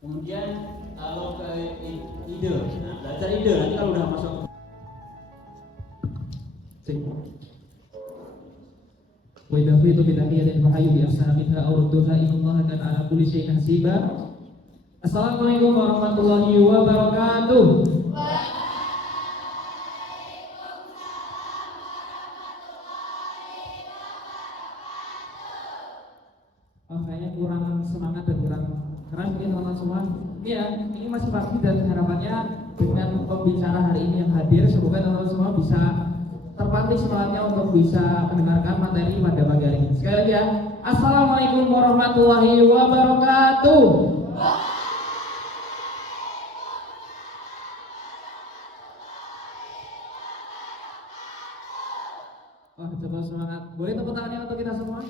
Kemudian kalau ke ide, nah, belajar ide nanti kalau udah masuk wa idza fitu bi tahiyatin fa hayyu bi ahsana minha aw rudduha innallaha kana ala kulli syai'in hasiba. Assalamualaikum warahmatullahi wabarakatuh. Kayaknya kurang semangat dan kurang keras ya teman-teman semua. Iya, ini masih pagi dan harapannya dengan pembicara hari ini yang hadir, semoga teman-teman semua bisa terpatik semangatnya untuk bisa mendengarkan materi pada pagi hari ini. Sekali lagi ya, Assalamualaikum warahmatullahi wabarakatuh. Wah, coba semangat. Boleh tepuk tangannya untuk kita semua?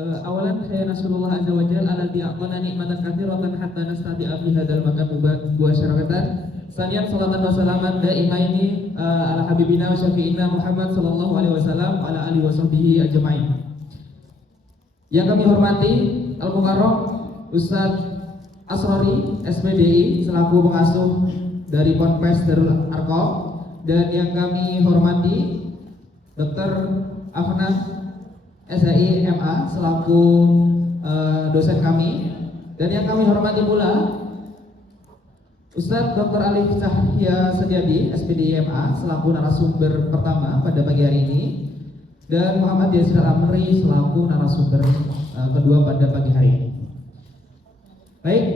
Awalan saya nasallallahu azza wa jalla alladzi a'tana ni'matan katsiratan hatta nastati'a fi hadzal makan mubasyaratan. Saniyan salatan wa salaman daimaini ala habibina wa syafi'ina Muhammad sallallahu alaihi wasallam ala alihi washabbihi ajmain. Yang kami hormati Al-Mukarram Ustaz Asrori SPDI selaku pengasuh dari Ponpes Darul Arqam, dan yang kami hormati Dr. Afnan SHI MA selaku dosen kami, dan yang kami hormati pula Ustadz Dr. Alif Cahya Setiadi SPDI MA selaku narasumber pertama pada pagi hari ini, dan Muhammad Yasir Amri selaku narasumber kedua pada pagi hari ini. Baik,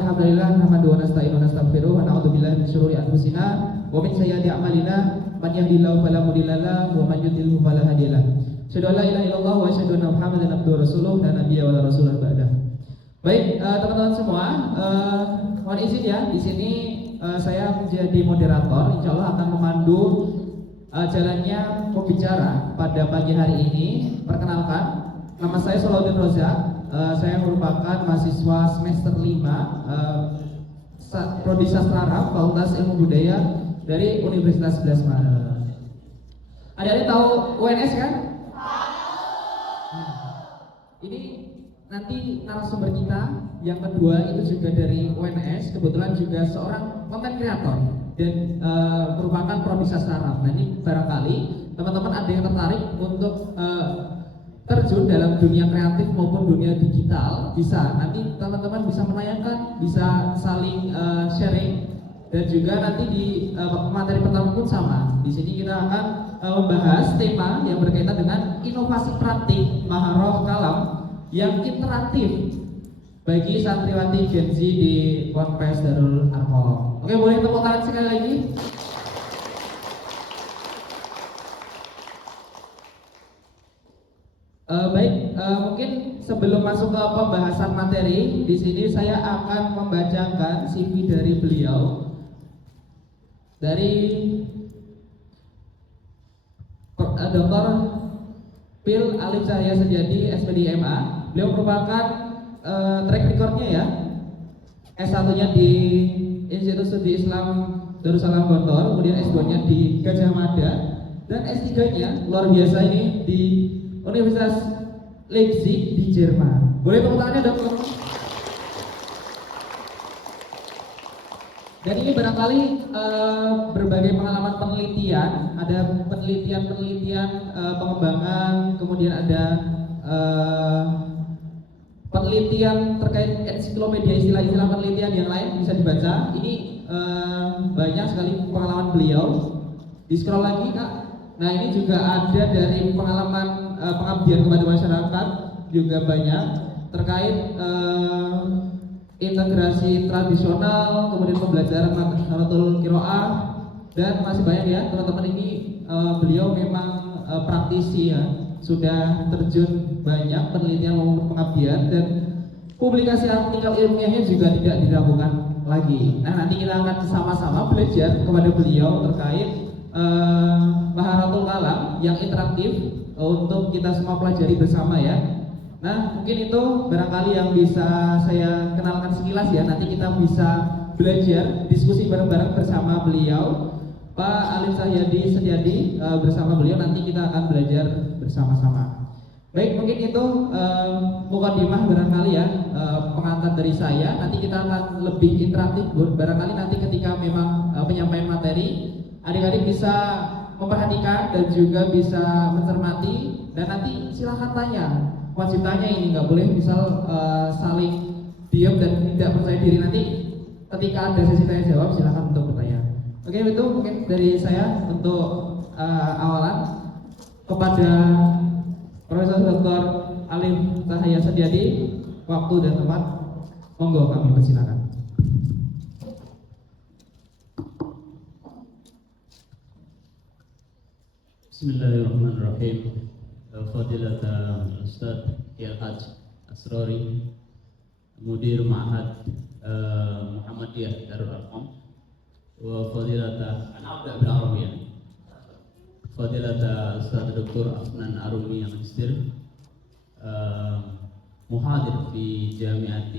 alhamdulillah nahmaduhu wa nasta'inu wa nastaghfiruh wa na'udzu billahi min syururi anfusina wa min sayyiati a'malina man yahdihillahu fala mudilla lahu wa man yudlil fala hadiya lahu. Asyhadu an la ilaha illallah wa asyhadu anna Muhammadan abduhu wa rasuluh la nabiyya wa la rasulah ba'dah. Baik, teman-teman semua, mohon izin ya, di sini saya menjadi moderator, insya Allah akan memandu jalannya pembicara pada pagi hari ini. Perkenalkan, nama saya Salahuddin Rozak, saya merupakan mahasiswa semester 5 Prodi Sastra Arab Fakultas Ilmu Budaya dari Universitas 11 Maret. Ada tahu UNS kan? Ini nanti narasumber kita yang kedua itu juga dari UNS, kebetulan juga seorang konten kreator dan merupakan prodi sastra Arab. Nah, ini barangkali teman-teman ada yang tertarik untuk terjun dalam dunia kreatif maupun dunia digital, bisa nanti teman-teman bisa menanyakan, bisa saling sharing, dan juga nanti di materi pertama pun sama. Di sini kita akan membahas tema yang berkaitan dengan inovasi praktik Maharoh Kalam yang interaktif bagi santriwati Gen Z di Ponpes Darul Arqam. Oke, boleh tepuk tangan sekali lagi. Baik, mungkin sebelum masuk ke pembahasan materi, di sini saya akan membacakan CV dari beliau. Dari Dr. Pil Alif Cahya Setiadi SPDI MA. Beliau merupakan track recordnya ya, S1-nya di Institut Studi Islam Darussalam Gontor, kemudian S2-nya di Gajah Mada, dan S3-nya luar biasa ini di Universitas Leipzig di Jerman. Boleh tepuk tangannya dong, teman-teman? Dan ini barangkali berbagai pengalaman penelitian, ada penelitian pengembangan, kemudian ada penelitian terkait ensiklopedia istilah-istilah penelitian yang lain bisa dibaca. Ini banyak sekali pengalaman beliau. Di scroll lagi Kak. Nah, ini juga ada dari pengalaman pengabdian kepada masyarakat juga banyak terkait integrasi tradisional, kemudian pembelajaran Nahdlatul Qiraah, dan masih banyak ya teman-teman. Ini beliau memang praktisi ya, sudah terjun banyak penelitian maupun pengabdian, dan publikasi artikel ilmiahnya juga tidak diragukan lagi. Nah, nanti kita akan sama-sama belajar kepada beliau terkait Maharatul Kalam yang interaktif untuk kita semua pelajari bersama ya. Nah, mungkin itu barangkali yang bisa saya kenalkan sekilas ya. Nanti kita bisa belajar, diskusi bareng-bareng bersama beliau. Pak Alif Sahyadi Setiadi bersama beliau nanti kita akan belajar bersama-sama. Baik, mungkin itu mukadimah barangkali ya, pengantar dari saya. Nanti kita akan lebih interaktif barangkali nanti ketika memang penyampaian materi, adik-adik bisa memperhatikan dan juga bisa mencermati, dan nanti silahkan tanya. Wajib tanya ini, nggak boleh misal saling diam dan tidak percaya diri. Nanti ketika ada sesi tanya jawab silahkan untuk bertanya. Oke, itu mungkin dari saya untuk awalan. Kepada Profesor Dr. Alif Cahaya Setiadi, waktu dan tempat monggo kami persilakan. Bismillahirrahmanirrahim. Fadilat Ustaz Kiai Haj Asrori, Mudir Ma'had Muhammadiyah Darul Arqam, wa fadilata Abda bil Arabiyah, fadilata Ustaz Dr. Afnan Arumi yang Magister, muhadir di Jami'ah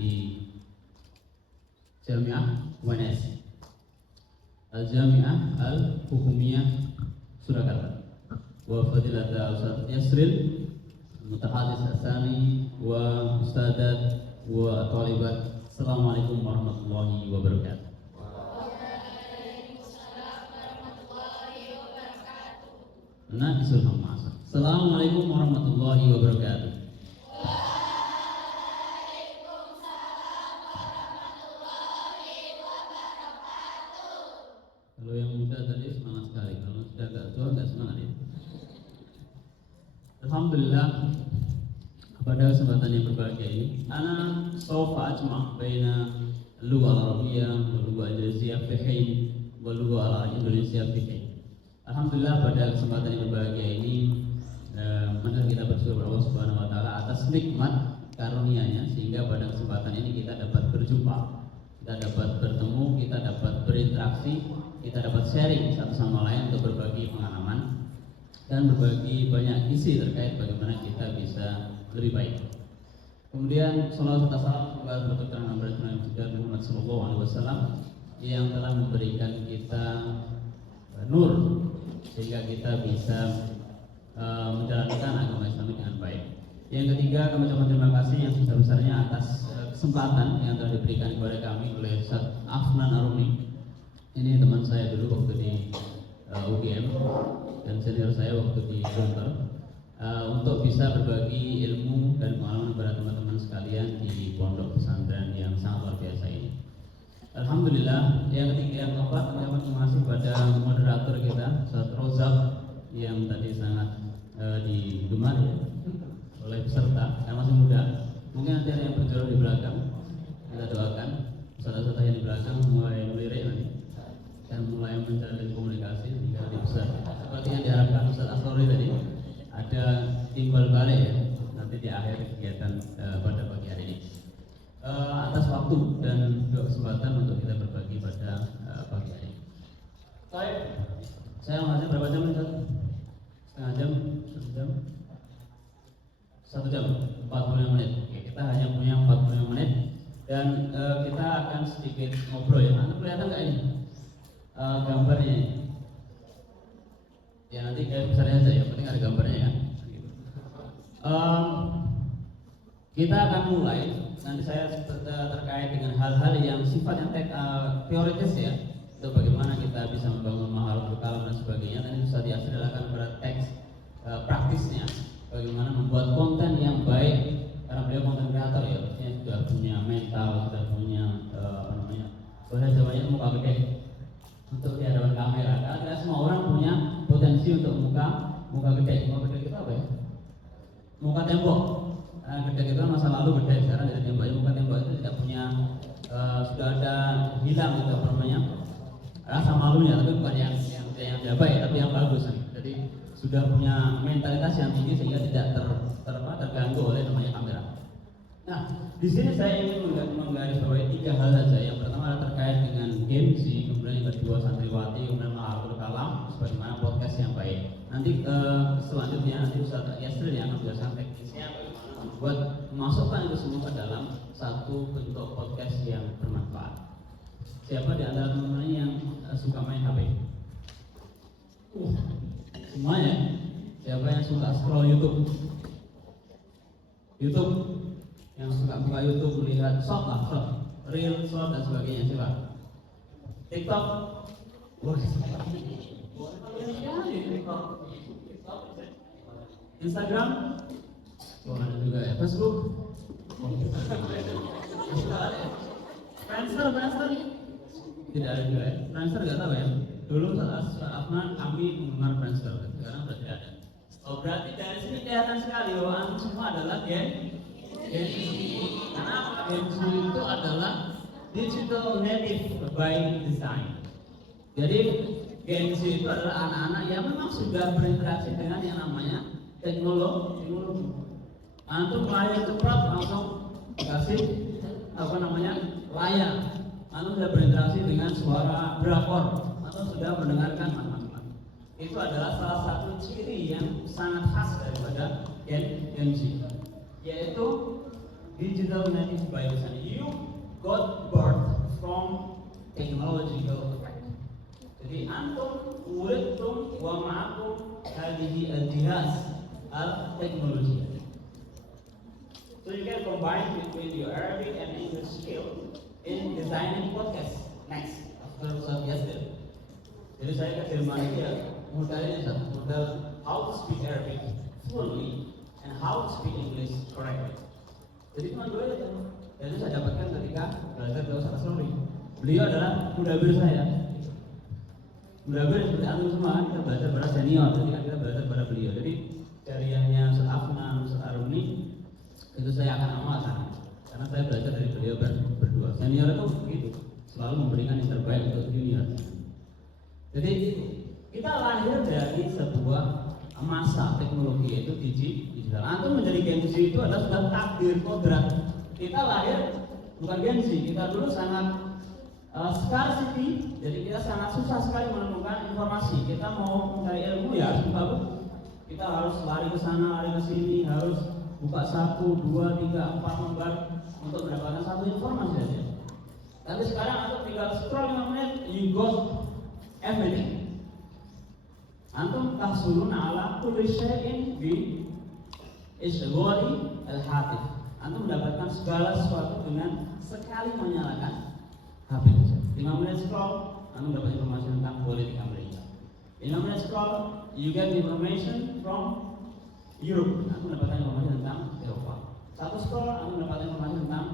UNS, Al-Jami'ah Al-Hukumiyah Surakarta, wa fadilata Ustaz Yasril Mutahadis Asani wa Ustadat wa Talibat. Assalamualaikum warahmatullahi wabarakatuh. Nah, Assalamualaikum warahmatullahi wabarakatuh. Kalau yang muda tadi semangat sekali, kalau sudah agak tua nggak semangat ya. Alhamdulillah, pada kesempatan yang berbahagia ini, ana sawfa ajma' baina al-lugha al-arabiyyah wal lugha al-indonesia fiqhin wal lugha al-indonesia fiqhin. Alhamdulillah, pada kesempatan yang berbahagia ini, maka kita bersyukur Allah Subhanahu wa taala atas nikmat karunia-Nya sehingga pada kesempatan ini kita dapat berjumpa, kita dapat bertemu, kita dapat berinteraksi, kita dapat sharing satu sama lain untuk berbagi pengalaman dan berbagi banyak isi terkait bagaimana kita bisa lebih baik. Kemudian salawat serta salam kepada Rasulullah Muhammad SAW yang telah memberikan kita nur sehingga kita bisa menjalankan agama Islam dengan baik. Yang ketiga, kami ucapkan terima kasih yang sebesar-besarnya atas kesempatan yang telah diberikan kepada kami oleh Ustaz Afnan Arumi. Ini teman saya dulu waktu di UGM dan senior saya waktu di Gontor, untuk bisa berbagi ilmu dan pengalaman kepada teman-teman sekalian di pondok pesantren yang sangat luar biasa ini. Alhamdulillah. Yang ketiga, yang keempat, kami terima kasih pada moderator kita Ustaz Rozak yang tadi sangat digemari oleh peserta yang masih muda. Mungkin nanti ada yang berjuang di belakang, kita doakan peserta-peserta yang di belakang mulai melirik nanti dan mulai menjalin komunikasi hingga lebih besar. Seperti yang diharapkan Ustaz Asrori tadi, ada timbal balik ya nanti di akhir kegiatan pada pagi hari ini. Atas waktu dan juga kesempatan untuk kita berbagi pada pagi hari ini. Baik, saya mengajar berapa jam Ustaz? Setengah jam, 1 jam, 1 jam, 45 menit. Oke, kita hanya punya 45 menit dan kita akan sedikit ngobrol ya. Anda kelihatan nggak ini gambarnya? Ya nanti kayak besarnya aja ya, penting ada gambarnya ya. Kita akan mulai. Nanti saya terkait dengan hal-hal yang sifatnya teoritis ya, untuk bagaimana kita bisa membangun maharul kalam dan sebagainya. Nanti bisa diajarkan pada teks praktisnya, bagaimana membuat konten yang baik, karena beliau konten kreator ya, artinya sudah punya mental, sudah punya bahasa Jawanya muka gede untuk di hadapan kamera. Karena tidak semua orang punya potensi untuk muka gede. Muka gede itu apa ya? Muka tembok. Gede itu masa lalu gede, sekarang dari tembok. Muka tembok itu tidak punya, sudah ada hilang gitu apa namanya, rasa malunya, tapi bukan yang jabai, tapi yang bagus. Jadi sudah punya mentalitas yang tinggi sehingga tidak terganggu oleh namanya kamera. Nah, di sini saya ingin menggarisbawahi 3 hal saja. Yang pertama adalah terkait dengan MC, kemudian yang kedua santriwati, kemudian maharul kalam, sebagaimana podcast yang baik. Nanti selanjutnya nanti Ustaz Yasril yang akan menjelaskan teknisnya bagaimana membuat memasukkan itu semua ke dalam satu bentuk podcast yang bermanfaat. Siapa di antara teman-teman yang suka main HP? Semuanya. Siapa yang suka scroll YouTube? YouTube yang suka buka YouTube melihat short, reel, short dan sebagainya, coba. TikTok, wah, Instagram, wah ada juga ya. Facebook, Friendster, tidak ada juga ya. Friendster nggak tahu ya. Dulu saat kami mendengar Friendster, sekarang sudah tidak ada. Oh berarti dari sini kelihatan sekali bahwa antum semua adalah Gen Z. Karena apa? Gen Z itu adalah digital native by design. Jadi Gen Z itu adalah anak-anak yang memang sudah berinteraksi dengan yang namanya teknologi. Antum layar cepat langsung kasih layar. Antum sudah berinteraksi dengan suara drakor atau sudah mendengarkan macam-macam. Itu adalah salah satu ciri yang sangat khas daripada Gen Z, yaitu digital native by design. You got birth from technological effect. Jadi antum uridtum wa ma'akum hadhihi al-jihaz al-teknologi. So you can combine between your Arabic and English skill in designing podcast. Next, after Ustaz Yasir. Jadi saya ke Jerman itu ya modalnya satu, modal how to speak Arabic fluently and how to speak English correctly. Jadi cuma dua itu. Dan itu saya dapatkan ketika belajar ke Ustaz Asrori. Beliau adalah mudabir saya. Mudabir seperti antum semua, kita belajar pada senior, jadi kan kita belajar pada beliau. Jadi jariahnya Ustaz Afnan, Ustaz Aruni itu saya akan amalkan karena saya belajar dari beliau berdua. Senior itu begitu, selalu memberikan yang terbaik untuk junior. Jadi kita lahir dari sebuah masa teknologi yaitu digital. Antum menjadi Gen Z itu adalah sudah takdir kodrat. Kita lahir bukan Gen Z, kita dulu sangat scarcity, jadi kita sangat susah sekali menemukan informasi. Kita mau mencari ilmu ya harus buka buku. Kita harus lari ke sana, lari ke sini, harus buka 1, 2, 3, 4 lembar untuk mendapatkan satu informasi saja. Tapi sekarang antum tinggal scroll 5 menit, you got everything. Antum tahsulun ala kulli syai'in bi ishghali al-hatif. Antum mendapatkan segala sesuatu dengan sekali menyalakan HP. 5 menit scroll, antum dapat informasi tentang politik Amerika. 5 menit scroll, you get information from Europe. Antum mendapatkan informasi tentang Eropa. 1 scroll, antum mendapatkan informasi tentang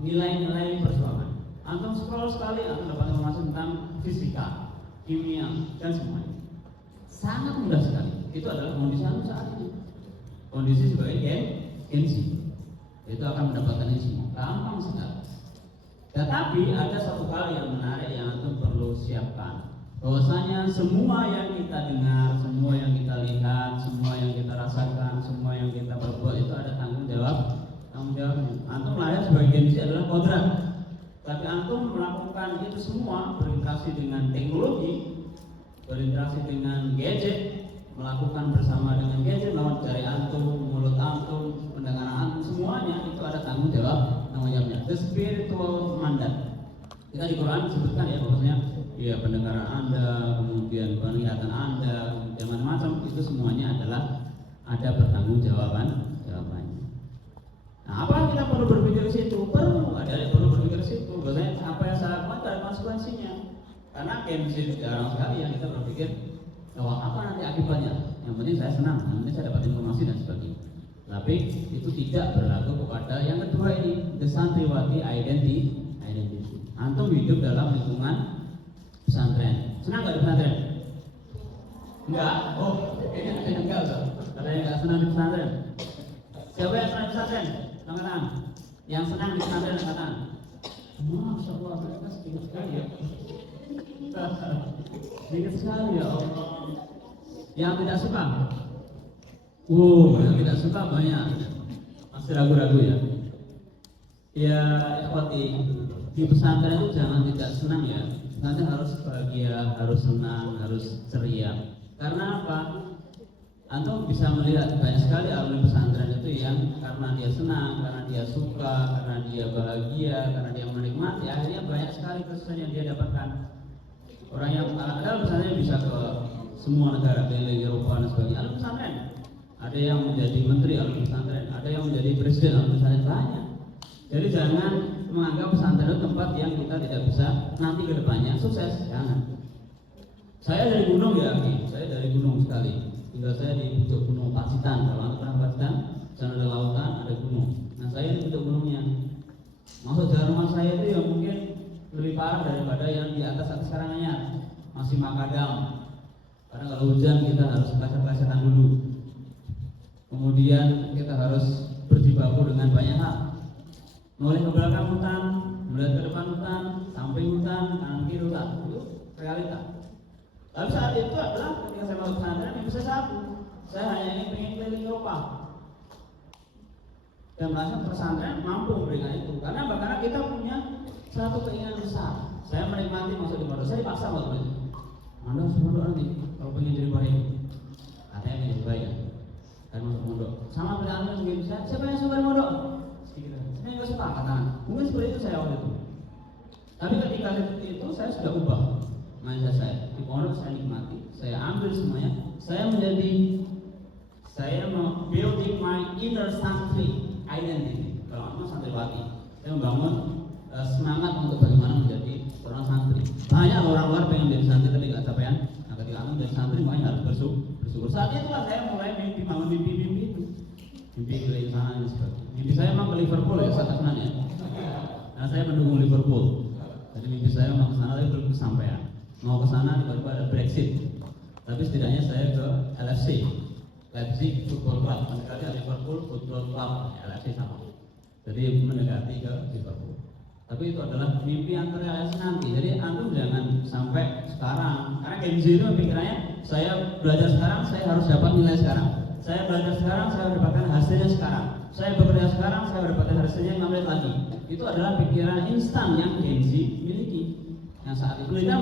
nilai-nilai perjuangan. Antum scroll sekali, antum dapat informasi tentang fisika, kimia, dan semuanya. Sangat mudah sekali. Itu adalah kondisi antum saat ini. Kondisi sebagai Gen Z. Itu akan mendapatkan ini semua. Gampang sekali. Tetapi ada satu hal yang menarik yang antum perlu siapkan. Bahwasanya semua yang kita dengar, semua yang kita lihat, semua yang kita rasakan, semua yang kita perbuat itu ada tanggung jawabnya. Antum lahir sebagai Gen Z adalah kodrat. Tapi antum melakukan itu semua berinteraksi dengan teknologi, berinteraksi dengan gadget, melakukan bersama dengan gadget, melawan jari antum, mulut antum, pendengaran antum, semuanya itu ada tanggung jawab namanya the spiritual mandat. Kita di Quran disebutkan ya bahwasanya ya pendengaran Anda, kemudian penglihatan Anda, kemudian macam-macam itu semuanya adalah ada pertanggung jawabannya. Nah, apa yang kita perlu berpikir di situ? Perlu ada yang perlu berpikir di situ. Bahwasanya apa yang saya lakukan ada konsekuensinya. Karena Gen Z jarang sekali yang kita berpikir bahwa apa nanti akibatnya. Yang penting saya senang, yang penting saya dapat informasi dan sebagainya. Tapi itu tidak berlaku kepada yang kedua ini, the santriwati identity. Antum hidup dalam lingkungan pesantren. Senang nggak di pesantren? Enggak? Oh, kayaknya ada yang enggak loh. Ada yang nggak senang di pesantren? Siapa yang senang di pesantren? Tangan. Yang senang di pesantren angkatan. Masya Allah, mereka sedikit sekali ya. Sedikit sekali ya Allah. Yang tidak suka? Yang tidak suka banyak. Masih ragu-ragu ya. Ya, ikhwati, di pesantren itu jangan tidak senang ya. Nanti harus bahagia, harus senang, harus ceria. Karena apa? Antum bisa melihat banyak sekali alumni pesantren itu yang karena dia senang, karena dia suka, karena dia bahagia, karena dia menikmati, akhirnya banyak sekali kesusahan yang dia dapatkan. Orang yang ada misalnya bisa ke semua negara, ke Eropa dan sebagainya. Ada pesantren. Ada yang menjadi menteri alumni pesantren, ada yang menjadi presiden alumni pesantren, banyak. Jadi jangan menganggap pesantren itu tempat yang kita tidak bisa nanti ke depannya sukses. Jangan. Saya dari gunung ya, saya dari gunung sekali. Tinggal saya di puncak gunung Pacitan. Kalau anda pernah Pacitan, sana ada lautan, ada gunung. Nah saya di puncak gunungnya. Masuk jalan rumah saya itu ya mungkin lebih parah daripada yang di atas karangannya, masih makadam. Karena kalau hujan kita harus pleset-plesetan dulu. Kemudian kita harus berjibaku dengan banyak hal. Mulai ke belakang hutan, mulai ke depan hutan, samping hutan, kanan kiri hutan, itu realita. Tapi saat itu adalah ketika saya masuk pesantren yang bisa satu, saya hanya ingin pengen keliling Eropa. Dan merasa pesantren mampu memberikan itu. Karena kita punya satu keinginan besar. Saya menikmati masuk di pondok, saya paksa waktu itu. Anda harus pondok nanti kalau pengen jadi baik. Katanya pengen jadi baik. Dan masuk pondok. Sama seperti Anda mungkin siapa yang suka pondok? Saya nggak suka katakan. Mungkin seperti itu saya waktu itu. Tapi ketika itu saya sudah ubah mindset saya. Di pondok saya nikmati, saya ambil semuanya. Saya mau building my inner santri identity. Kalau aku santriwati, saya membangun semangat untuk bagaimana menjadi seorang santri. Banyak orang luar pengen menjadi santri tapi nggak capean. Nah ketika aku menjadi santri, makanya harus bersyukur. Saat itulah saya mulai bangun mimpi-mimpi itu. Mimpi ke sana dan sebagainya. Mimpi saya memang ke Liverpool ya, saat ya. Nah saya mendukung Liverpool. Jadi mimpi saya mau ke sana tapi belum kesampaian. Mau ke sana tiba-tiba ada Brexit. Tapi setidaknya saya ke LFC, Leipzig Football Club, mendekati Liverpool Football Club, LFC sama. Jadi mendekati ke Liverpool. Tapi itu adalah mimpi yang terrealisasi nanti. Jadi antum jangan sampai sekarang. Karena Gen Z itu pikirannya saya belajar sekarang, saya harus dapat nilai sekarang. Saya belajar sekarang, saya dapatkan hasilnya sekarang. Saya bekerja sekarang, saya dapatkan hasilnya 6 menit lagi. Itu adalah pikiran instan yang Gen Z miliki. Yang saat itu penelitian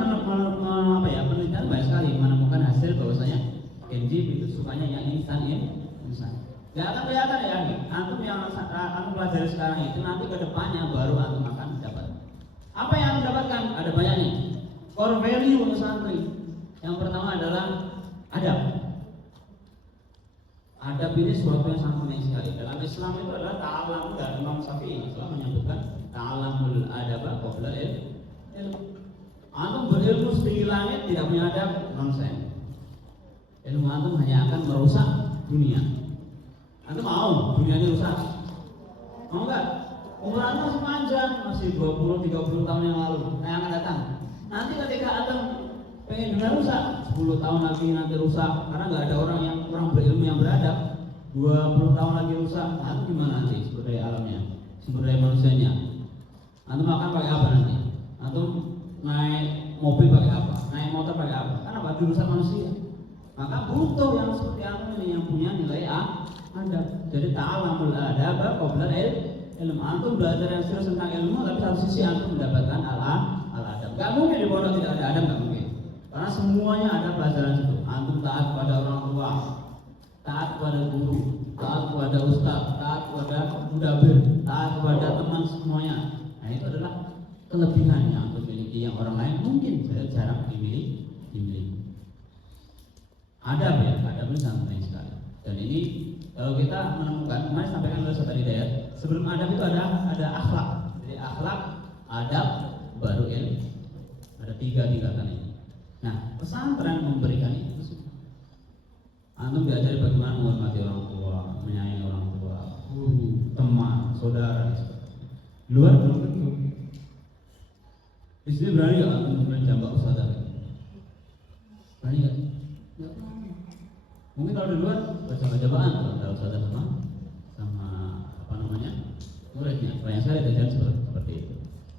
penelitian banyak sekali menemukan hasil bahwasanya Gen Z itu sukanya yang instan. Gak akan kelihatan ya, antum yang antum pelajari sekarang itu nanti ke depannya baru antum akan dapat. Apa yang antum dapatkan? Ada banyak nih. Core value untuk santri. Yang pertama adalah adab. Adab ini sesuatu yang sangat penting sekali. Dalam Islam itu adalah ta'alam, dan Imam Syafi'i Islam menyebutkan ta'alamul adab qabla ilmu. Antum berilmu setinggi langit tidak punya adab, nonsen. Ilmu antum hanya akan merusak dunia. Antum mau dunia ini rusak? Mau enggak? Umur antum masih panjang, masih 20-30 tahun yang lalu, yang akan datang. Nanti ketika antum pengen dunia rusak, 10 tahun lagi nanti rusak, karena nggak ada orang berilmu yang beradab. 20 tahun lagi rusak, antum gimana nanti sumber daya alamnya, sumber daya manusianya? Antum akan pakai apa nanti? Antum naik mobil pakai apa? Naik motor pakai apa? Karena apa? Dirusak manusia. Maka butuh yang seperti antum ini yang punya nilai adab. Jadi ta'alamul adab qabla ilmu. Antum belajar yang serius tentang ilmu, tapi satu sisi antum mendapatkan al-adab. Gak mungkin di pondok tidak ada adab, gak mungkin. Karena semuanya ada pelajaran itu. Antum taat kepada orang tua, taat kepada guru, taat kepada ustaz, taat kepada mudabir, taat kepada teman semuanya. Nah itu adalah kelebihan yang antum miliki yang orang lain mungkin jarang dimiliki. Adab ya, adab itu sangat penting sekali. Dan ini kalau kita menemukan, kemarin sampaikan oleh Ustaz Hidayat, sebelum adab itu ada akhlak. Jadi akhlak, adab, baru ilmu. Ada tiga kan ini. Nah, pesantren memberikan itu. Antum diajari bagaimana menghormati orang tua, menyayangi orang tua, guru, teman, saudara. Luar belum tentu. Di sini berani nggak antum menjambak ustadzah? Berani nggak? Mungkin kalau di luar baca-bacaan kalau ada ustadzah sama apa namanya muridnya. Banyak sekali kejadian seperti itu.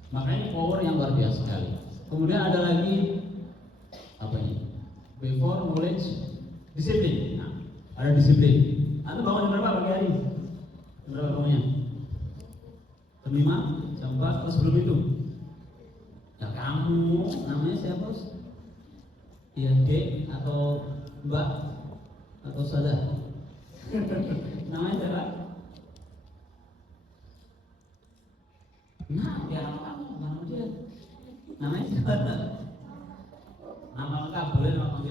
Makanya ini power yang luar biasa sekali. Kemudian ada lagi apa ini? Before knowledge, disiplin. Nah, ada disiplin. Anda bangun jam berapa pagi hari? Jam berapa bangunnya? Jam 5, jam 4, atau sebelum itu? Ya kamu, namanya siapa? Ya Dek atau Mbak atau Saudara? Namanya siapa? Nah, dia nama kamu, nama dia. Namanya siapa?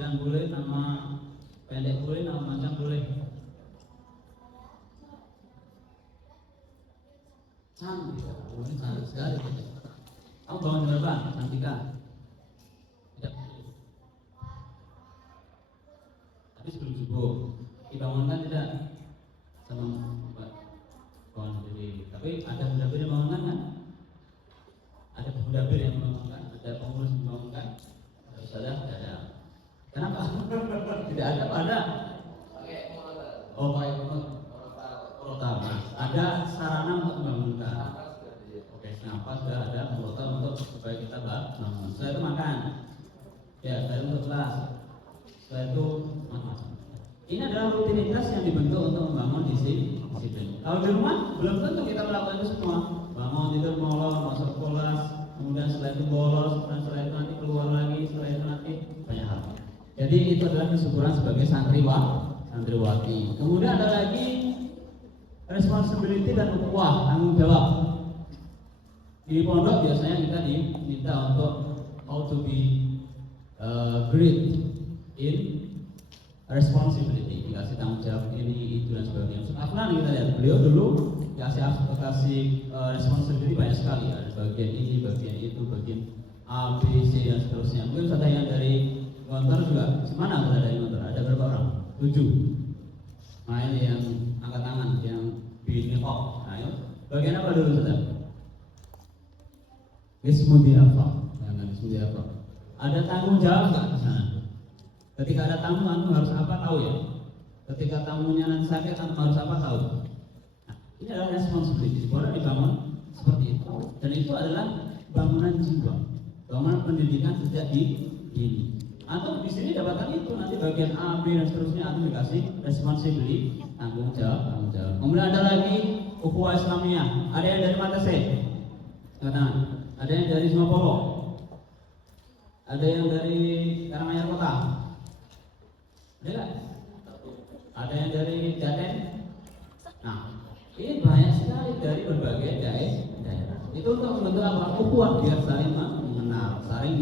panjang boleh, nama pendek boleh, nama panjang boleh. Cantik, ini cantik sekali. Kamu bangun jam berapa? Cantika? Tidak. Tapi sebelum subuh dibangunkan tidak sama kawan sendiri. Tapi ada budak-budak yang bangunkan kan? Ada budak-budak yang membangunkan, ada pengurus yang membangunkan. Saudara tidak ada. Kenapa? Tidak ada pada. Oh, pakai protokol. Ada sarana untuk membangunkan. Oke, kenapa sudah ada protokol untuk supaya kita bangun. Setelah itu makan. Ya, setelah itu untuk kelas. Setelah itu makan. Ini adalah rutinitas yang dibentuk untuk membangun disiplin. Kalau di rumah belum tentu kita melakukan itu semua. Bangun tidur molor, masuk kelas, kemudian setelah itu bolos, dan setelah itu nanti keluar lagi, setelah itu nanti banyak hal. Jadi itu adalah kesyukuran sebagai santriwati. Kemudian ada lagi responsibility dan ukhuwah, tanggung jawab. Di pondok biasanya kita diminta untuk how to be great in responsibility, dikasih tanggung jawab ini itu dan sebagainya. Afnan kita lihat beliau dulu kasih responsibility banyak sekali, ada bagian ini, bagian itu, bagian A, B, C dan seterusnya. Mungkin ada yang dari Gontor juga, mana ada dari Gontor? Ada berapa orang? 7. Nah ini yang angkat tangan, yang bikin kok. Nah yuk, bagian apa dulu saudara? Ismudi apa? Jangan ismudi apa? Ada tanggung jawab nggak di sana? Ketika ada tamu, antum harus apa tahu ya? Ketika tamunya nanti sakit, antum harus apa tahu? Nah, ini adalah responsibility. Boleh dibangun seperti itu. Dan itu adalah bangunan jiwa, bangunan pendidikan sejak dini. Antum di sini dapatkan itu, nanti bagian A, B dan seterusnya antum dikasih responsibility, tanggung jawab. Kemudian ada lagi ukhuwah Islamiyah. Ada yang dari Matese, katakan. Ada yang dari Sumapolo, ada yang dari Karanganyar Kota, ada nggak? Ada yang dari Jaten. Nah, ini banyak sekali dari berbagai daerah. Itu untuk membentuk apa? Ukhuwah, biar saling mengenal, saling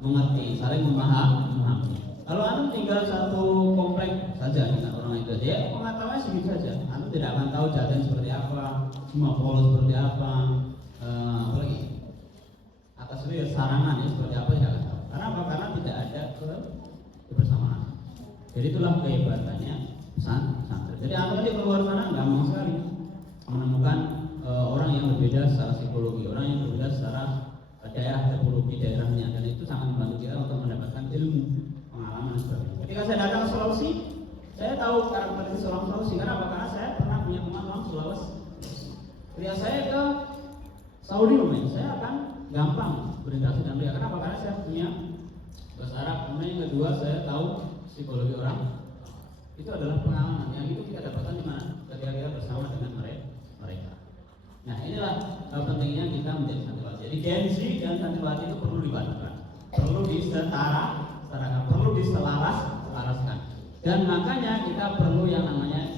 mengerti, saling memahami. Kalau anda tinggal satu komplek saja dengan orang itu, ya pengetahuannya sedikit saja. Anda tidak akan tahu Jaten seperti apa, Sumapolo seperti apa, apalagi atas itu ya sarangan ya seperti apa tidak akan tahu. Karena apa? Karena tidak ada kebersamaan. Jadi itulah kehebatannya santri. Jadi anda di keluar sana gampang sekali menemukan orang yang berbeda secara psikologi, orang yang berbeda secara daerah topologi daerahnya, dan itu sangat membantu kita untuk mendapatkan ilmu, pengalaman dan sebagainya. Ketika saya datang ke Sulawesi, saya tahu karakteristik orang Sulawesi. Karena apa? Karena saya pernah punya teman orang Sulawesi. Ketika saya ke Saudi saya akan gampang berinteraksi dengan mereka. Kenapa? Karena saya punya bahasa Arab. Kemudian yang kedua, saya tahu psikologi orang. Itu adalah pengalaman yang itu kita dapatkan di mana? Ketika kita bersama dengan mereka. Nah inilah pentingnya kita menjadi santriwati. Jadi Gen Z dan santriwati itu perlu dipadukan, perlu disetarakan, perlu diselaraskan. Dan makanya kita perlu yang namanya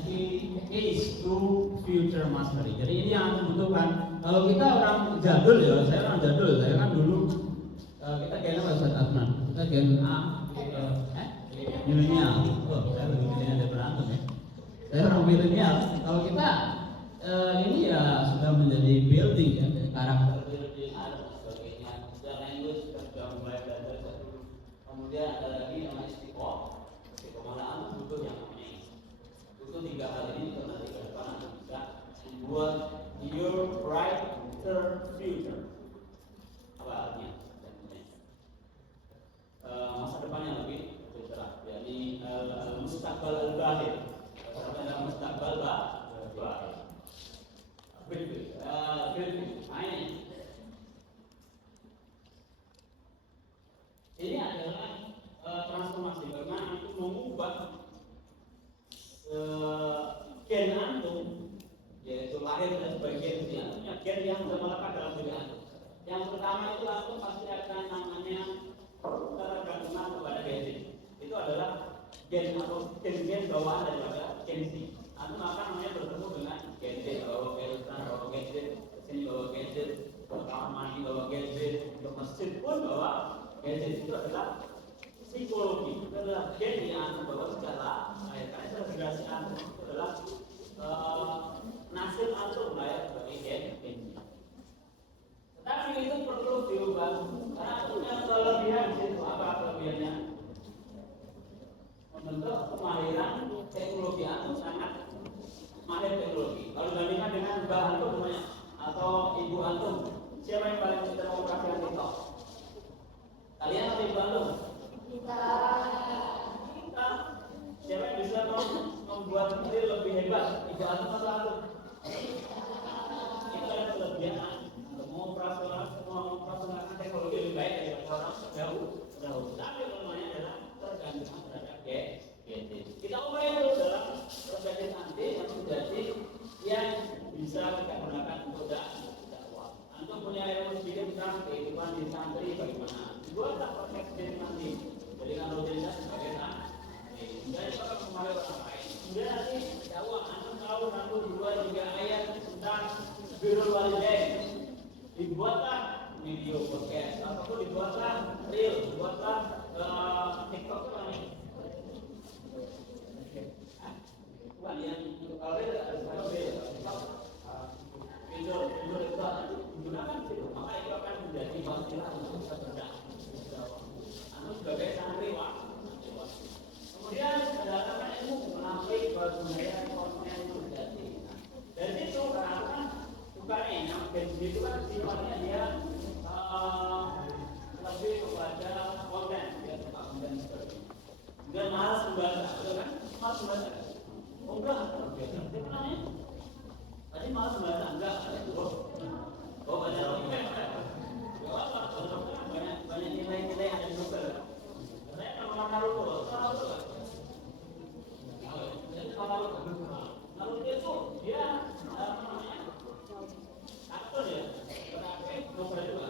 Age to Future Mastery. Jadi ini yang harus dibutuhkan. Kalau kita orang jadul ya, saya orang jadul. Saya kan dulu kita gen apa Ustaz Adnan? Kita gen A, milenial. Oh, saya lebih milenial daripada antum ya. Saya orang milenial. Kalau kita ini ya sudah menjadi building ya, karakter building ada sebagainya. Dan language sudah mulai belajar dulu. Kemudian ada lagi namanya istiqomah butuh yang namanya butuh 3 hal ini untuk nanti ke depan anda bisa membuat your brighter future. Apa artinya? Masa depannya lebih cerah. Jadi mustaqbal al-bahir. Adalah mustaqbal bahir. Ini adalah transformasi karena itu mengubah gen antum, yaitu lahir dan sebagian usia, gen yang melekat dalam diri antum. Yang pertama itu antum pasti akan namanya tergantung kepada gadget. Itu adalah gen atau gen bawaan daripada gen Z. Antum akan namanya bertemu dengan gadget, bawa perusahaan, bawa gadget, kesini bawa gadget, ke kamar mandi bawa gadget, ke masjid pun bawa gadget. Itu adalah psikologi itu adalah gen yang membawa segala karena integrasi antum itu adalah nasib antum lahir sebagai gen. Tetapi itu perlu diubah karena punya kelebihan di situ. Apa kelebihannya? Membentuk kemahiran teknologi antum sangat mahir teknologi. Kalau dibandingkan dengan mbah antum namanya atau ibu antum, siapa yang paling bisa mengoperasikan TikTok? Kalian atau ibu antum? Kita. Siapa yang bisa membuat ini lebih hebat? Ibu antum atau antum? Itu adalah kelebihan untuk memoperasionalkan teknologi lebih baik dari orang jauh. Tapi namanya adalah tergantung terhadap gadget. Kita ubah itu dalam proses nanti yang menjadi yang bisa kita gunakan untuk dakwah. Antum punya ilmu sedikit tentang kehidupan di santri bagaimana? Buatlah proses sendiri nanti. Jadi kan rutinitas sebagai santri. Dan kalau kemarin orang lain, kemudian nanti dakwah antum tahu 1, 2, 3 ayat tentang birrul walidain. Dibuatlah video podcast ataupun dibuatlah reel, dibuatlah TikTok apa nih? Bukan yang kalau reel ada reel, video itu digunakan itu, maka itu akan menjadi wasilah untuk kita berdakwah. Anu sebagai santriwan. Kemudian mendapatkan ilmu menampilkan budaya konten itu jadi. Dari situ karena bukannya yang itu kan sifatnya dia lebih kepada konten, dia suka konten seperti itu. Dia malas membaca, betul kan? Malas membaca. Oh enggak, biasa. Dia kenanya. Tadi malas membaca, enggak. Oh baca novel. Banyak nilai-nilai yang ada di novel. Saya kalau Naruto. Naruto itu dia aktor ya, tetapi novel juga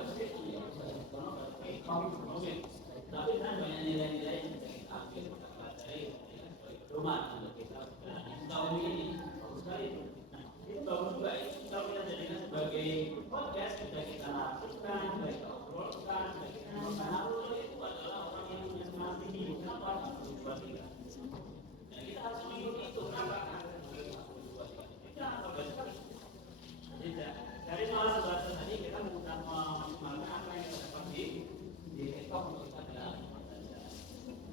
tapi kan banyak nilai-nilai yang kita ambil dari rumah untuk kita tahu ini bagus sekali. Itu bagus juga kita jadikan sebagai podcast, sudah kita lakukan, sudah kita obrolkan, sudah kita Naruto itu adalah orang yang punya semangat tinggi. Kenapa? Dan kita harus mengikuti itu. Kenapa? Kita harus belajar. Dari malas bahasa tadi kita menggunakan apa yang kita dapat di TikTok untuk kita belajar.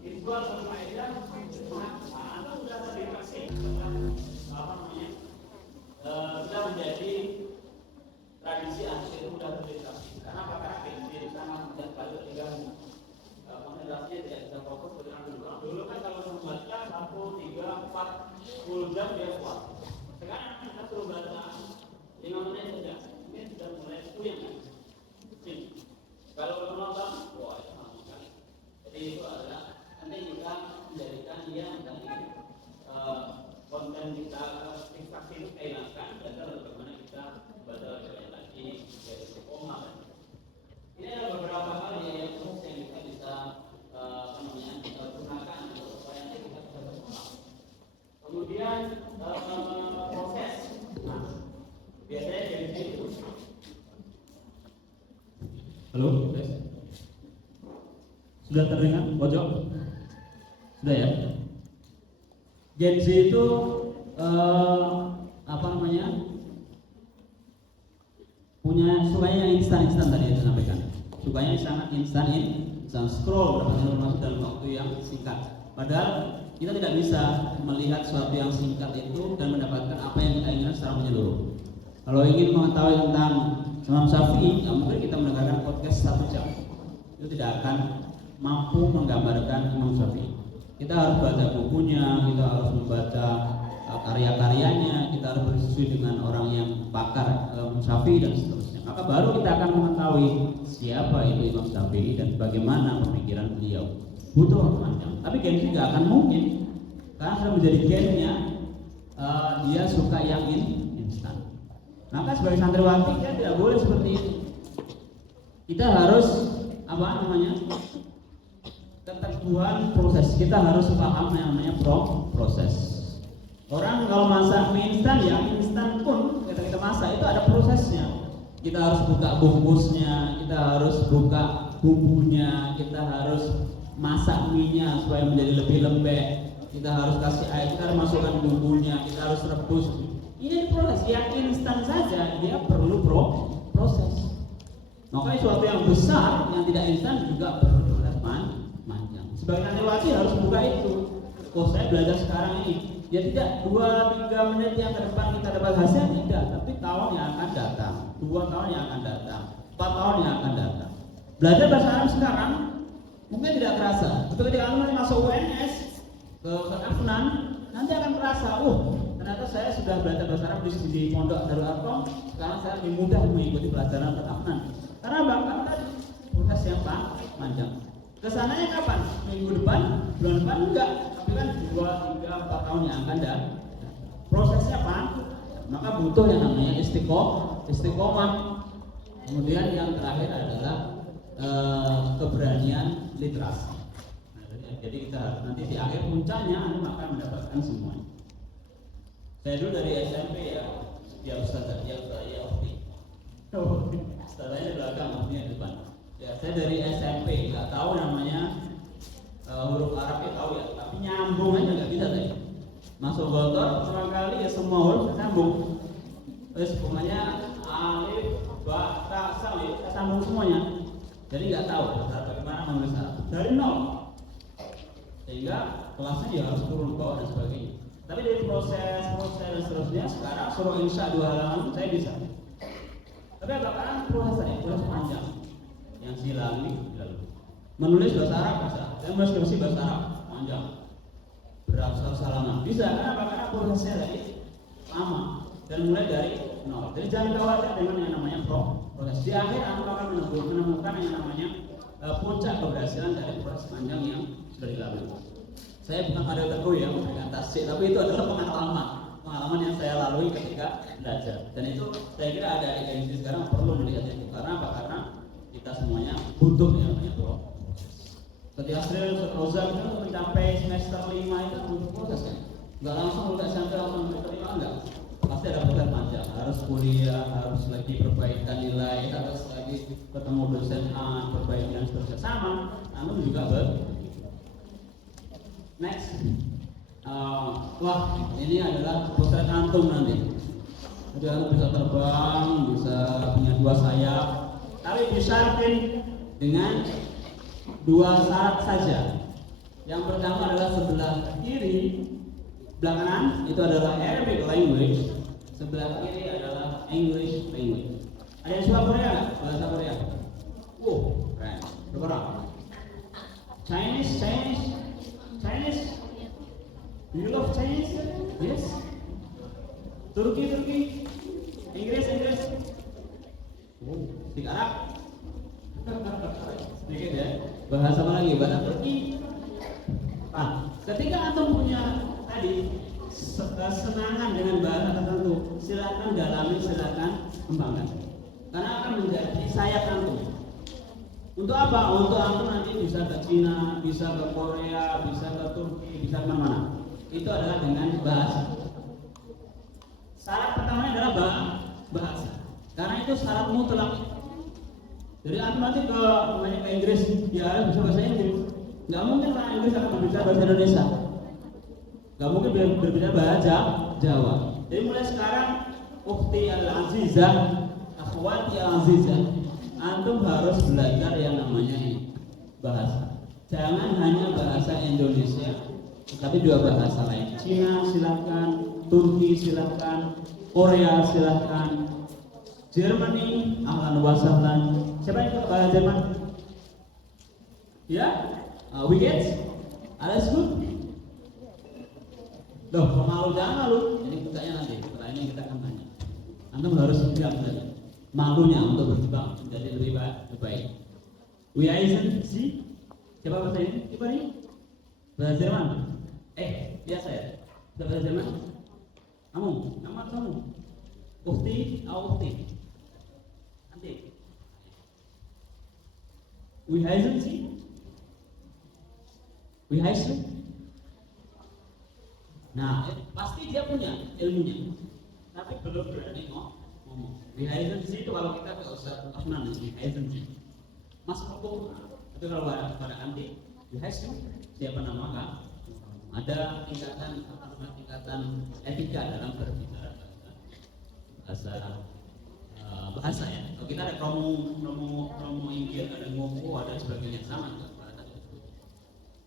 Dibuat berfaedah, Anda sudah terdeteksi apa namanya? Sudah menjadi tradisi antum itu sudah terdeteksi. Karena apakah ini sangat mudah kalau tinggal konsentrasinya tidak bisa fokus dengan dulu. Dulu kan kalau membaca 1, 3, 4 jam dia kuat. Sekarang kita suruh baca 5 menit saja, ini sudah mulai puyeng kan? Kalau menonton, wah itu lama sekali. Jadi itu adalah nanti kita menjadikan dia menjadi konten kita distraksi itu hilangkan dan bagaimana kita baca banyak lagi dari koma. Ini ada beberapa hal yang kita bisa gunakan supaya nanti kita bisa berkembang. Kemudian proses. Nah, biasanya jadi itu. Halo, guys. Sudah terdengar pojok? Sudah ya? Gen Z itu apa namanya? Sukanya yang instan tadi yang disampaikan. Sukanya sangat instan scroll dapat informasi dalam waktu yang singkat. Padahal kita tidak bisa melihat sesuatu yang singkat itu dan mendapatkan apa yang kita inginkan secara menyeluruh. Kalau ingin mengetahui tentang Imam Syafi'i, nggak mungkin kita mendengarkan podcast 1 jam. Itu tidak akan mampu menggambarkan Imam Syafi'i. Kita harus baca bukunya, kita harus membaca karya-karyanya, kita harus berdiskusi dengan orang yang pakar Imam Syafi'i dan seterusnya. Maka baru kita akan mengetahui siapa itu Imam Syafi'i dan bagaimana pemikiran beliau. Butuh waktu panjang. Tapi Gen Z nggak akan mungkin, karena sudah menjadi gennya dia suka yang instan. Maka sebagai santriwati kita tidak boleh seperti itu. Kita harus keteguhan proses. Kita harus paham yang namanya proses. Orang kalau masak mie instan ya instan pun kita masak itu ada prosesnya. Kita harus buka bungkusnya, kita harus buka bumbunya, kita harus masak mie-nya supaya menjadi lebih lembek, kita harus kasih air, kita harus masukkan bumbunya, kita harus rebus. Ini proses yang instan saja, dia perlu proses. Makanya suatu yang besar yang tidak instan juga perlu proses panjang. Sebagai santriwati harus buka itu. Oh, saya belajar sekarang ini, ya tidak 2-3 menit yang ke depan kita dapat hasil, tidak, tapi tahun yang akan datang, 2 tahun yang akan datang, 4 tahun yang akan datang. Belajar bahasa Arab sekarang mungkin tidak terasa, tapi ketika kamu masuk UNS ke Afnan, nanti akan terasa, ternyata saya sudah belajar bahasa Arab di pondok Darul Arqam, sekarang saya lebih mudah mengikuti pelajaran ke Afnan. Karena bahkan tadi proses yang panjang. Kesananya kapan? Minggu depan, bulan depan enggak, tapi kan 2, 3, 4 tahun yang akan datang. Prosesnya panjang, maka butuh yang namanya istiqomah. Kemudian yang terakhir adalah keberanian literasi. Jadi kita nanti di akhir puncaknya Anda akan mendapatkan semuanya. Saya dulu dari SMP ya Ustaz, ya Ofti. Ustaznya di belakang, Oftinya di depan. Ya, saya dari SMP nggak tahu namanya huruf Arabnya tahu ya, tapi nyambung aja nggak bisa tadi. Masuk Goltor pertama kali ya semua huruf nyambung. Terus pokoknya alif, ba, ta, salif, saya sambung semuanya. Jadi nggak tahu bagaimana menulis Arab dari nol. Sehingga kelasnya ya harus turun ke bawah dan sebagainya. Tapi dari proses dan seterusnya sekarang suruh insya 2 halaman saya bisa. Tapi agak proses panjang. Yang silawi menulis bahasa Arab bisa, saya menulis skripsi bahasa Arab panjang beratus halaman bisa, karena prosesnya tadi lama dan mulai dari nol. Jadi jangan khawatir dengan yang namanya proses. Di akhir Anda akan menemukan yang namanya puncak keberhasilan dari proses panjang yang sudah dilalui. Saya bukan Mario Teguh yang memberikan tasik, tapi itu adalah pengalaman yang saya lalui ketika belajar. Dan itu saya kira ada adik-adik sekarang perlu melihat itu. Karena apa? Karena kita semuanya butuh yang namanya proses. Ketika Ustaz Rozak itu mencapai semester 5 itu butuh proses kan? Enggak langsung udah sampai langsung diterima, enggak. Pasti ada proses panjang, harus kuliah, harus lagi perbaikan nilai, harus lagi ketemu dosen A, perbaikan seterusnya sama. Namun juga next, wah ini adalah proses antum nanti. Jadi antum bisa terbang, bisa punya 2 sayap. Tapi disyaratkan dengan 2 syarat saja. Yang pertama adalah sebelah kiri belakangan itu adalah Arabic language, sebelah kiri adalah English language. Ada yang suka Korea nggak? Bahasa Korea? Keren. Berapa? Chinese. Do you love Chinese? Yes. Turki. Inggris. Speak Arab. Sedikit ya. Bahasa apa lagi? Bahasa Turki. Ketika antum punya tadi kesenangan dengan bahasa tertentu, silakan dalami, silakan kembangkan. Karena akan menjadi sayap antum. Untuk apa? Untuk antum nanti bisa ke Cina, bisa ke Korea, bisa ke Turki, bisa kemana-mana. Itu adalah dengan bahasa. Syarat pertamanya adalah bahasa. Karena itu syarat mutlak. Jadi antum nanti ke Inggris, dia bisa bahasa Inggris. Nggak mungkin orang Inggris akan berbicara bahasa Indonesia. Nggak mungkin berbicara bahasa Jawa. Jadi mulai sekarang, ukhti al-azizah, akhwati al-azizah, antum harus belajar yang namanya bahasa. Jangan hanya bahasa Indonesia, tapi juga bahasa lain. Cina silakan, Turki silakan, Korea silakan, Germany ahlan wa sahlan. Siapa yang tahu bahasa Jerman? Ya, we get, alles gut. Loh, malu jangan malu. Ini puncaknya nanti. Setelah ini kita akan tanya. Antum harus siap saja. Malunya untuk berjuang menjadi lebih baik. We eisen si. Siapa bahasa ini? Siapa ini? Bahasa Jerman. Biasa ya. Bahasa Jerman. Nama kamu. Ukti. Nanti. We eisen si. We eisen. Nah, pasti dia punya ilmunya, tapi belum berani ngomong. Di Heisenberg itu kalau kita ke Ustaz Afnan di Heisenberg, Mas hukum. Itu kalau pada anti Siapa nama Kak? Ada tingkatan etika dalam berbicara bahasa ya. Kalau kita ada promo Inggris, ada ngomong, ada sebagainya sama dengan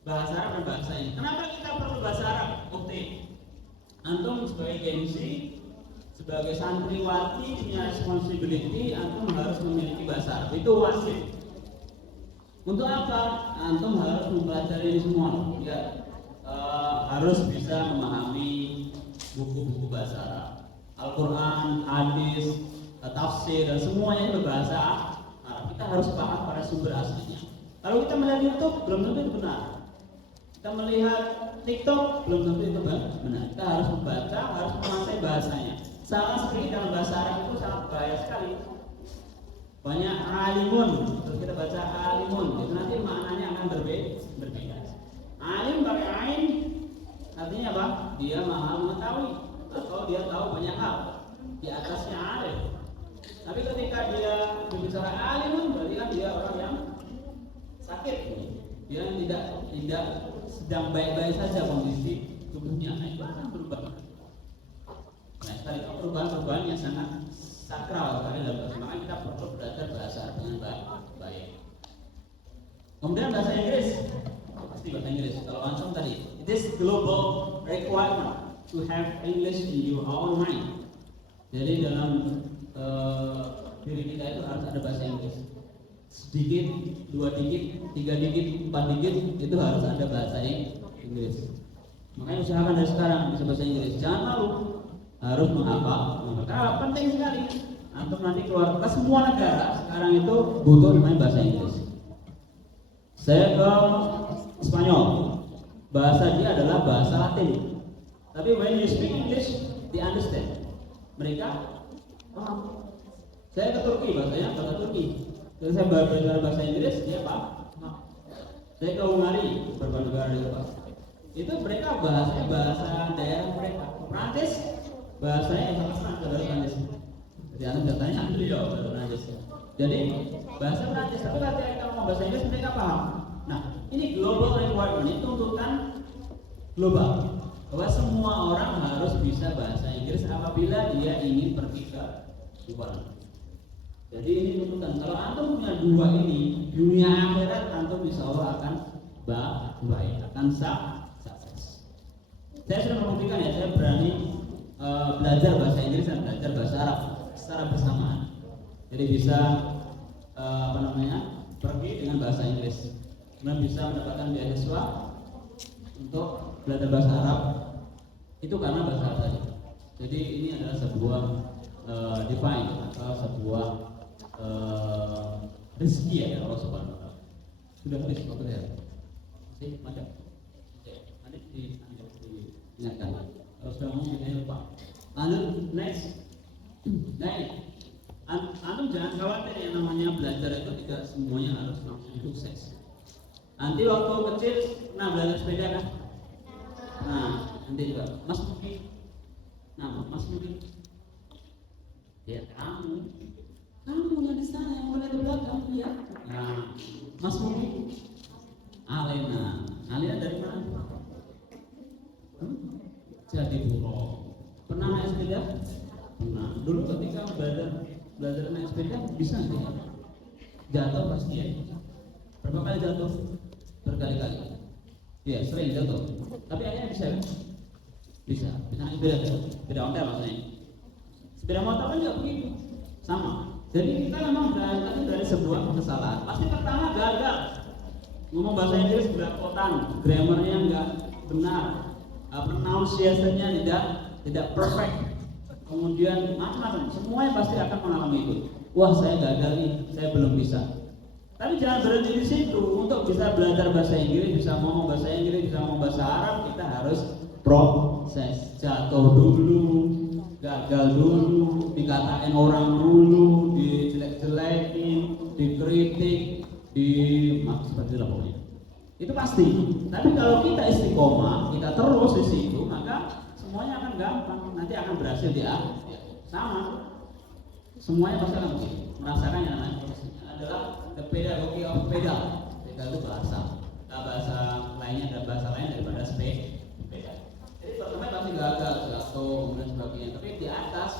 bahasa Arab dan bahasa ini. Kenapa kita perlu bahasa Arab? Oke. Antum sebagai gengsi, sebagai santriwati punya responsibility, antum harus memiliki bahasa Arab. Itu wajib. Untuk apa? Antum harus mempelajari ini semua. Ya, harus bisa memahami buku-buku bahasa Arab, Al-Quran, hadis, tafsir, dan semuanya itu berbahasa Arab. Kita harus paham pada sumber aslinya. Kalau kita melihat YouTube, belum tentu itu benar. Kita melihat TikTok, belum tentu itu benar. Kita harus membaca, harus menguasai bahasanya. Salah sedikit dalam bahasa Arab itu sangat bahaya sekali. Banyak alimun, terus kita baca alimun, itu nanti maknanya akan berbeda. Alim pakai ain, artinya apa? Dia maha mengetahui atau dia tahu banyak hal. Di atasnya alim. Tapi ketika dia berbicara alimun, berarti kan dia orang yang sakit. Dia tidak sedang baik-baik saja kondisi tubuhnya. Nah, itu akan berubah. Nah, tadi itu perubahan yang sangat sakral karena dalam bahasa Arab kita perlu belajar bahasa Arab dengan baik. Kemudian bahasa Inggris, pasti bahasa Inggris. Kalau antum tadi, it is global requirement to have English in your own mind. Jadi dalam diri kita itu harus ada bahasa Inggris. Sedikit, 2 digit, 3 digit, 4 digit itu harus ada bahasa Inggris. Makanya usahakan dari sekarang bisa bahasa Inggris. Jangan malu, harus menghafal. Karena penting sekali. Antum nanti keluar ke semua negara sekarang itu butuh namanya bahasa Inggris. Saya ke Spanyol, bahasa dia adalah bahasa Latin. Tapi when you speak English, they understand. Mereka paham. Saya ke Turki, bahasanya bahasa Turki. Kalau saya belajar bahasa Inggris, dia paham. Saya ke Hungari, beberapa negara di Eropa. Itu mereka bahasanya bahasa daerah mereka. Prancis, bahasanya sama saudara Prancis. Jadi anda bertanya, beliau bahasa Prancis. Jadi bahasa Prancis, tapi ketika kita ngomong bahasa Inggris mereka paham. Nah, ini global requirement, ini tuntutan global bahwa semua orang harus bisa bahasa Inggris apabila dia ingin pergi ke luar. Jadi ini tuntutan. Kalau antum punya 2 ini, dunia akhirat antum insya Allah akan baik, akan sukses. Saya sudah membuktikan ya, saya berani belajar bahasa Inggris dan belajar bahasa Arab secara bersamaan. Jadi bisa pergi dengan bahasa Inggris, kemudian bisa mendapatkan beasiswa untuk belajar bahasa Arab. Itu karena bahasa Arab tadi. Jadi ini adalah sebuah divine atau sebuah rezeki ya Allah Subhanahu wa taala. Sudah habis waktu ya? Masih ada? Ada diingatkan. Kalau sudah ngomong kita lupa. Lanjut next. Antum jangan khawatir yang namanya belajar itu tidak semuanya harus langsung sukses. Nanti waktu kecil pernah belajar sepeda kan? Nah, nanti juga Mas Mudi. Nah, Mas Mudi. Ya kamu yang di sana yang mulai di belakang ya. Nah, Mas Mudi. Alena dari mana? Jadi buruk. Pernah naik sepeda? Pernah. Dulu ketika belajar naik sepeda bisa nggak? Jatuh pasti ya. Berapa kali jatuh? Berkali-kali. Iya, sering jatuh. Tapi akhirnya bisa kan? Bisa naik sepeda ontel maksudnya. Sepeda motor kan nggak begitu. Sama. Jadi kita memang berangkat dari sebuah kesalahan. Pasti pertama gagal. Ngomong bahasa Inggris belepotan, grammarnya nggak benar, pronunciation-nya tidak perfect. Kemudian macam-macam. Semuanya pasti akan mengalami itu. Wah, saya gagal nih, saya belum bisa. Tapi jangan berhenti di situ. Untuk bisa belajar bahasa Inggris, bisa ngomong bahasa Inggris, bisa ngomong bahasa Arab, kita harus proses. Jatuh dulu, gagal dulu, dikatain orang dulu, dijelek-jelekin, dikritik, seperti itu pokoknya. Itu pasti. Tapi kalau kita istiqomah, kita terus di situ, maka semuanya akan gampang. Nanti akan berhasil di akhir. Sama. Semuanya pasti akan merasakan yang namanya adalah the pedagogy of pedal. Pedal itu bahasa. bahasa lainnya ada bahasa lain daripada sepeda. Jadi pertama pasti gagal, jatuh, kemudian sebagainya. Tapi di atas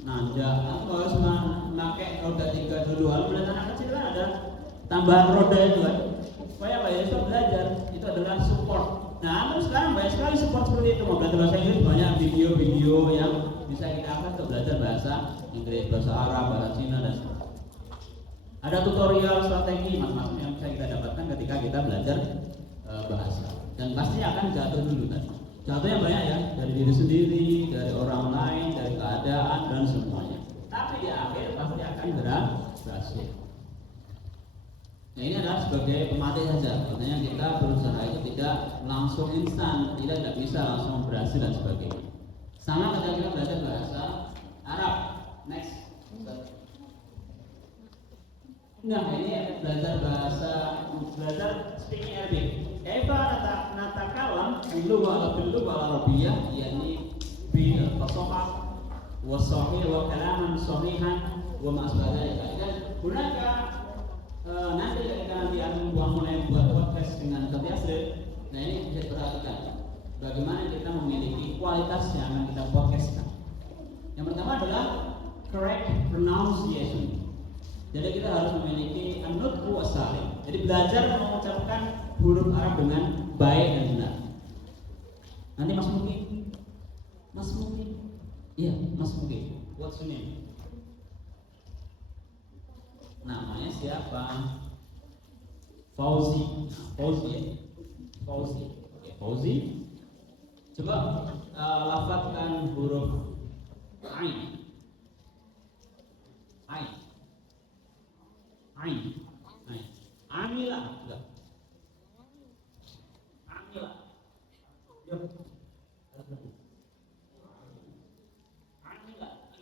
nanjak, aku harus memakai roda 3 dulu. Lalu melihat anak kecil kan ada tambahan roda itu kan. Supaya apa ya? Itu belajar. Itu adalah support. Nah, terus sekarang banyak sekali support seperti itu. Mau belajar bahasa Inggris banyak video-video yang bisa kita akses untuk belajar bahasa Inggris, bahasa Arab, bahasa Cina dan sebagainya. Ada tutorial strategi macam-macam yang bisa kita dapatkan ketika kita belajar bahasa. Dan pasti akan jatuh dulu kan. Jatuhnya banyak ya, dari diri sendiri, dari orang lain, dari keadaan dan semuanya. Tapi di akhir pasti akan berhasil. Nah, ini adalah sebagai pematih saja. Artinya kita berusaha itu tidak langsung instan, tidak bisa langsung berhasil dan sebagainya. Sama ketika kita belajar bahasa Arab. Next. Nah, ini belajar speaking Arabic. Kaifa natakalam bil-lugha al-arabiyyah, yakni bil-fasahah wa sahih wa kalaman sahihan wa ma asbaha dzalika. Dan gunakan nanti ketika akan mulai buat podcast dengan Tatiasri. Nah, ini bisa diperhatikan bagaimana kita memiliki kualitas yang akan kita podcastkan. Yang pertama adalah correct pronunciation. Jadi kita harus memiliki an-nutqu was-salim. Jadi belajar mengucapkan huruf Arab dengan baik dan benar. Nanti Mas Muki. Iya, Mas Muki. What's your name? Namanya siapa? Fauzi. Fauzi. Oke, Fauzi. Coba lafadzkan huruf Ain. Amila. Yuk. Amila. Ikut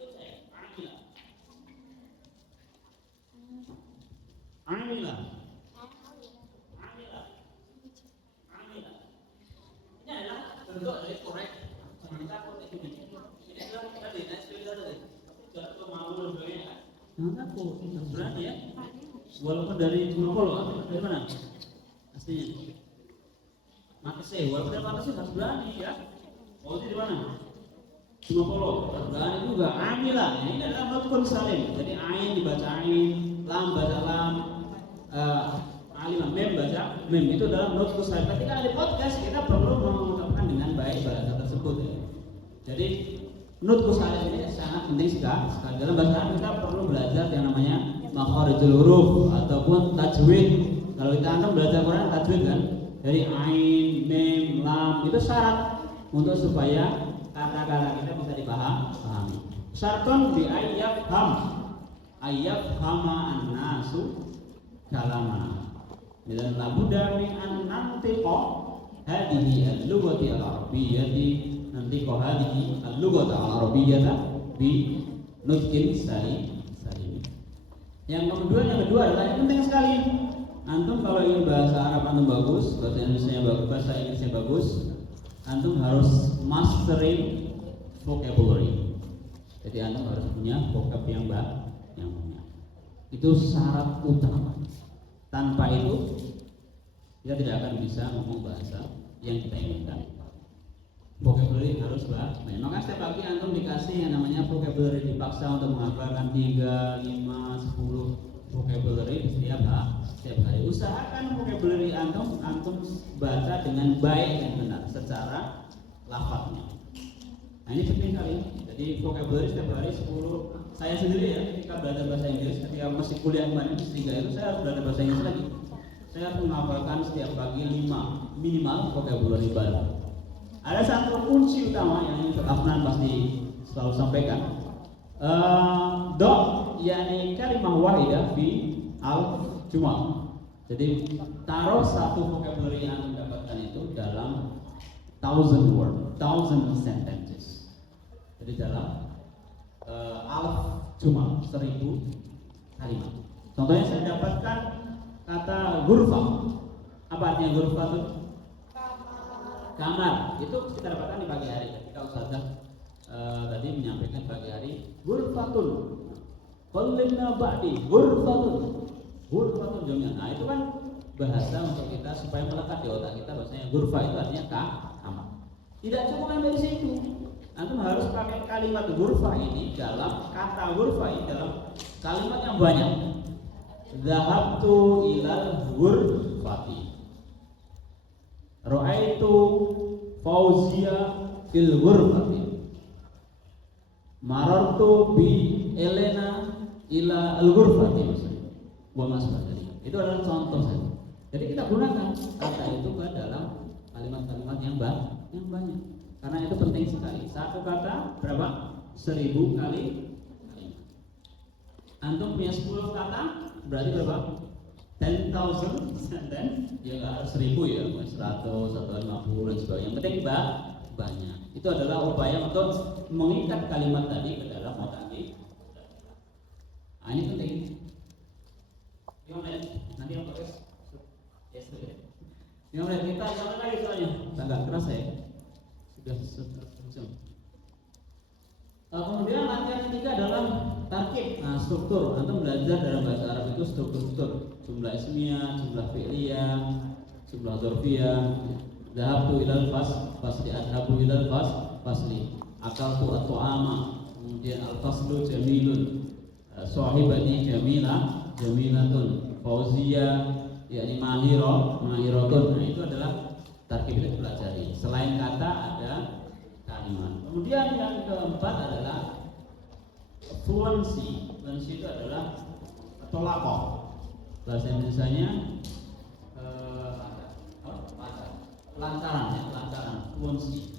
saya. Amila. Ini adalah bentuk dari korek. Ini adalah kita di next video tadi. Jatuh malu lebihnya. Jangan takut, berani ya. Walaupun dari Cimapolo, dari mana? Aslinya. Makasih, walaupun dari Makasih harus berani ya. Mau di mana? Cimapolo, berani juga. Amila, ini adalah nutqun salim. Jadi ain dibaca ain, lam baca lam, alim mem baca mem. Itu adalah nutqun salim. Ketika ada podcast kita perlu mengucapkan dengan baik bahasa tersebut ya. Jadi nutqun salim ini sangat penting sekali. Dalam bahasa Arab kita perlu belajar yang namanya makharijul huruf ataupun tajwid. Kalau kita akan belajar Quran tajwid kan, dari ain, mem, lam itu syarat untuk supaya kata-kata kita bisa dipahami. Syartun bi ayyaf hama an-nasu kalamana. Dan labuda min an nantiqa hadhihi al-lughati al-arabiyyati nantiqa hadhihi al-lughati al-arabiyyata bi nutqin salim. Yang kedua adalah yang penting sekali. Antum kalau ingin bahasa Arab antum bagus, bahasa Indonesia bagus, bahasa Inggrisnya bagus, antum harus mastering vocabulary. Jadi antum harus punya vocab yang banyak. Itu syarat utama. Tanpa itu kita tidak akan bisa ngomong bahasa yang kita inginkan. Vocabulary harus banyak. Maka setiap pagi antum dikasih yang namanya vocabulary, dipaksa untuk menghafalkan 3, 5, 10 vocabulary setiap hari. Usahakan vocabulary antum baca dengan baik dan benar secara lafadznya. Nah, ini penting sekali. Jadi vocabulary setiap hari 10. Saya sendiri ya, ketika belajar bahasa Inggris, ketika masih kuliah kemarin S3 itu saya harus belajar bahasa Inggris lagi. Saya harus menghafalkan setiap pagi 5 minimal vocabulary baru. Ada satu kunci utama yang Afnan pasti selalu sampaikan. Yani kalimah wahidah fi al-jumlah. Jadi taruh satu vocabulary yang Anda dapatkan itu dalam 1000 word, 1000 sentences. Jadi dalam al-jumlah 1000 kalimat. Contohnya saya dapatkan kata ghurfa. Apa artinya ghurfa itu? Kamar. Itu kita dapatkan di pagi hari ketika Ustazah tadi menyampaikan pagi hari ghurfatun. Qallimna ba'di ghurfatun. Ghurfatun jami'an. Nah, itu kan bahasa untuk kita supaya melekat di otak kita bahwasanya ghurfa itu artinya kamar. Tidak cukup sampai di situ. Antum harus pakai kalimat ghurfa ini dalam kata ghurfa ini dalam kalimat yang banyak. Dhahabtu ilal ghurfati. Ra'aitu Fauzia fil ghurfati. Marartu bi Elena ila al-ghurfati misalnya. Wa masbah. Itu adalah contoh saja. Jadi kita gunakan kata itu ke dalam kalimat-kalimat yang banyak. Karena itu penting sekali. Satu kata berapa? 1000 kali kalimat. Antum punya 10 kata berarti berapa? 10,000 dan ya nggak harus 1000 ya, 100, 150 dan sebagainya. Yang penting banyak. Itu adalah upaya untuk mengikat kalimat tadi ke dalam otak kita. Nah, ini penting. 5 menit. Nanti yang terus. Ya sudah. 5 menit kita jalan lagi soalnya. Agak kerasa ya. Sudah sejam. Kemudian latihan ketiga adalah tarkib. Nah, struktur. Antum belajar dalam bahasa Arab itu struktur. Jumlah ismiyah, jumlah fi'liyah, jumlah dzarfiyah. Dhahabtu ilal fasli, adhabu ilal fasli. Akaltu at-ta'ama. Kemudian al-faslu jamilun. Sahibati jamilatun. Fauzia yakni mahiratun. Nah, itu adalah tarkib yang dipelajari. Selain kata ada kalimat. Kemudian yang keempat adalah fluency. Fluency itu adalah tolaqah. Bahasa Indonesianya lancaran, fluency.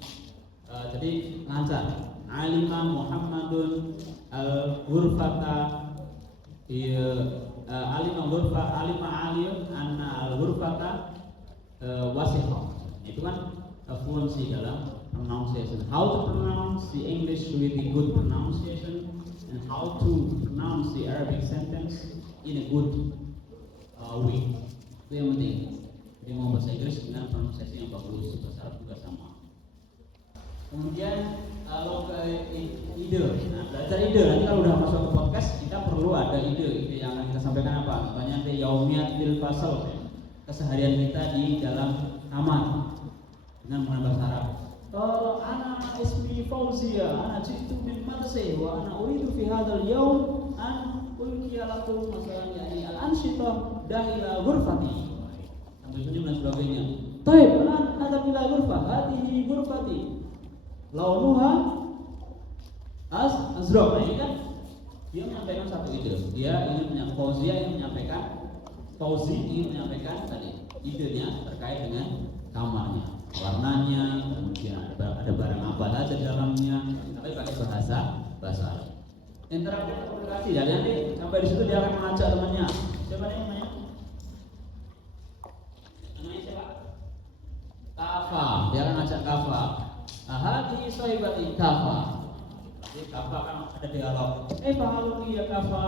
Jadi lancar. Alima Muhammadun al-ghurfata alima aliyun anna al-ghurfata wasiqah. Itu kan fluency dalam pronunciation. How to pronounce the English with a good pronunciation and how to pronounce the Arabic sentence in a good way. Itu yang penting. Jadi mau bahasa Inggris dengan pronunciasi yang bagus, bahasa Arab juga sama. Kemudian kalau ke ide, nah belajar ide. Nanti kalau udah masuk ke podcast kita perlu ada ide yang akan kita sampaikan apa? Contohnya nanti yaumiyat fil fasal, keseharian kita di dalam kamar dengan menggunakan bahasa Arab. Kalau ana ismi Fauzia, ana jitu bil madrasah wa ana uridu fi hadzal yaum an ulqiya lakum masalan yani al-anshitah dahila ghurfati. Sambil senyum dan sebagainya. Taib, ana adab ila ghurfah, hadhihi ghurfati. Launuha azraq. Nah, ini kan dia menyampaikan satu ide. Dia ingin menyampaikan, Fauzia ingin menyampaikan, Fauzi ingin menyampaikan tadi idenya terkait dengan kamarnya, warnanya, kemudian ada barang apa saja di dalamnya, tapi pakai bahasa Arab. Interaksi komunikasi. Jadi nanti sampai di situ dia akan mengajak temannya. Siapa nih namanya? Namanya siapa? Kafa. Dia akan ngajak Kafa. Hadi sahibati Kafa. Jadi Kafa kan ada dialog. Fahaluki ya Kafa.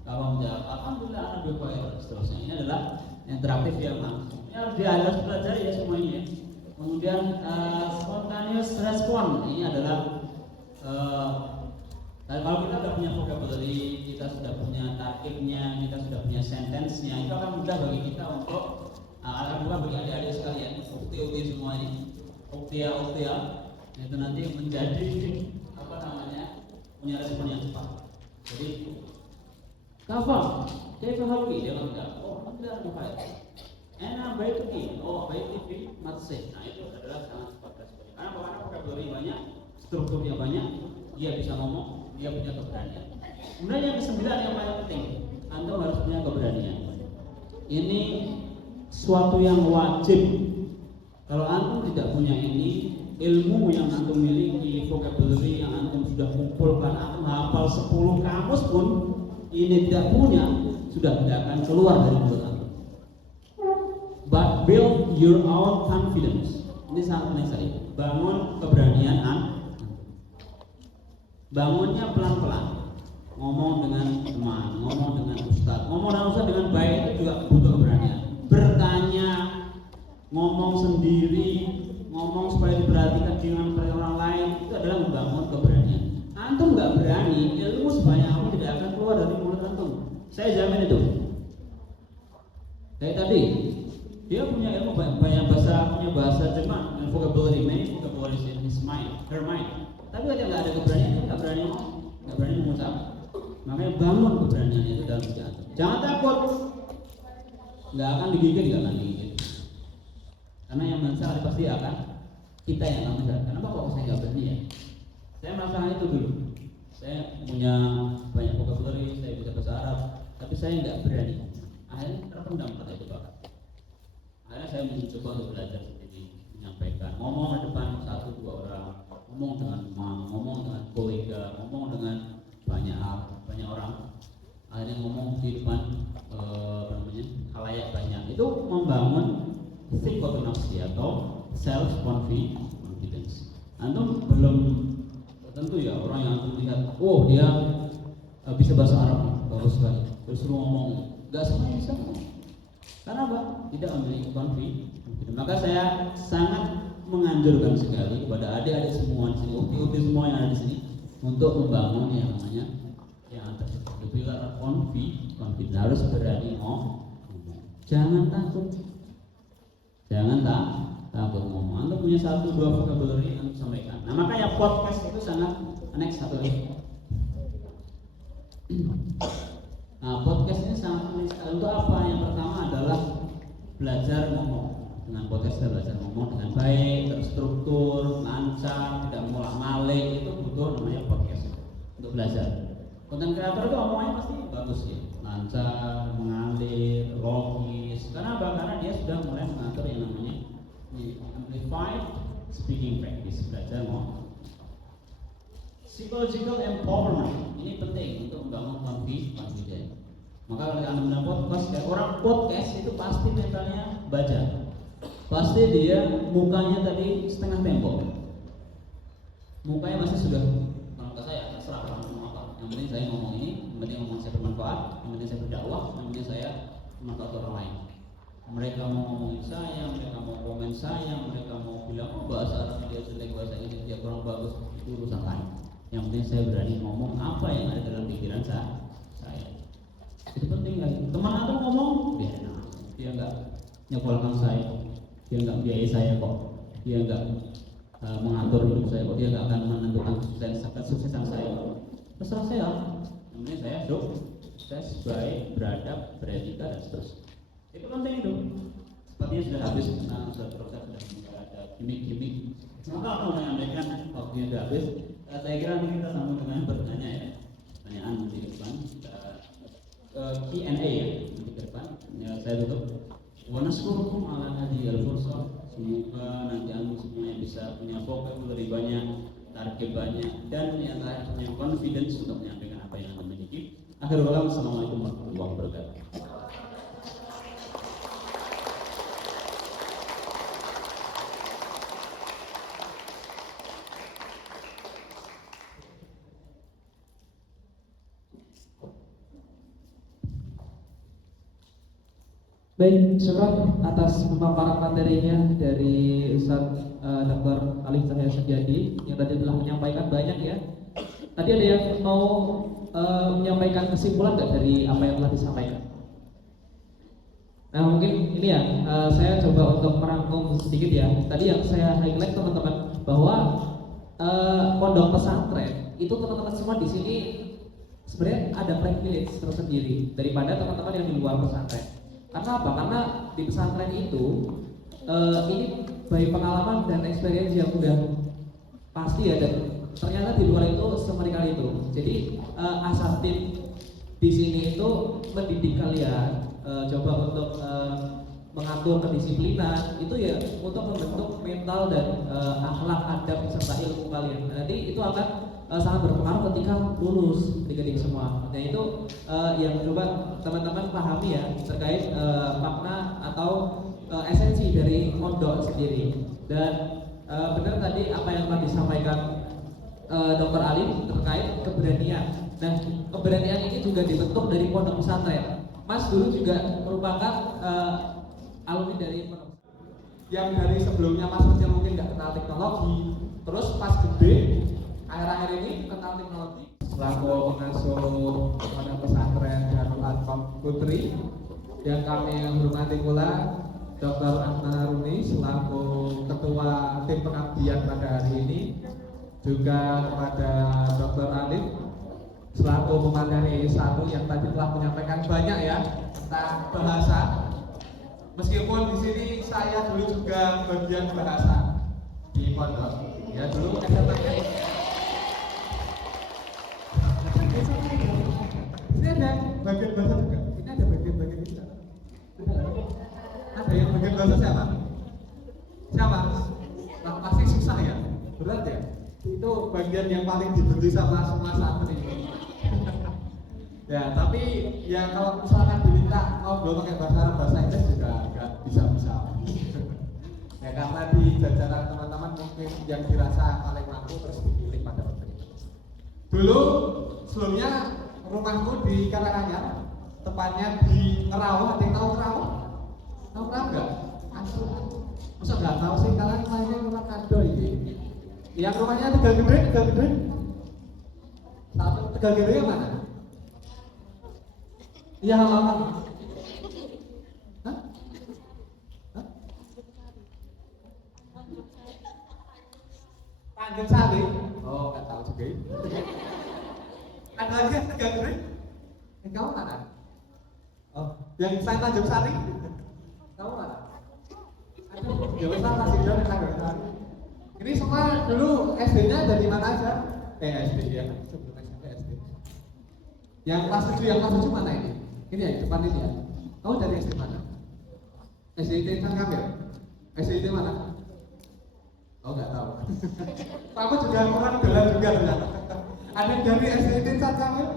Kafa menjawab, alhamdulillah ana bi khair. Seterusnya ini adalah interaktif yang langsung. Ini harus harus pelajari ya semuanya ya. Kemudian spontaneous response. Ini adalah kalau kita sudah punya vocabulary, kita sudah punya tarkibnya, kita sudah punya sentence-nya, itu akan mudah bagi kita untuk akan mudah bagi adik-adik sekalian, ukti semua ini, uktia itu nanti menjadi punya respon yang cepat. Jadi Kafa, kaifa haluki? Dia akan bilang, oh alhamdulillah baik. Enak baik ini, oh baik ini matseh. Nah itu adalah sangat cepat responnya. Karena vocabulary banyak, strukturnya banyak, dia bisa ngomong, dia punya keberanian. Kemudian yang kesembilan yang paling penting, Antum harus punya keberanian. Ini suatu yang wajib. Kalau Antum tidak punya ini, ilmu yang Antum miliki, vocabulary yang Antum sudah kumpulkan, Antum hafal 10 kamus pun, ini tidak punya, sudah tidak akan keluar dari mulut Antum. But build your own confidence. Ini sangat penting sekali. Bangun keberanian Antum. Bangunnya pelan-pelan. Ngomong dengan teman, ngomong dengan ustaz, ngomong dengan ustaz dengan baik itu juga butuh keberanian. Bertanya, ngomong sendiri, ngomong supaya diperhatikan dengan orang lain, itu adalah membangun keberanian. Antum nggak berani, ilmu sebanyak apa tidak akan keluar dari mulut Antum. Saya jamin itu. Kayak tadi, dia punya ilmu banyak bahasa, punya bahasa Jerman, and vocabulary, many vocabularies in his mind, her mind. Tapi aja nggak ada keberanian, nggak berani mengucap. Makanya bangun keberanian itu dalam diri antum. Jangan takut, nggak akan digigit. Karena yang mencari pasti akan kita yang akan mencari. Kenapa kok saya nggak berani ya? Saya merasakan itu dulu. Saya punya banyak vocabulary, saya bisa bahasa Arab, tapi saya nggak berani. Akhirnya terpendam pada itu bakat. Akhirnya saya mencoba untuk belajar sendiri, menyampaikan, ngomong di depan 1-2 orang, ngomong dengan teman, ngomong dengan kolega, ngomong dengan banyak orang. Akhirnya ngomong di depan khalayak banyak. Itu membangun thiqatun nafsi atau self confidence. Antum belum tentu ya orang yang antum lihat, oh dia bisa bahasa Arab, bagus sekali, terus suruh ngomong, nggak semuanya bisa ngomong. Karena apa? Tidak memiliki confidence. Maka saya sangat menganjurkan sekali kepada adik-adik semua di sini, ukti-ukti semua yang ada di sini, untuk membangun yang namanya yang atas itu pilar confidence. Harus berani ngomong. Jangan takut. Takut ngomong. Anda punya 1-2 vocabulary yang sampaikan. Nah, makanya podcast itu sangat next satu lagi. Nah, podcast ini sangat menarik sekali. Untuk apa? Yang pertama adalah belajar ngomong. Dengan podcast kita belajar ngomong dengan baik, terstruktur, lancar, tidak mengulang-alik. Itu butuh namanya podcast untuk belajar. Konten kreator itu omongannya pasti bagus ya, lancar, mengalir, logis. Karena apa? Karena dia sudah mulai mengatur yang namanya amplified speaking practice, belajar ngomong. Psychological empowerment ini penting untuk membangun confidence. Maka kalau anda mendengar podcast, orang podcast itu pasti mentalnya baja. Pasti dia mukanya tadi setengah tembok. Mukanya masih sudah, kalau kata saya terserah orang ngomong apa. Yang penting saya ngomong ini, yang penting ngomong saya bermanfaat, yang penting saya berdakwah, yang penting saya bermanfaat orang lain. Mereka mau ngomongin saya, mereka mau komen saya, mereka mau bilang oh bahasa Arab dia jelek, bahasa ini dia kurang bagus, itu urusan lain. Yang penting saya berani ngomong apa yang ada dalam pikiran saya. Itu penting lagi. Teman aku ngomong, dia nggak nyekolahkan saya, dia nggak biayai saya kok, dia nggak mengatur hidup saya kok, dia nggak akan menentukan kesuksesan saya. Terserah saya. Yang penting saya sukses, baik, beradab, beretika dan seterusnya. Itu penting itu. Sepertinya sudah habis, sudah proses, sudah tidak ada gimmick. Maka aku menyampaikan waktunya sudah habis. Saya kira nanti kita sambung dengan bertanya ya, pertanyaan di depan, Q&A ya di depan. Ya, saya tutup. Wa naskurukum ala hadhil fursah. Semoga nanti anda semuanya bisa punya vocabulary banyak, target banyak, dan yang lain punya confidence untuk menyampaikan apa yang anda miliki. Akhirul kalam, assalamualaikum warahmatullahi wabarakatuh. Baik, syukur atas pemaparan materinya dari Ustaz Dr. Alif Cahya Setiadi yang tadi telah menyampaikan banyak ya. Tadi ada yang mau menyampaikan kesimpulan nggak dari apa yang telah disampaikan? Nah mungkin ini ya, saya coba untuk merangkum sedikit ya. Tadi yang saya highlight teman-teman bahwa pondok pesantren itu teman-teman semua di sini sebenarnya ada privilege tersendiri daripada teman-teman yang di luar pesantren. Karena apa? Karena di pesantren itu ini baik pengalaman dan experience yang udah pasti ya, dan ternyata di luar itu semeringkal itu. Jadi asatid di sini itu mendidik kalian, coba untuk mengatur kedisiplinan itu ya untuk membentuk mental dan akhlak, adab serta ilmu kalian. Nanti itu akan sangat berpengaruh ketika lulus adik-adik semua. Nah itu yang coba teman-teman pahami ya terkait makna atau esensi dari pondok sendiri. Dan benar tadi apa yang telah disampaikan Dr. Alif terkait keberanian. Nah keberanian ini juga dibentuk dari pondok pesantren. Mas dulu juga merupakan alumni dari pondok yang dari sebelumnya Mas kecil mungkin nggak kenal teknologi, terus pas gede akhir-akhir ini kenal teknologi selaku pengasuh pondok pesantren Darul Arqam Putri Yang kami hormati pula Dr. Asma Haruni selaku Ketua Tim Pengabdian pada hari ini, juga kepada Dr. Alif selaku pemateri satu yang tadi telah menyampaikan banyak ya tentang bahasa. Meskipun di sini saya dulu juga bagian bahasa di pondok, ya dulu SMA. Ini ada bagian bahasa juga. Ini ada bagian juga. Ada yang bagian bahasa siapa? Siapa? Nah, pasti susah ya, berat ya. Itu bagian yang paling dibenci sama semua saat ini. Ya, tapi ya kalau misalkan diminta ngobrol pakai bahasa Inggris juga nggak bisa. Ya karena di jajaran teman-teman mungkin yang dirasa paling mampu terus dipilih pada waktu itu. Dulu sebelumnya rumahku di Karanganyar, tepatnya di Ngerawu. Ada yang tahu Ngerawu? Tahu Ngerawu nggak? Masa nggak tahu sih? Kalian mainnya rumah kado ini. Yang rumahnya Tegal Gede. Satu Tegal Gede yang mana? Iya halaman. Hah? Tanjung Sari. Oh, nggak tahu juga. Ada lagi yang Tegal Gede? Kamu mana? Oh, yang saya Tanjung Sari. Kamu mana? Aduh, ya besar masih jauh Tanjung Sari. Ini semua dulu SD-nya dari mana aja? SD ya, sebelum SMP SD. Yang kelas 7 mana ini? Ini ya, depan ini ya. Kamu dari SD mana? SDIT Insan Kamil? SDIT mana? Oh nggak tahu. Kamu juga kurang jalan juga ternyata. Ada dari SDIT Insan Kamil?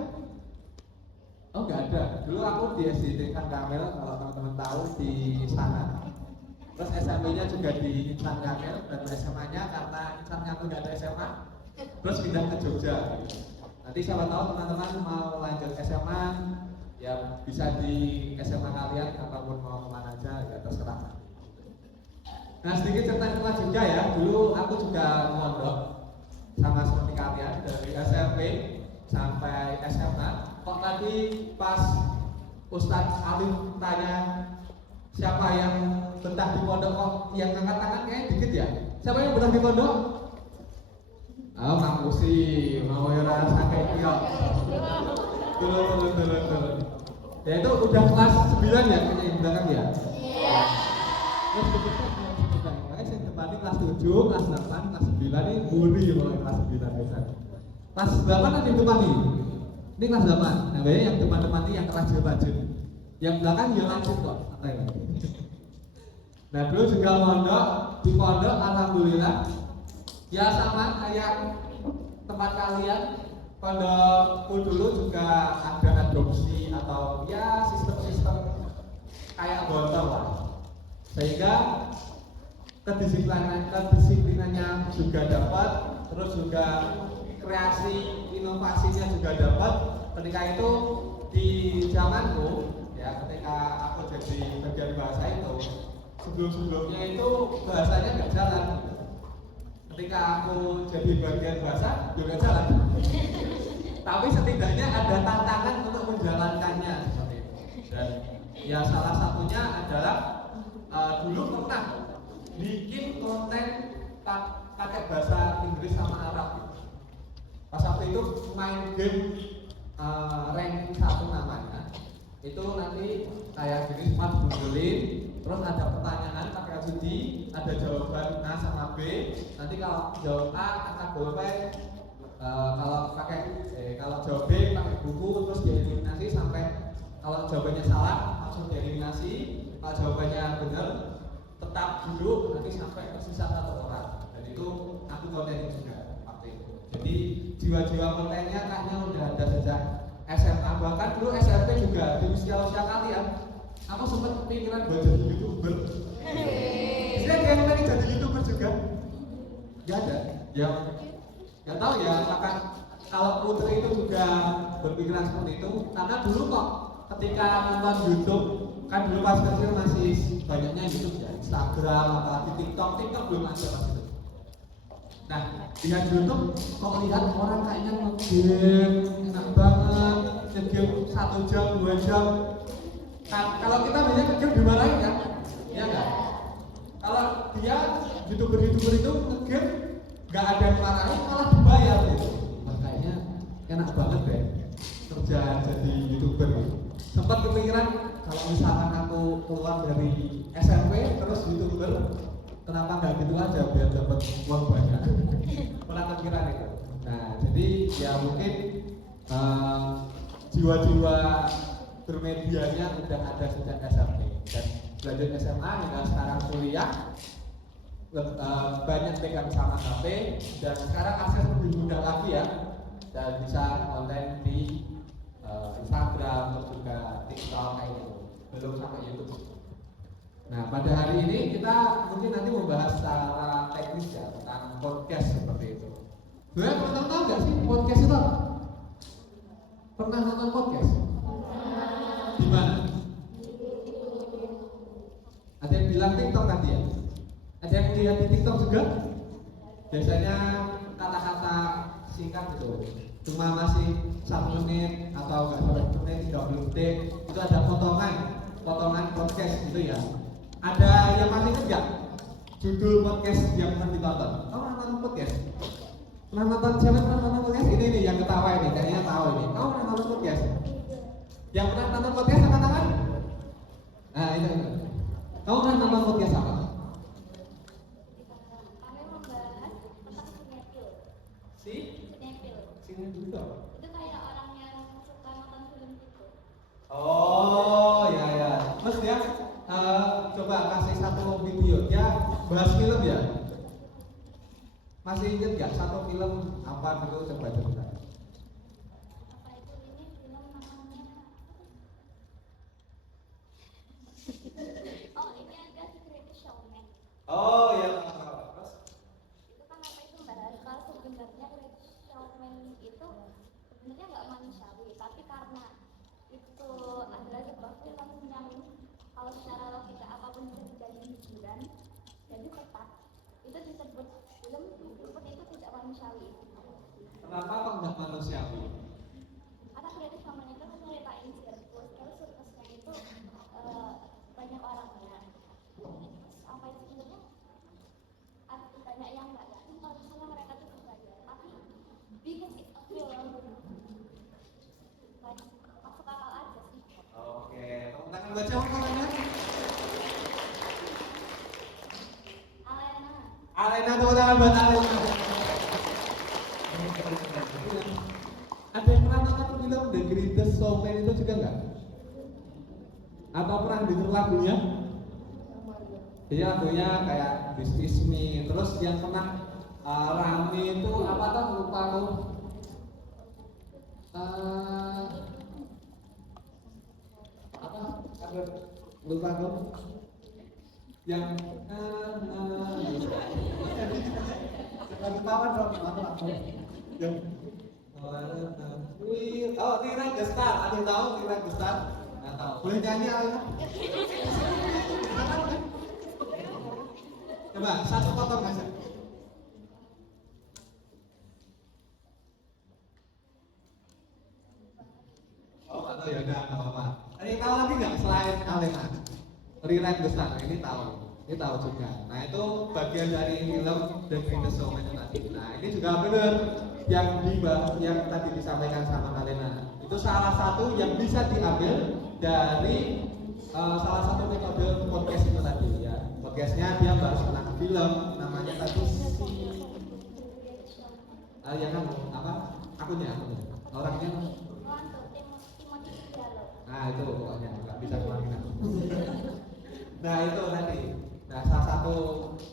Oh nggak ada. Dulu aku di SDIT Insan Kamil, kalau teman-teman tahu di sana. Terus SMP-nya juga di Insan Kamil, dan SMA-nya karena Insan Kamil nggak ada SMA, terus pindah ke Jogja. Nanti siapa tahu teman-teman mau lanjut SMA, ya bisa di SMA kalian ataupun mau kemana aja, ya terserah. Nah sedikit cerita Jogja ya. Dulu aku juga mondok sama seperti kalian dari SMP sampai SMA. Kok tadi pas Ustadz Alif tanya siapa yang betah di pondok, kok yang angkat tangan kayaknya dikit ya. Siapa yang betah di pondok? Oh, ngapusi, mau rasa kayak dia. Dulu. Ya itu udah kelas 9 ya kayaknya yang belakang ya. Iya. Terus makanya saya tempati kelas 7, kelas 8, kelas 9 ini buri kalau kelas 9 biasa. Kelas 8 ada yang tempati. Ini kelas 8. Nah, kayaknya yang depan-depan ini yang rajin. Yang belakang ya lanjut kok. Nah dulu juga mondok di pondok, alhamdulillah ya sama kayak tempat kalian. Pondokku dulu juga ada adopsi atau ya sistem-sistem kayak botol lah, sehingga kedisiplinannya juga dapat, terus juga kreasi inovasinya juga dapat. Ketika itu di zamanku ya, ketika aku jadi bagian bahasa itu, sebelumnya itu bahasanya nggak jalan. Ketika aku jadi bagian bahasa juga jalan. Tapi setidaknya ada tantangan untuk menjalankannya seperti itu. Dan ya salah satunya adalah dulu pernah bikin konten pakai bahasa Inggris sama Arab. Pas waktu itu main game ranking 1 namanya. Itu nanti kayak gini semua dikumpulin, terus ada pertanyaan pakai studi, ada jawaban A sama B. Nanti kalau jawab A akan boleh, kalau jawab B pakai buku, terus dieliminasi sampai kalau jawabannya salah langsung dieliminasi. Kalau jawabannya benar tetap duduk, nanti sampai tersisa 1 orang. Dan itu aku konten juga waktu itu. Jadi jiwa-jiwa kontennya kayaknya udah ada sejak SMA, bahkan dulu SMP juga di usia-usia kalian. Aku sempat kepikiran buat jadi YouTuber. Saya yang pengen jadi YouTuber juga. Gak ada. Yang gak tahu ya apakah kalau Putri itu juga berpikiran seperti itu. Karena dulu kok ketika nonton YouTube, kan dulu pas kecil masih banyaknya YouTube ya, Instagram, apalagi TikTok belum ada pas itu. Nah, lihat YouTube, kok lihat orang kayaknya nge-game enak banget, nge-game 1 jam, 2 jam. Nah, kalau kita biasanya nge-game dimarahin kan? Iya nggak? Kalau dia youtuber-youtuber itu nge-game nggak ada yang marahin malah dibayar gitu. Nah, kayaknya enak banget deh kerja jadi youtuber gitu. Sempat kepikiran kalau misalkan aku keluar dari SMP terus youtuber, kenapa nggak gitu aja biar dapat uang banyak? Pernah kepikiran itu. Nah, jadi ya mungkin jiwa-jiwa bermedianya udah ada sejak SMP dan lanjut SMA hingga sekarang kuliah banyak pegang sama HP dan sekarang akses lebih mudah lagi ya dan bisa konten di Instagram terus juga TikTok kayak gitu, belum sampai YouTube. Nah, pada hari ini kita mungkin nanti membahas secara teknis ya tentang podcast seperti itu. Sebenarnya pernah tahu nggak sih podcast itu apa? Pernah nonton podcast? Di mana? Ada yang bilang TikTok tadi ya? Ada yang lihat di TikTok juga? Biasanya kata-kata singkat gitu, cuma masih 1 menit atau nggak sampai 1 menit, 30 detik. Itu ada potongan podcast gitu ya. Ada yang masih ingat nggak judul podcast yang pernah ditonton? Kamu pernah nonton podcast? Pernah nonton? Siapa pernah nonton podcast? Ini nih yang ketawa ini, kayaknya tahu ini. Kamu pernah nonton podcast? Yang pernah nonton podcast angkat tangan? Nah itu. Kamu pernah nonton podcast apa? Kami membahas tentang sinetron. Sinetron. Sinetron. Itu kayak orang yang suka nonton film gitu. Oh ya ya. Mas ya, coba kasih satu video. Dia bahas film ya. Masih ingat nggak satu film apa dulu coba cerita? Apa itu ini film namanya? Oh ini ada The Greatest Showman. Oh ya. Terus? Itu kan apa itu bahas kalau sebenarnya Greatest Showman itu sebenarnya nggak manusiawi, tapi karena itu adalah sebuah film yang kalau secara logika apapun bisa dijadikan hiburan, jadi tetap itu disebut film meskipun itu tidak manusiawi. Kenapa kok nggak manusiawi? Karena Greatest Showman itu menceritain sirkus, terus sirkusnya itu banyak orangnya. Apa itu sebenarnya banyak yang nggak yakin kalau misalnya mereka tuh berbayar, tapi because it's a film, masuk akal aja sih. Oke, tepuk tangan buat siapa namanya? Alena. Alena, tepuk tangan buat Alena. Ada yang pernah nonton film The Greatest Showman itu juga nggak? Atau pernah denger lagunya? Jadi lagunya kayak This Is Me. Terus yang pernah rame itu apa tuh? Lupa tuh. Apa? Lupa tuh. Yang ketawa dong, apa? Yang oh, Tira Gestar. Ada yang tahu Tira Gestar? Nggak tahu. Boleh nyanyi Alena? Coba satu potong aja. Oh, atau ya udah nggak apa-apa. Ada yang tahu lagi nggak selain Alena? Tira Gestar ini tahu. Ini tahu juga. Nah itu bagian dari film The Greatest Showman itu tadi. Nah ini juga benar yang tadi disampaikan sama Alena. Itu salah satu yang bisa diambil dari salah satu metode podcast itu tadi ya. Podcastnya dia bahas tentang film, namanya tadi yang apa? Akunnya. Orangnya. Nah itu pokoknya nggak bisa keluarin aku. Nah itu tadi. Nah salah satu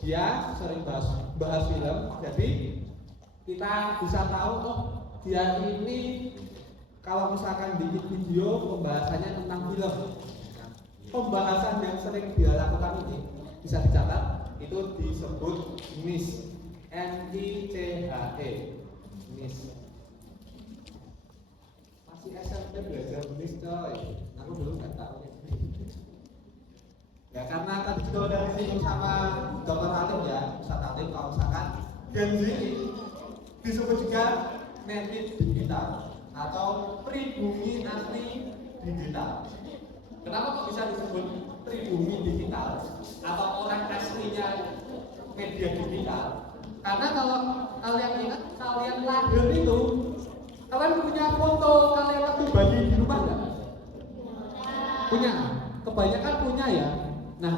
dia sering bahas film, jadi kita bisa tahu oh dia ini kalau misalkan bikin video pembahasannya tentang film. Nah, pembahasan yang sering dia lakukan ini bisa dicatat itu disebut niche, NICHE, niche. Masih SMP belajar niche coy, aku belum nggak tahu. Ya karena tadi juga udah disinggung sama Dr. Alim ya, Ustaz Alim kalau misalkan Gen Z disebut juga native digital atau pribumi asli digital. Kenapa kok bisa disebut pribumi digital atau orang aslinya media digital? Karena kalau kalian ingat, kalian lahir itu, kalian punya foto kalian waktu bayi di rumah nggak? Punya, kebanyakan punya ya. Nah,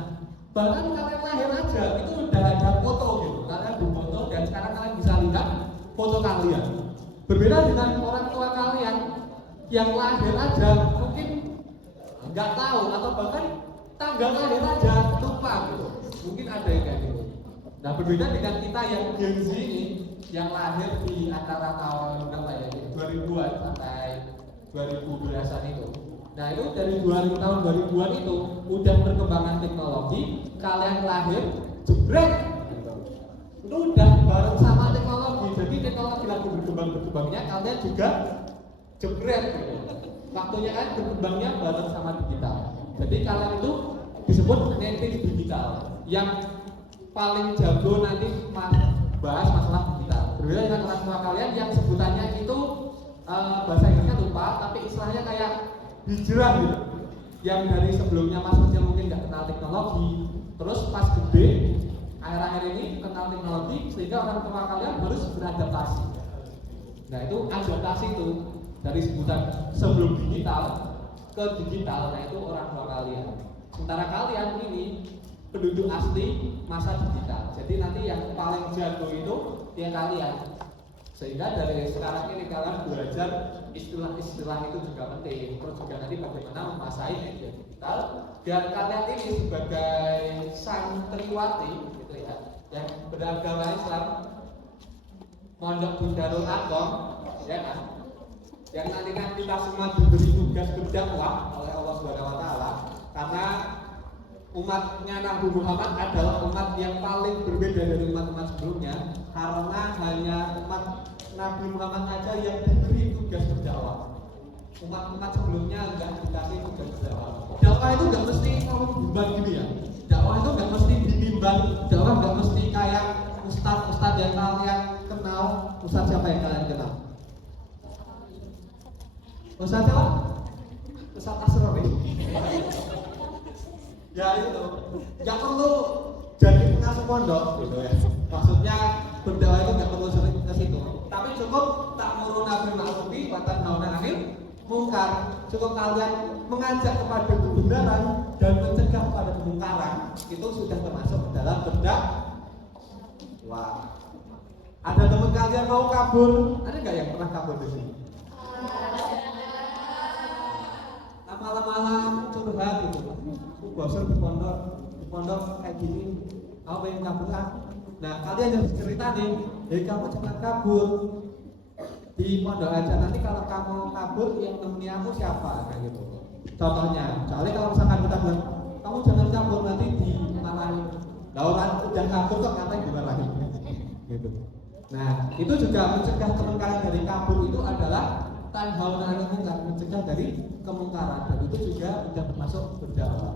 bahkan kalian lahir aja itu udah ada foto gitu. Kalian berfoto dan sekarang kalian bisa lihat foto kalian. Berbeda dengan orang tua kalian yang lahir aja mungkin nggak tahu atau bahkan tanggal lahir aja lupa gitu. Mungkin ada yang kayak gitu. Nah, berbeda dengan kita yang Gen Z ini yang lahir di antara tahun berapa ya? 2000-an sampai 2012-an itu. Nah, itu dari tahun 2000-an itu udah perkembangan teknologi, kalian lahir jebret gitu. Itu udah bareng sama teknologi. Jadi teknologi lagi berkembangnya kalian juga jebret gitu. Waktunya kan berkembangnya bareng sama digital. Jadi kalian itu disebut native digital yang paling jago nanti bahas masalah digital. Berbeda dengan orang tua kalian yang sebutannya itu bahasa Inggrisnya lupa, tapi istilahnya kayak hijrah gitu. Yang dari sebelumnya pas kecil mungkin nggak kenal teknologi, terus pas gede akhir-akhir ini kenal teknologi sehingga orang tua kalian harus beradaptasi. Nah, itu adaptasi itu dari sebutan sebelum digital ke digital, nah itu orang tua kalian. Sementara kalian ini penduduk asli masa digital. Jadi nanti yang paling jago itu ya kalian. Sehingga dari sekarang ini kalian belajar istilah-istilah itu juga penting. Terus juga nanti bagaimana menguasai media digital. Dan kalian ini sebagai santriwati gitu ya, yang beragama Islam, Mondok di Darul Arqam, ya kan? Yang nantinya kita semua diberi tugas berdakwah oleh Allah Subhanahu wa taala, karena umatnya Nabi Muhammad adalah umat yang paling berbeda dari umat-umat sebelumnya, karena hanya umat Nabi Muhammad aja yang diberi tugas berdakwah. Umat-umat sebelumnya enggak dikasih tugas berdakwah. Dakwah itu enggak mesti kamu bimbang gini ya. Dakwah itu enggak mesti bimbang. Dakwah enggak mesti kayak ustaz yang kalian kenal. Ustaz siapa yang kalian kenal? Ustaz siapa? Ustaz Asrofi. Ya itu, nggak perlu jadi pengasuh pondok gitu ya. Maksudnya berdakwah itu nggak perlu sering ke situ. Tapi cukup ta'muruna bil ma'rufi wa tanhauna 'anil munkar. Cukup kalian mengajak kepada kebenaran dan mencegah pada kemungkaran, itu sudah termasuk dalam berdakwah. Ada teman kalian mau kabur? Ada nggak yang pernah kabur di sini? Malam-malam curhat gitu. Bosan di pondok kayak gini, kamu pengen kabur ah? Nah, kalian harus cerita nih, kamu jangan kabur di pondok aja. Nanti kalau kamu kabur, yang nemenin kamu siapa? Kayak gitu. Contohnya, soalnya kalau misalkan kita bilang, kamu jangan kabur nanti dimarahin. Lah orang udah kabur kok ngapain dimarahin? Gitu. Nah, itu juga mencegah kemungkaran dari kabur itu adalah tanhauna 'anil munkar, mencegah dari kemungkaran, dan itu juga sudah termasuk berdakwah.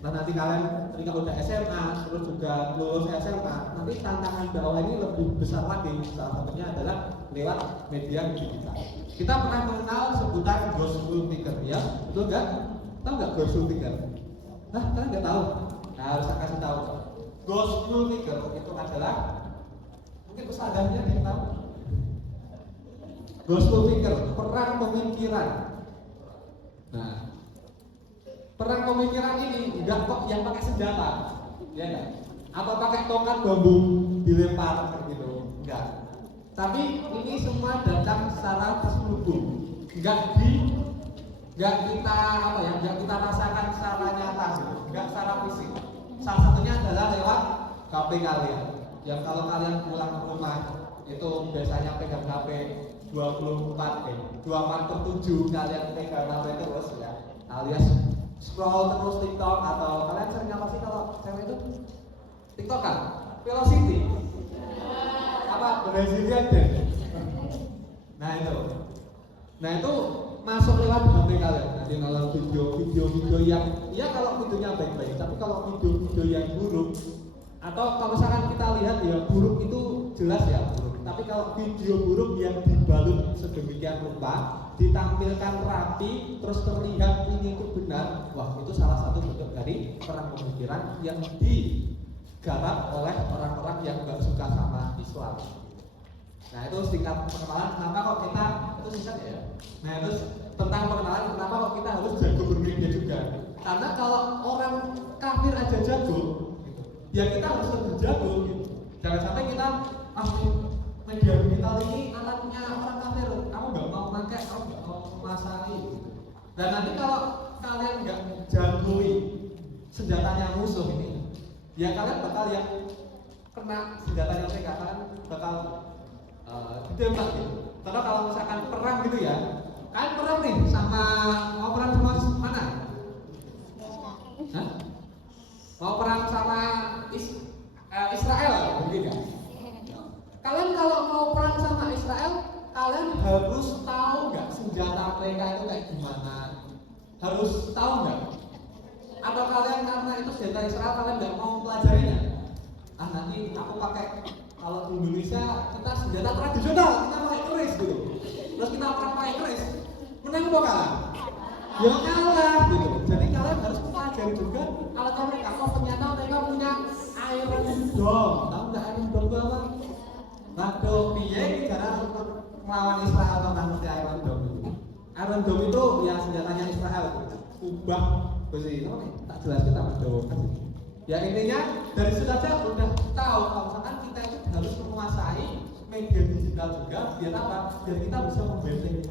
Nah, nanti kalian ketika udah SMA, terus juga lulus SMA, nanti tantangan dakwah ini lebih besar lagi. Salah satunya adalah lewat media digital. Kita pernah mengenal sebutan gospel figure, ya, betul nggak? Tahu nggak gospel figure? Nah, kalian nggak tahu? Nah, harus saya kasih tahu. Gospel figure itu adalah, mungkin pesadanya ada yang tahu? Gospel figure, perang pemikiran. Nah, perang pemikiran ini enggak kok yang pakai senjata, ya enggak? Atau pakai tongkat bambu dilempar gitu, enggak. Tapi ini semua datang secara terselubung, enggak kita kita rasakan secara nyata gitu, enggak secara fisik. Salah satunya adalah lewat HP kalian. Yang kalau kalian pulang ke rumah itu biasanya pegang HP 24/7 kalian pegang HP terus ya, alias scroll terus TikTok, atau kalian sering apa sih kalau cewek itu? TikTok kan? Velocity apa? Brazilian Dance. Nah itu masuk lewat HP kalian. Nanti kalau video yang ya kalau videonya baik-baik, tapi kalau video yang buruk, atau kalau misalkan kita lihat ya buruk itu jelas ya buruk. Tapi kalau video buruk yang dibalut sedemikian rupa, ditampilkan rapi, terus terlihat ini itu benar, wah itu salah satu bentuk dari perang pemikiran yang digarap oleh orang-orang yang nggak suka sama Islam. Nah itu singkat perkenalan kenapa kok kita itu singkat ya. Nah terus tentang perkenalan kenapa kok kita harus jago bermedia juga. Karena kalau orang kafir aja jago, gitu, ya kita harus lebih jago. Gitu. Jangan sampai kita media digital ini alatnya orang kafir, kamu nggak mau pakai, kamu nggak mau menguasai. Gitu. Dan nanti kalau kalian nggak jagoi senjatanya musuh ini, ya kalian bakal yang kena senjatanya mereka, kalian bakal ditembak gitu. Karena kalau misalkan perang gitu ya, kalian perang nih sama mau perang sama mana? Hah? Mau perang sama Israel, begitu kan? Kalian kalau mau perang sama Israel, kalian harus tahu nggak senjata mereka itu kayak gimana? Harus tahu nggak? Atau kalian karena itu senjata Israel kalian nggak mau pelajarinya? Nanti aku pakai. Kalau di Indonesia kita senjata tradisional, kita pakai keris gitu. Terus kita perang pakai keris, menang atau kalah? Ya kalah gitu. Jadi kalian harus pelajari juga alat mereka. Kalau ternyata mereka punya Iron Dome, tahu nggak Iron Dome itu apa? Waduh, piye cara untuk melawan Israel atau ngerti Iron Dome itu? Iron Dome itu ya senjatanya Israel, ubah besi. Tak jelaskan sama Dome kan? Ya intinya dari situ saja udah tahu kalau misalkan kita itu harus menguasai media digital juga biar apa? Biar kita bisa membentengi.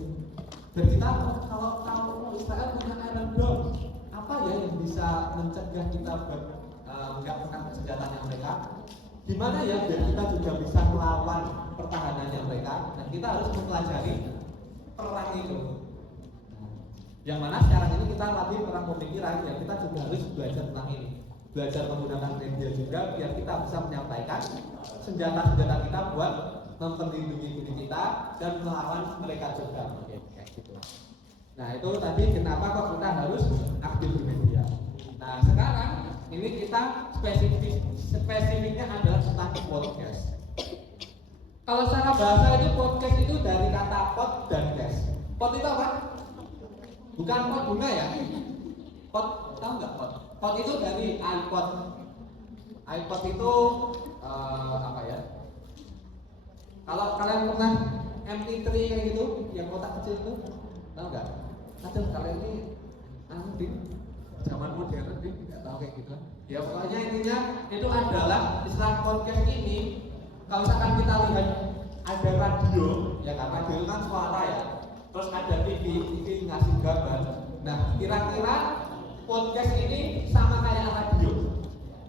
Dan kita kalau Israel punya Iron Dome, apa ya yang bisa mencegah kita nggak pakai senjatanya mereka? Gimana ya biar kita juga bisa melawan pertahanannya mereka? Dan kita harus mempelajari perang itu. Yang mana sekarang ini kita lagi perang pemikiran, ya kita juga harus belajar tentang ini. Belajar menggunakan media juga biar kita bisa menyampaikan senjata-senjata kita buat memperlindungi diri kita dan melawan mereka juga. Oke, kayak gitu. Nah itu tadi kenapa kok kita harus aktif bermedia. Nah sekarang ini kita spesifiknya adalah tentang podcast. Kalau secara bahasa itu podcast itu dari kata pod dan cast. Pod itu apa? Bukan pod bunga ya? Pod, tahu nggak pod? Pod itu dari iPod. iPod itu apa ya? Kalau kalian pernah MP3 kayak gitu, yang kotak kecil itu, tahu nggak? Kadang kalian ini di zaman modern nggak tahu kayak gitu. Ya pokoknya intinya itu adalah istilah podcast ini. Kalau misalkan kita lihat ada radio, ya kan radio kan suara ya. Terus ada TV ngasih gambar. Nah kira-kira podcast ini sama kayak radio.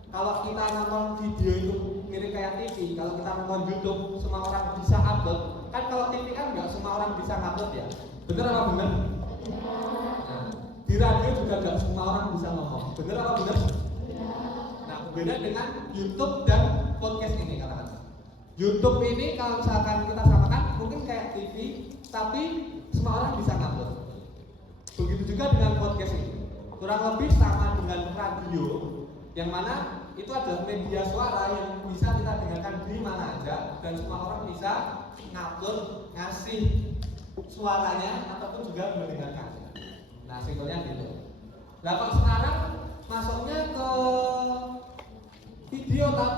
Kalau kita nonton video itu mirip kayak TV. Kalau kita nonton YouTube, semua orang bisa upload. Kan kalau TV kan nggak semua orang bisa upload ya. Bener apa bener? Nah, di radio juga nggak semua orang bisa ngomong. Bener apa bener? Nah, beda dengan YouTube dan podcast ini katakan. YouTube ini kalau misalkan kita samakan mungkin kayak TV, tapi semua orang bisa upload. Begitu juga dengan podcast ini. Kurang lebih sama dengan radio, yang mana itu adalah media suara yang bisa kita dengarkan di mana aja dan semua orang bisa ngatur, ngasih suaranya ataupun juga mendengarkan. Nah, simpelnya gitu. Nah, kalau sekarang masuknya ke video kan,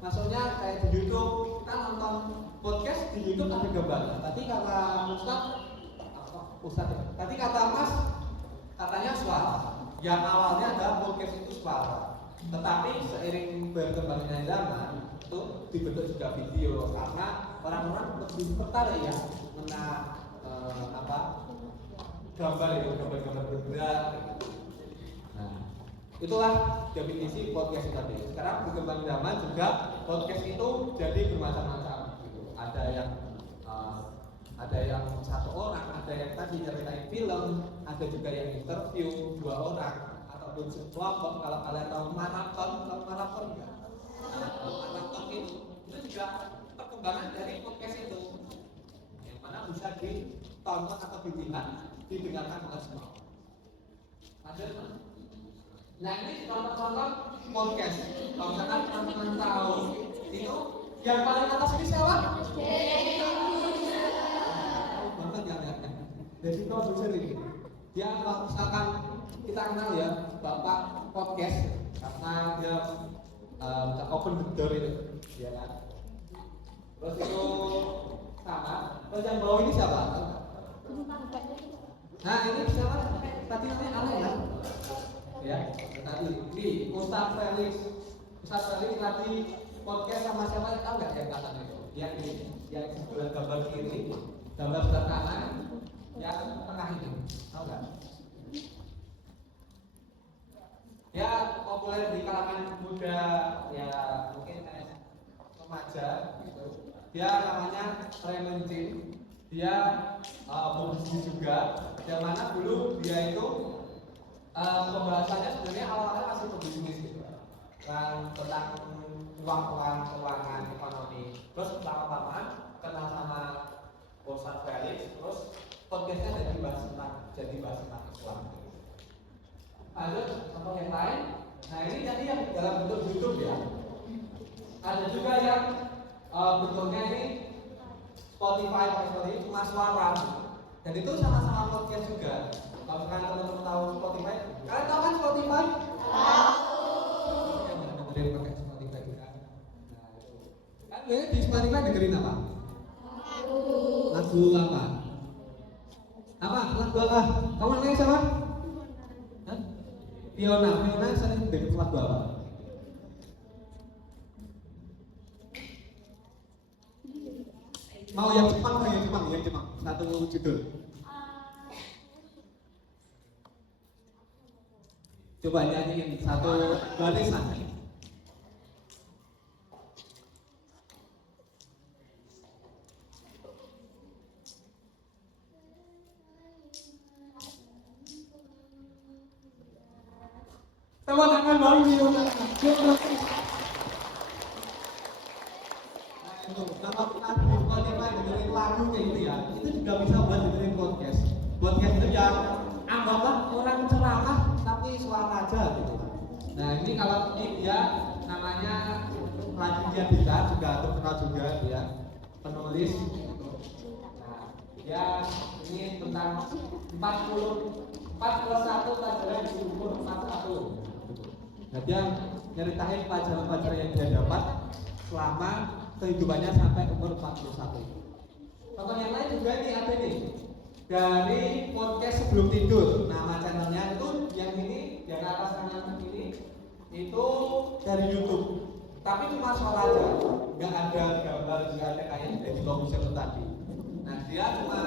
masuknya kayak di YouTube kita nonton podcast di YouTube ada gambar. Tadi kata Ustaz, tadi kata Mas katanya suara. Yang awalnya adalah podcast itu suara. Tetapi seiring berkembangnya zaman itu dibentuk juga video karena orang-orang lebih tertarik ya gambar itu, gambar bergerak. Nah, itulah definisi podcast tadi. Sekarang berkembang zaman juga podcast itu jadi bermacam-macam gitu. Ada yang satu orang, ada yang tadi nyeritain film, ada juga yang interview 2 orang ataupun sekelompok. Kalau kalian tahu maraton enggak? Maraton itu juga perkembangan dari podcast itu, yang mana bisa ditonton atau didengarkan oleh semua. Nah ini contoh-contoh podcast. Kalau misalkan teman-teman tahu itu yang paling atas ini siapa? jadi produser ini. Dia kalau misalkan kita kenal ya Bapak podcast karena dia open the door itu, ya kan. Terus itu sama. Terus yang bawah ini siapa? Nah ini siapa? Tadi namanya Ale ya? Ya, tadi ini Ustaz Felix. Ustaz Felix tadi podcast sama siapa? Tahu nggak yang katanya itu? Yang ini, yang sebelah gambar kiri, gambar sebelah kanan, yang tengah ini, tahu nggak? Ya populer di kalangan muda, ya mungkin remaja gitu. Dia namanya Raymond Chin. Dia pebisnis juga. Yang mana dulu dia itu pembahasannya sebenarnya awalnya masih pebisnis gitu. Tentang keuangan ekonomi. Terus lama-lama kenal sama Ustaz Felix, terus podcastnya jadi bahas tentang Islam. Ada contoh yang lain. Nah ini tadi yang dalam bentuk YouTube ya. Ada juga yang bentuknya ini Spotify cuma suara. Dan itu sama-sama podcast juga. Kalau kalian teman-teman tahu Spotify, kalian tahu kan Spotify? Tahu. Yang pakai Spotify juga. Nah itu. Kan di Spotify dengerin apa? Lagu apa? Apa? Lagu apa? Kamu namanya siapa? Hah? Fiona sering dengerin lagu apa? Mau yang Jepang. Satu judul. Coba nyanyiin satu barisan. Tepuk tangan baru Fiona. Nama lagu Spotify dengerin lagu kayak gitu ya, itu juga bisa buat dengerin podcast. Podcast itu yang anggaplah orang ceramah tapi suara aja gitu. Nah ini kalau ini dia namanya Raditya Dika, juga terkenal juga dia penulis. Nah dia ini tentang 4 plus 1 pelajaran di umur 41. Nah dia nyeritain pelajaran-pelajaran yang dia dapat selama kehidupannya sampai umur 41. Contoh yang lain juga ini ada nih dari podcast sebelum tidur. Nama channelnya itu yang ini, yang atas kanan ini itu dari YouTube. Tapi cuma suara aja, nggak ada gambar, nggak ada kayak dari komputer tadi. Nah dia cuma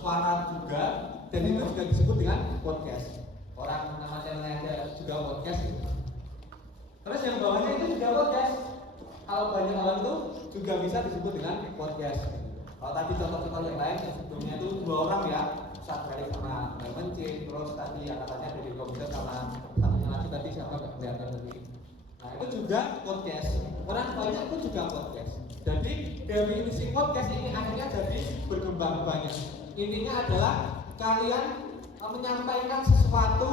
suara juga, dan itu juga disebut dengan podcast. Orang nama channelnya ada juga podcast. Terus yang bawahnya itu juga podcast. Kalau banyak orang itu juga bisa disebut dengan podcast. Kalau tadi contoh-contoh yang lain yang sebelumnya itu 2 orang ya, Ustaz Felix sama Mbak Mencin, terus tadi yang katanya dari komputer sama satunya lagi tadi siapa nggak kelihatan tadi. Nah itu juga podcast. Orang banyak itu juga podcast. Jadi definisi podcast ini akhirnya jadi berkembang banyak. Intinya adalah kalian menyampaikan sesuatu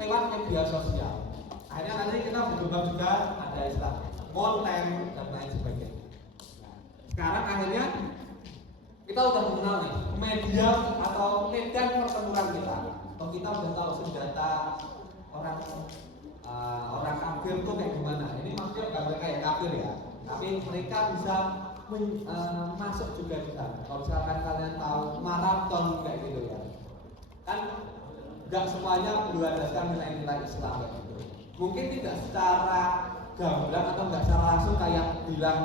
lewat media sosial. Akhirnya nanti kita berkembang juga ada istilah konten dan lain sebagainya. Nah, sekarang akhirnya kita udah mengenal nih media atau medan pertempuran kita. Kalau kita udah tahu senjata orang kafir tuh kayak gimana. Ini maksudnya bukan mereka yang kafir ya, tapi mereka bisa masuk juga di sana. Kalau misalkan kalian tahu maraton kayak gitu ya, kan nggak semuanya berlandaskan nilai-nilai Islam kayak gitu. Mungkin tidak secara gamblang atau nggak secara langsung kayak bilang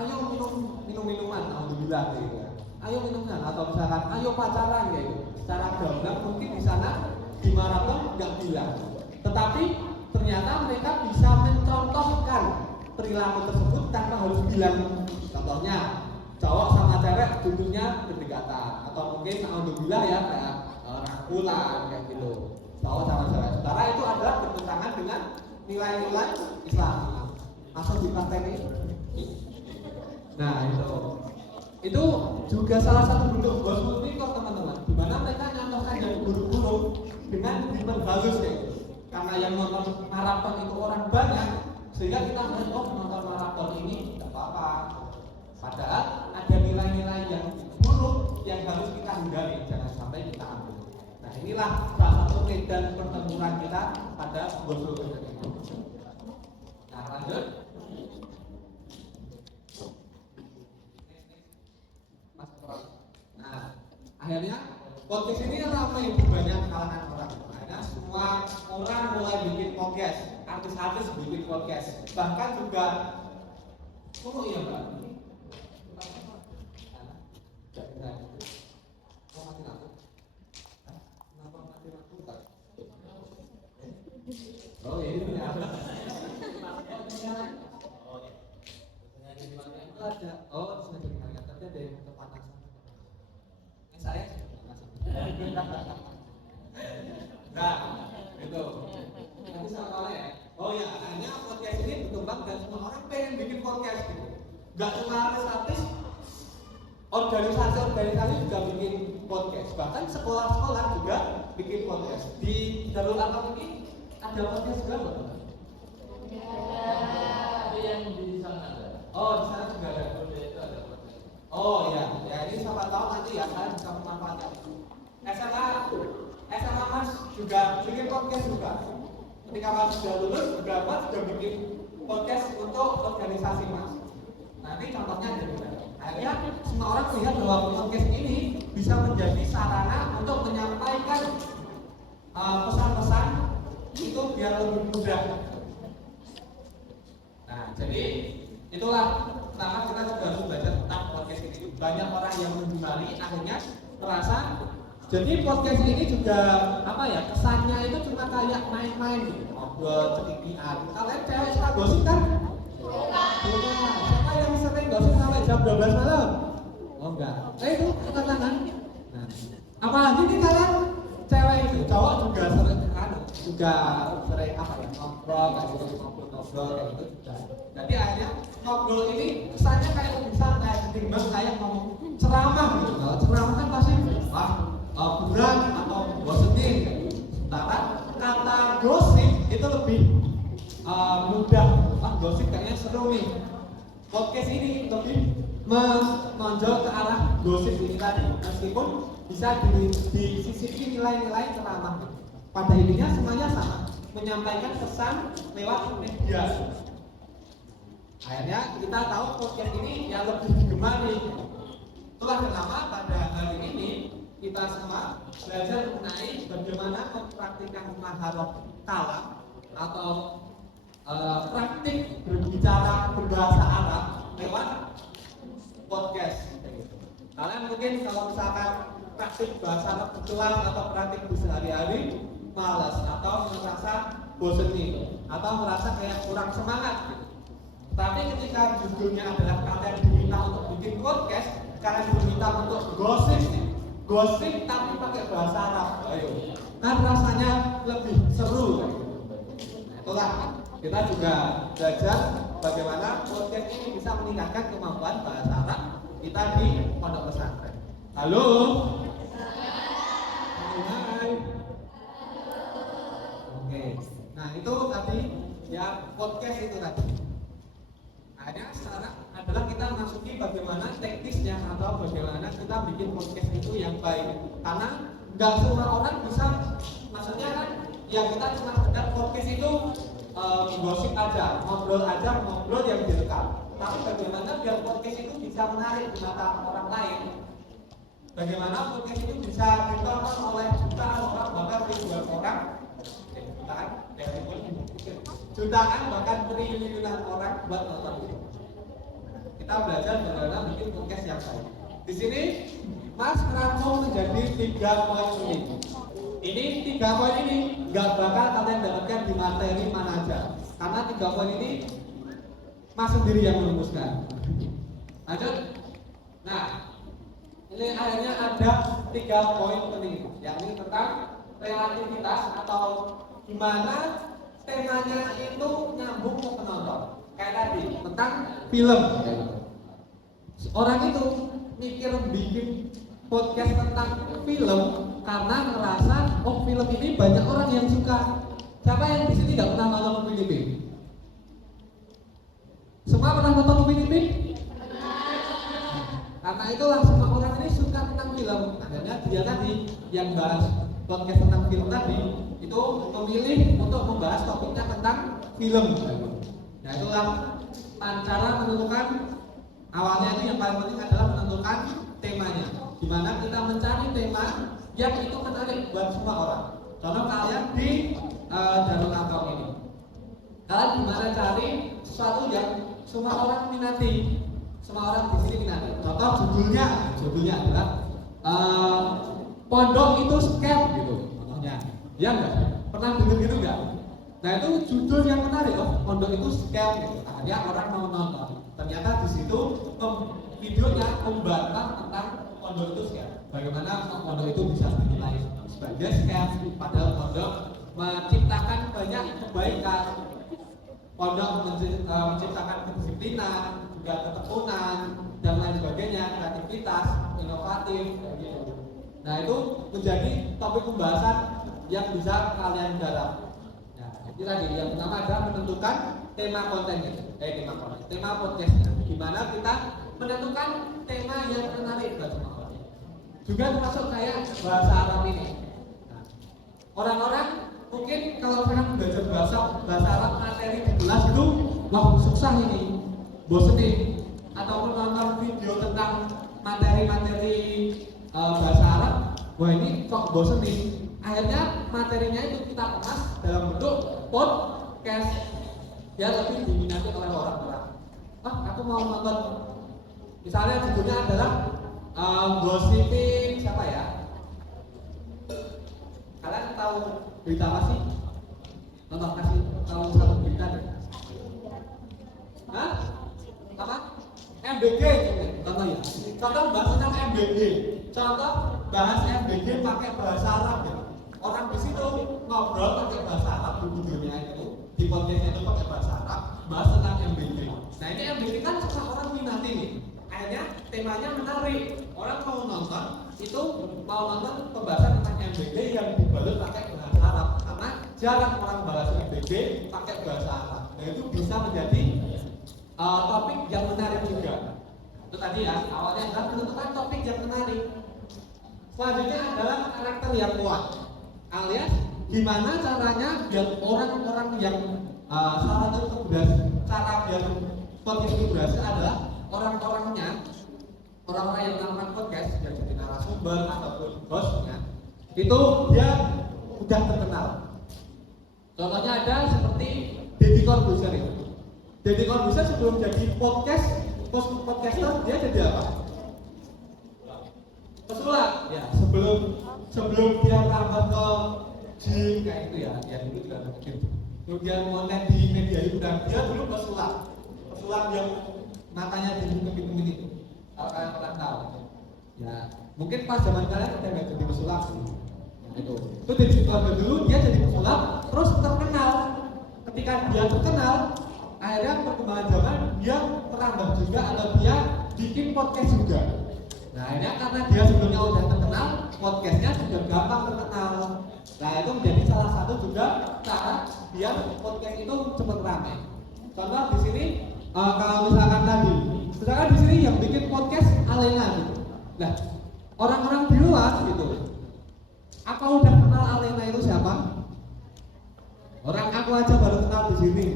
ayo minum minuman, alhamdulillah gitu ya. Ayo minumnya, atau misalkan ayo pacaran kayak gitu. Secara gamblang mungkin di sana di maraton nggak bilang, tetapi ternyata mereka bisa mencontohkan perilaku tersebut tanpa harus bilang. Contohnya cowok sama cewek duduknya berdekatan, atau mungkin alhamdulillah ya kayak rangkulan kayak gitu. Cowok sama cewek, sementara itu adalah bertentangan dengan nilai-nilai Islam. Masuk di praktek ini. Nah itu juga salah satu bentuk gospel record teman-teman, di mana mereka nyontohkan yang buruk-buruk dengan diperbagus kayak gitu. Karena yang nonton maraton itu orang banyak, sehingga kita melihat nonton maraton ini tidak apa-apa. Padahal ada nilai-nilai yang buruk yang harus kita hindari. Nah, inilah salah satu medan pertempuran kita pada Google ini. Nah, lanjut. Nah, akhirnya podcast ini ramai di banyak kalangan orang. Akhirnya semua orang mulai bikin podcast, artis-artis bikin podcast, bahkan juga iya Mbak. Oh ini punya apa? Oh sudah dimakan, tapi ada yang kepanasan. Saya nah, itu. Nanti sama ya. Oh ya, akhirnya podcast ini berkembang dan semua orang pengen bikin podcast gitu. Gak cuma artis-artis, organisasi juga bikin podcast. Bahkan sekolah-sekolah juga bikin podcast. Di Darul Alam ini ada podcast juga loh. Tapi yang di sana ada. Oh, di sana juga ada. Oh ya, ini siapa tahu nanti ya kalian bisa memanfaatkan itu. SMA Mas juga bikin podcast juga. Ketika Mas sudah lulus juga Mas sudah bikin podcast untuk organisasi Mas. Nanti contohnya ada juga. Akhirnya semua orang melihat bahwa podcast ini bisa menjadi sarana untuk menyampaikan pesan-pesan itu biar lebih mudah. Nah, jadi itulah pertama kita juga harus belajar tentang podcast ini. Banyak orang yang mengemari akhirnya merasa jadi podcast ini juga apa ya, kesannya itu cuma kayak main-main gitu, ngobrol cekikian. Kalian cewek suka gosip kan? Bukan. Siapa yang sering gosip sampai jam 12 malam? Oh enggak. Itu angkat tangan. Nah, apalagi nih kalian cewek itu, cowok juga sering apa ya, ngobrol kayak gitu, ngobrol kayak gitu juga. Jadi akhirnya ngobrol ini kesannya kayak lebih santai ketimbang kayak ngomong ceramah gitu. Kalau ceramah kan pasti kurang atau bosenin. Sementara kata gosip itu lebih mudah. Gosip kayaknya seru nih. Podcast ini lebih menonjol ke arah gosip ini tadi, meskipun bisa disisipi nilai-nilai ceramah. Pada intinya semuanya sama, menyampaikan pesan lewat media. Akhirnya kita tahu podcast ini yang lebih digemari. Itulah kenapa pada hari ini kita semua belajar mengenai bagaimana mempraktikkan maharot kalam atau praktik berbicara berbahasa Arab lewat podcast. Kalian mungkin kalau misalkan praktik bahasa Arab kecuali atau praktik di sehari-hari malas atau merasa bosan nih atau merasa kayak kurang semangat gitu. Tapi ketika judulnya adalah kalian diminta untuk bikin podcast, kalian diminta untuk gosip tapi pakai bahasa Arab, ayo. Kan rasanya lebih seru. Nah, itulah kita juga belajar bagaimana podcast ini bisa meningkatkan kemampuan bahasa Arab kita di pondok pesantren. Halo. Hai. Oke. Nah, itu tadi ya podcast itu tadi. Hanya sekarang adalah kita masuki bagaimana teknisnya atau bagaimana kita bikin podcast itu yang baik. Karena nggak semua orang bisa, maksudnya kan yang kita cuma sekedar podcast itu gosip aja, ngobrol yang direkam. Tapi bagaimana biar podcast itu bisa menarik di mata orang lain? Bagaimana podcast itu bisa ditonton oleh jutaan orang, bahkan ribuan orang? Jutaan bahkan triliunan orang buat nonton itu. Kita belajar bagaimana bikin podcast yang baik. Di sini Mas merangkum menjadi 3 poin ini. Ini 3 poin ini nggak bakal kalian dapatkan di materi mana aja. Karena 3 poin ini Mas sendiri yang merumuskan. Lanjut. Nah, ini akhirnya ada 3 poin penting, yakni tentang relativitas atau gimana temanya itu nyambung ke penonton. Kayak tadi tentang film. Orang itu mikir bikin podcast tentang film karena merasa film ini banyak orang yang suka. Siapa yang di sini nggak pernah nonton Upin Ipin? Semua pernah nonton Upin Ipin? Karena itulah semua orang ini suka tentang film. Akhirnya dia tadi yang bahas podcast tentang film tadi itu memilih untuk membahas topiknya tentang film. Nah itulah cara menentukan, awalnya itu yang paling penting adalah menentukan temanya. Dimana kita mencari tema yang itu menarik buat semua orang. Contoh kalian di Danau Kantong ini, kalian gimana cari sesuatu yang semua orang minati, semua orang di sini minati. Contoh judulnya adalah pondok itu scam gitu. Contohnya, ya enggak? Pernah dengar gitu enggak? Nah itu judul yang menarik, pondok itu scam gitu. Akhirnya orang mau nonton. Ternyata di situ videonya membantah tentang pondok itu scam. Bagaimana pondok itu bisa dinilai sebagai scam, padahal pondok menciptakan banyak kebaikan. Pondok menciptakan kedisiplinan, juga ketekunan, dan lain sebagainya, kreativitas, inovatif, gitu. Nah itu menjadi topik pembahasan yang bisa kalian garap. Nah, itu tadi yang pertama adalah menentukan tema kontennya, tema podcastnya. Gimana kita menentukan tema yang menarik buat semua orang. Juga termasuk kayak bahasa Arab ini. Nah, orang-orang mungkin kalau sekarang belajar bahasa Arab materi di kelas itu wah susah ini, bosenin, ataupun nonton video tentang materi-materi bahasa Arab, wah ini kok bosenin. Akhirnya materinya itu kita kemas dalam bentuk podcast ya, lebih diminati oleh orang-orang. Aku mau nonton, misalnya judulnya adalah gosipin siapa ya? Kalian tahu berita apa sih? Nonton kasih tahu satu berita deh. Hah? Apa? MBG contoh ya. Contoh bahas tentang MBG. Contoh bahas MBG pakai bahasa Arab ya. Orang di situ ngobrol pakai bahasa Arab di videonya itu, di podcastnya itu pakai bahasa Arab, bahas tentang MBG. Nah ini MBG kan susah orang minati nih. Akhirnya temanya menarik. Orang mau nonton itu mau nonton pembahasan tentang MBG yang dibalut pakai bahasa Arab, karena jarang orang bahas MBG pakai bahasa Arab. Nah itu bisa menjadi topik yang menarik juga. Itu tadi ya, awalnya adalah menentukan topik yang menarik. Selanjutnya adalah karakter yang kuat, alias gimana caranya biar orang-orang yang salah satu cara biar podcast itu berhasil adalah orang-orangnya, orang-orang yang melakukan podcast yang jadi narasumber ataupun hostnya itu dia udah terkenal. Contohnya ada seperti Deddy Corbuzier itu. Deddy Corbuzier sebelum jadi podcaster dia jadi apa? Pesulap ya, sebelum dia merambah ke gym kayak itu ya, dulu juga ada gym. Kemudian konten di media hiburan, dia dulu pesulap yang matanya dibikin itu. Kalau kalian pernah tahu, ya mungkin pas zaman kalian udah nggak jadi pesulap sih. Nah, itu jadi pesulap dulu, dia jadi pesulap, terus terkenal. Ketika dia terkenal, akhirnya perkembangan zaman dia merambah juga atau dia bikin podcast juga. Nah akhirnya karena dia sebelumnya udah terkenal, podcastnya sudah gampang terkenal. Nah itu menjadi salah satu juga cara biar podcast itu cepat ramai. Contoh di sini kalau misalkan tadi, misalkan di sini yang bikin podcast Alena gitu. Nah orang-orang di luar gitu, apa udah kenal Alena itu siapa? Orang aku aja baru kenal di sini.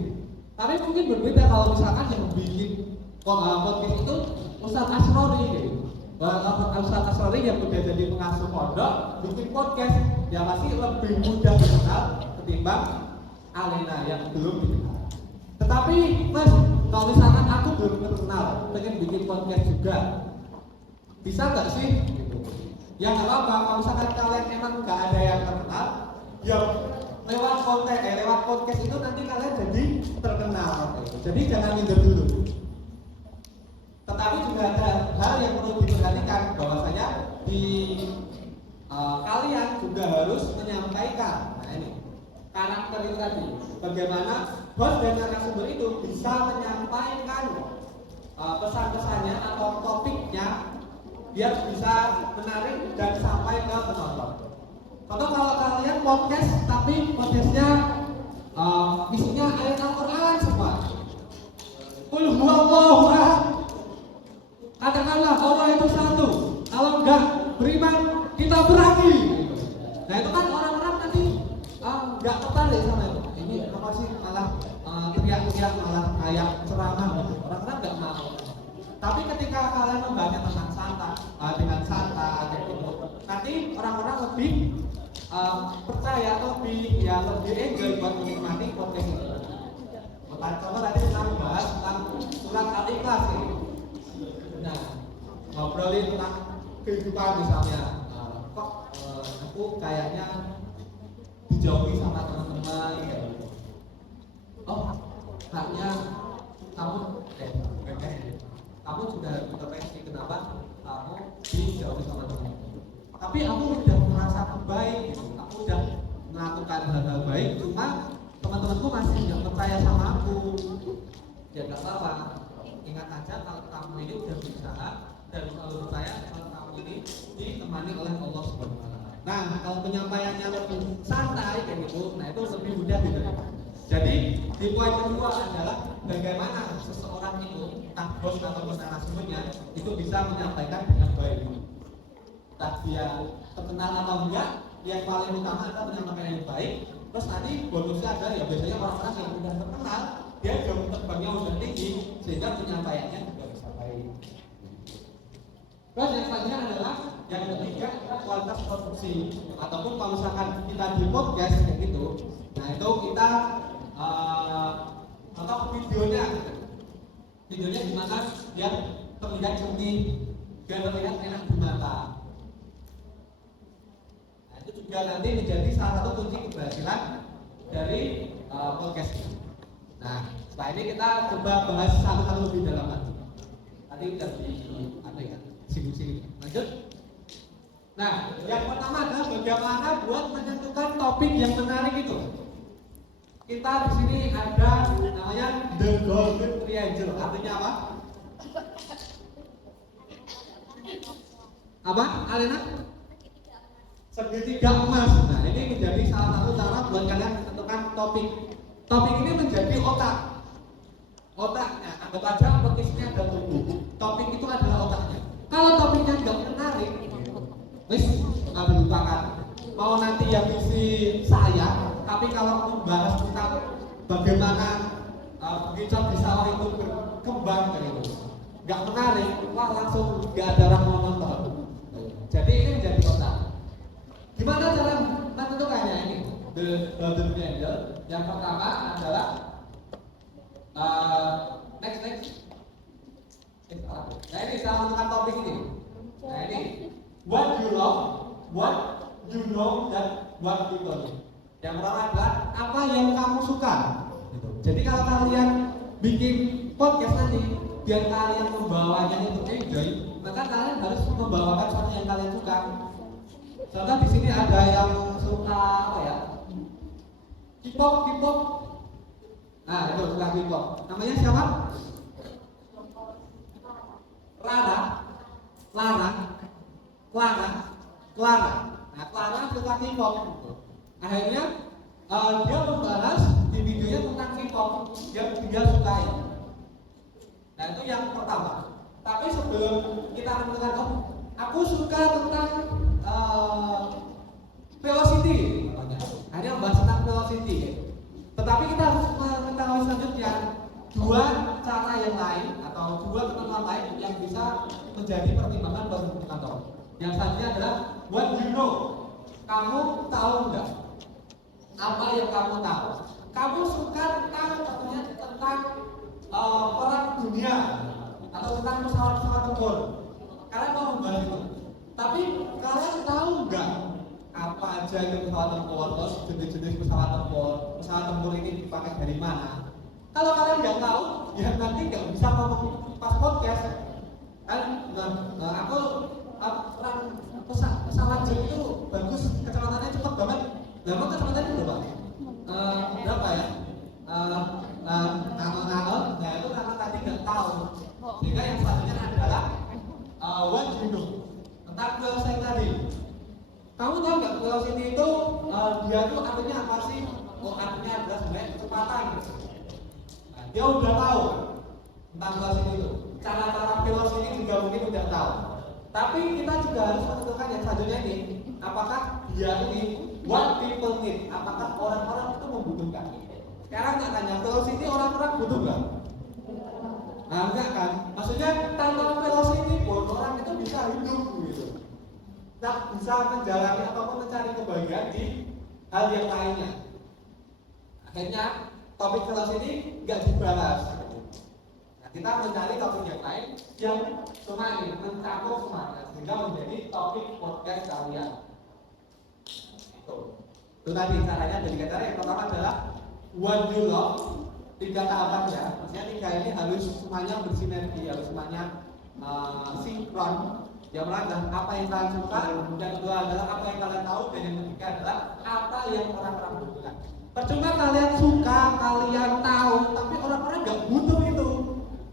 Tapi mungkin berbeda kalau misalkan yang bikin podcast itu Ustadz Asrori gitu. Ustadz Asrori yang udah jadi pengasuh pondok bikin podcast, ya pasti lebih mudah dikenal ketimbang Alena yang belum dikenal. Tetapi mas, kalau misalkan aku belum terkenal, pengen bikin podcast juga, bisa nggak sih? Gitu. Ya nggak apa-apa. Kalau misalkan kalian emang nggak ada yang terkenal, ya lewat podcast itu nanti kalian jadi terkenal. Jadi jangan minder dulu. Tetapi juga ada hal yang perlu diperhatikan, bahwasanya di kalian juga harus menyampaikan. Nah ini karakter itu tadi, bagaimana host dan narasumber itu bisa menyampaikan pesan-pesannya atau topiknya biar bisa menarik dan sampai ke penonton. Contoh kalau kalian podcast tapi podcastnya isinya ayat Al-Quran semua, qul huwallahu ahad, katakanlah Allah itu satu, kalau enggak beriman kita berani. Nah itu kan orang-orang nanti nggak tertarik sama itu. Ini apa sih malah teriak-teriak malah kayak ceramah gitu. Orang-orang nggak mau. Tapi ketika kalian membahasnya tentang santai dengan santai kayak gitu, nanti orang-orang lebih percaya atau lebih enjoy buat menikmati podcast ini. Contoh tadi kita membahas tentang surat Al-Ikhlas ini. Nah, ngobrolin tentang kehidupan misalnya, kok aku kayaknya dijauhi sama teman-teman gitu. Oh, kayaknya kamu sudah intervensi, kenapa kamu dijauhi sama teman? Tapi aku udah merasa baik, gitu. Aku udah melakukan hal-hal baik, cuma teman-temanku masih nggak percaya sama aku. Ya nggak apa-apa. Ingat aja kalau kamu ini udah berusaha dan selalu percaya kalau kamu ini ditemani oleh Allah Subhanahu Wa Taala. Nah, kalau penyampaiannya lebih santai kayak gitu, nah itu lebih mudah diterima. Jadi di poin kedua adalah bagaimana seseorang itu, entah bos atau narasumbernya, itu bisa menyampaikan dengan baik. Entah dia terkenal atau enggak, yang paling utama adalah menyampaikan yang baik. Terus nanti bonusnya ada ya biasanya orang-orang yang sudah terkenal, dia jam terbangnya sudah tinggi sehingga penyampaiannya juga bisa baik. Terus yang selanjutnya adalah yang ketiga adalah kualitas produksi, ataupun kalau misalkan kita di podcast kayak gitu, nah itu kita atau videonya gimana biar terlihat jernih, biar terlihat enak di mata. Nah itu juga nanti menjadi salah satu kunci keberhasilan dari podcast ini. Nah setelah ini kita coba bahas satu-satu lebih dalam lagi. Tadi udah singgung-singgung. Lanjut. Nah yang pertama adalah bagaimana buat menentukan topik yang menarik itu. Kita di sini ada namanya The Golden Triangle. Artinya apa? Apa, Alena? Segitiga emas. Nah, ini menjadi salah satu cara buat kalian menentukan topik. Topik ini menjadi otak. Otaknya, anggap aja podcastnya ada tubuh. Topik itu adalah otaknya. Kalau topiknya nggak menarik, wis nggak dilupakan. Mau nanti yang isi saya, tapi kalau membahas tentang bagaimana kicau di sawah itu berkembang gitu, nggak menarik, wah langsung nggak ada orang mau nonton. Jadi ini menjadi otak. Gimana cara menentukannya ini? The Golden Triangle. Yang pertama adalah next. Nah ini saya menentukan topik ini. Nah ini what you love, what you know, dan what you don't. Yang pertama adalah apa yang kamu suka. Jadi kalau kalian bikin podcast nanti, biar kalian membawanya itu enjoy, maka kalian harus membawakan sesuatu yang kalian suka. Contoh di sini ada yang suka apa ya? K-pop. Nah itu suka K-pop. Namanya siapa? Clara. Nah Clara suka K-pop. Akhirnya dia membahas di videonya tentang K-pop yang dia sukai. Nah itu yang pertama. Tapi sebelum kita menentukan, aku suka tentang velocity. Akhirnya membahas tentang velocity. Tetapi kita harus mengetahui selanjutnya dua cara yang lain atau dua ketentuan lain yang bisa menjadi pertimbangan bagi kantor. Yang selanjutnya adalah what you know. Kamu tahu enggak? Apa yang kamu tahu? Kamu suka tentang perang dunia atau tentang pesawat-pesawat tempur. Kalian mau membahas itu. Tapi kalian tahu enggak apa aja itu pesawat tempur, terus jenis-jenis pesawat tempur ini dipakai dari mana? Kalau kalian nggak tahu, ya nanti nggak bisa ngomong pas podcast. Kan, aku perang pesawat jet itu bagus, kecepatannya cepat banget. Berapa kecepatannya berapa? Berapa ya? Nano. Nah itu karena tadi nggak tahu. Sehingga yang selanjutnya adalah what you know tentang velocity tadi. Kamu tahu nggak velocity itu dia tuh artinya apa sih? Oh artinya adalah sebenarnya kecepatan. Nah, dia udah tahu tentang velocity itu. Cara velocity juga mungkin udah tahu. Tapi kita juga harus menentukan yang selanjutnya ini, apakah dia ini what people need, apakah orang-orang itu membutuhkan. Sekarang nggak tanya, velocity orang-orang butuh nggak? Nah enggak kan, maksudnya tanpa velocity pun orang itu bisa hidup gitu. Tak bisa menjalani ataupun mencari kebahagiaan di hal yang lainnya. Akhirnya topik velocity nggak dibahas. Nah, kita mencari topik yang lain yang cuma ini mencakup semuanya sehingga menjadi topik podcast kalian. Itu tadi caranya. Jadi cara yang pertama adalah what you love, 3 tahapan ya. Maksudnya 3 ini harus semuanya bersinergi, harus semuanya sinkron. Yang pertama adalah apa yang kalian suka, yang kedua adalah apa yang kalian tahu, dan yang ketiga adalah apa yang orang-orang butuhkan. Percuma kalian suka, kalian tahu, tapi orang-orang nggak butuh itu.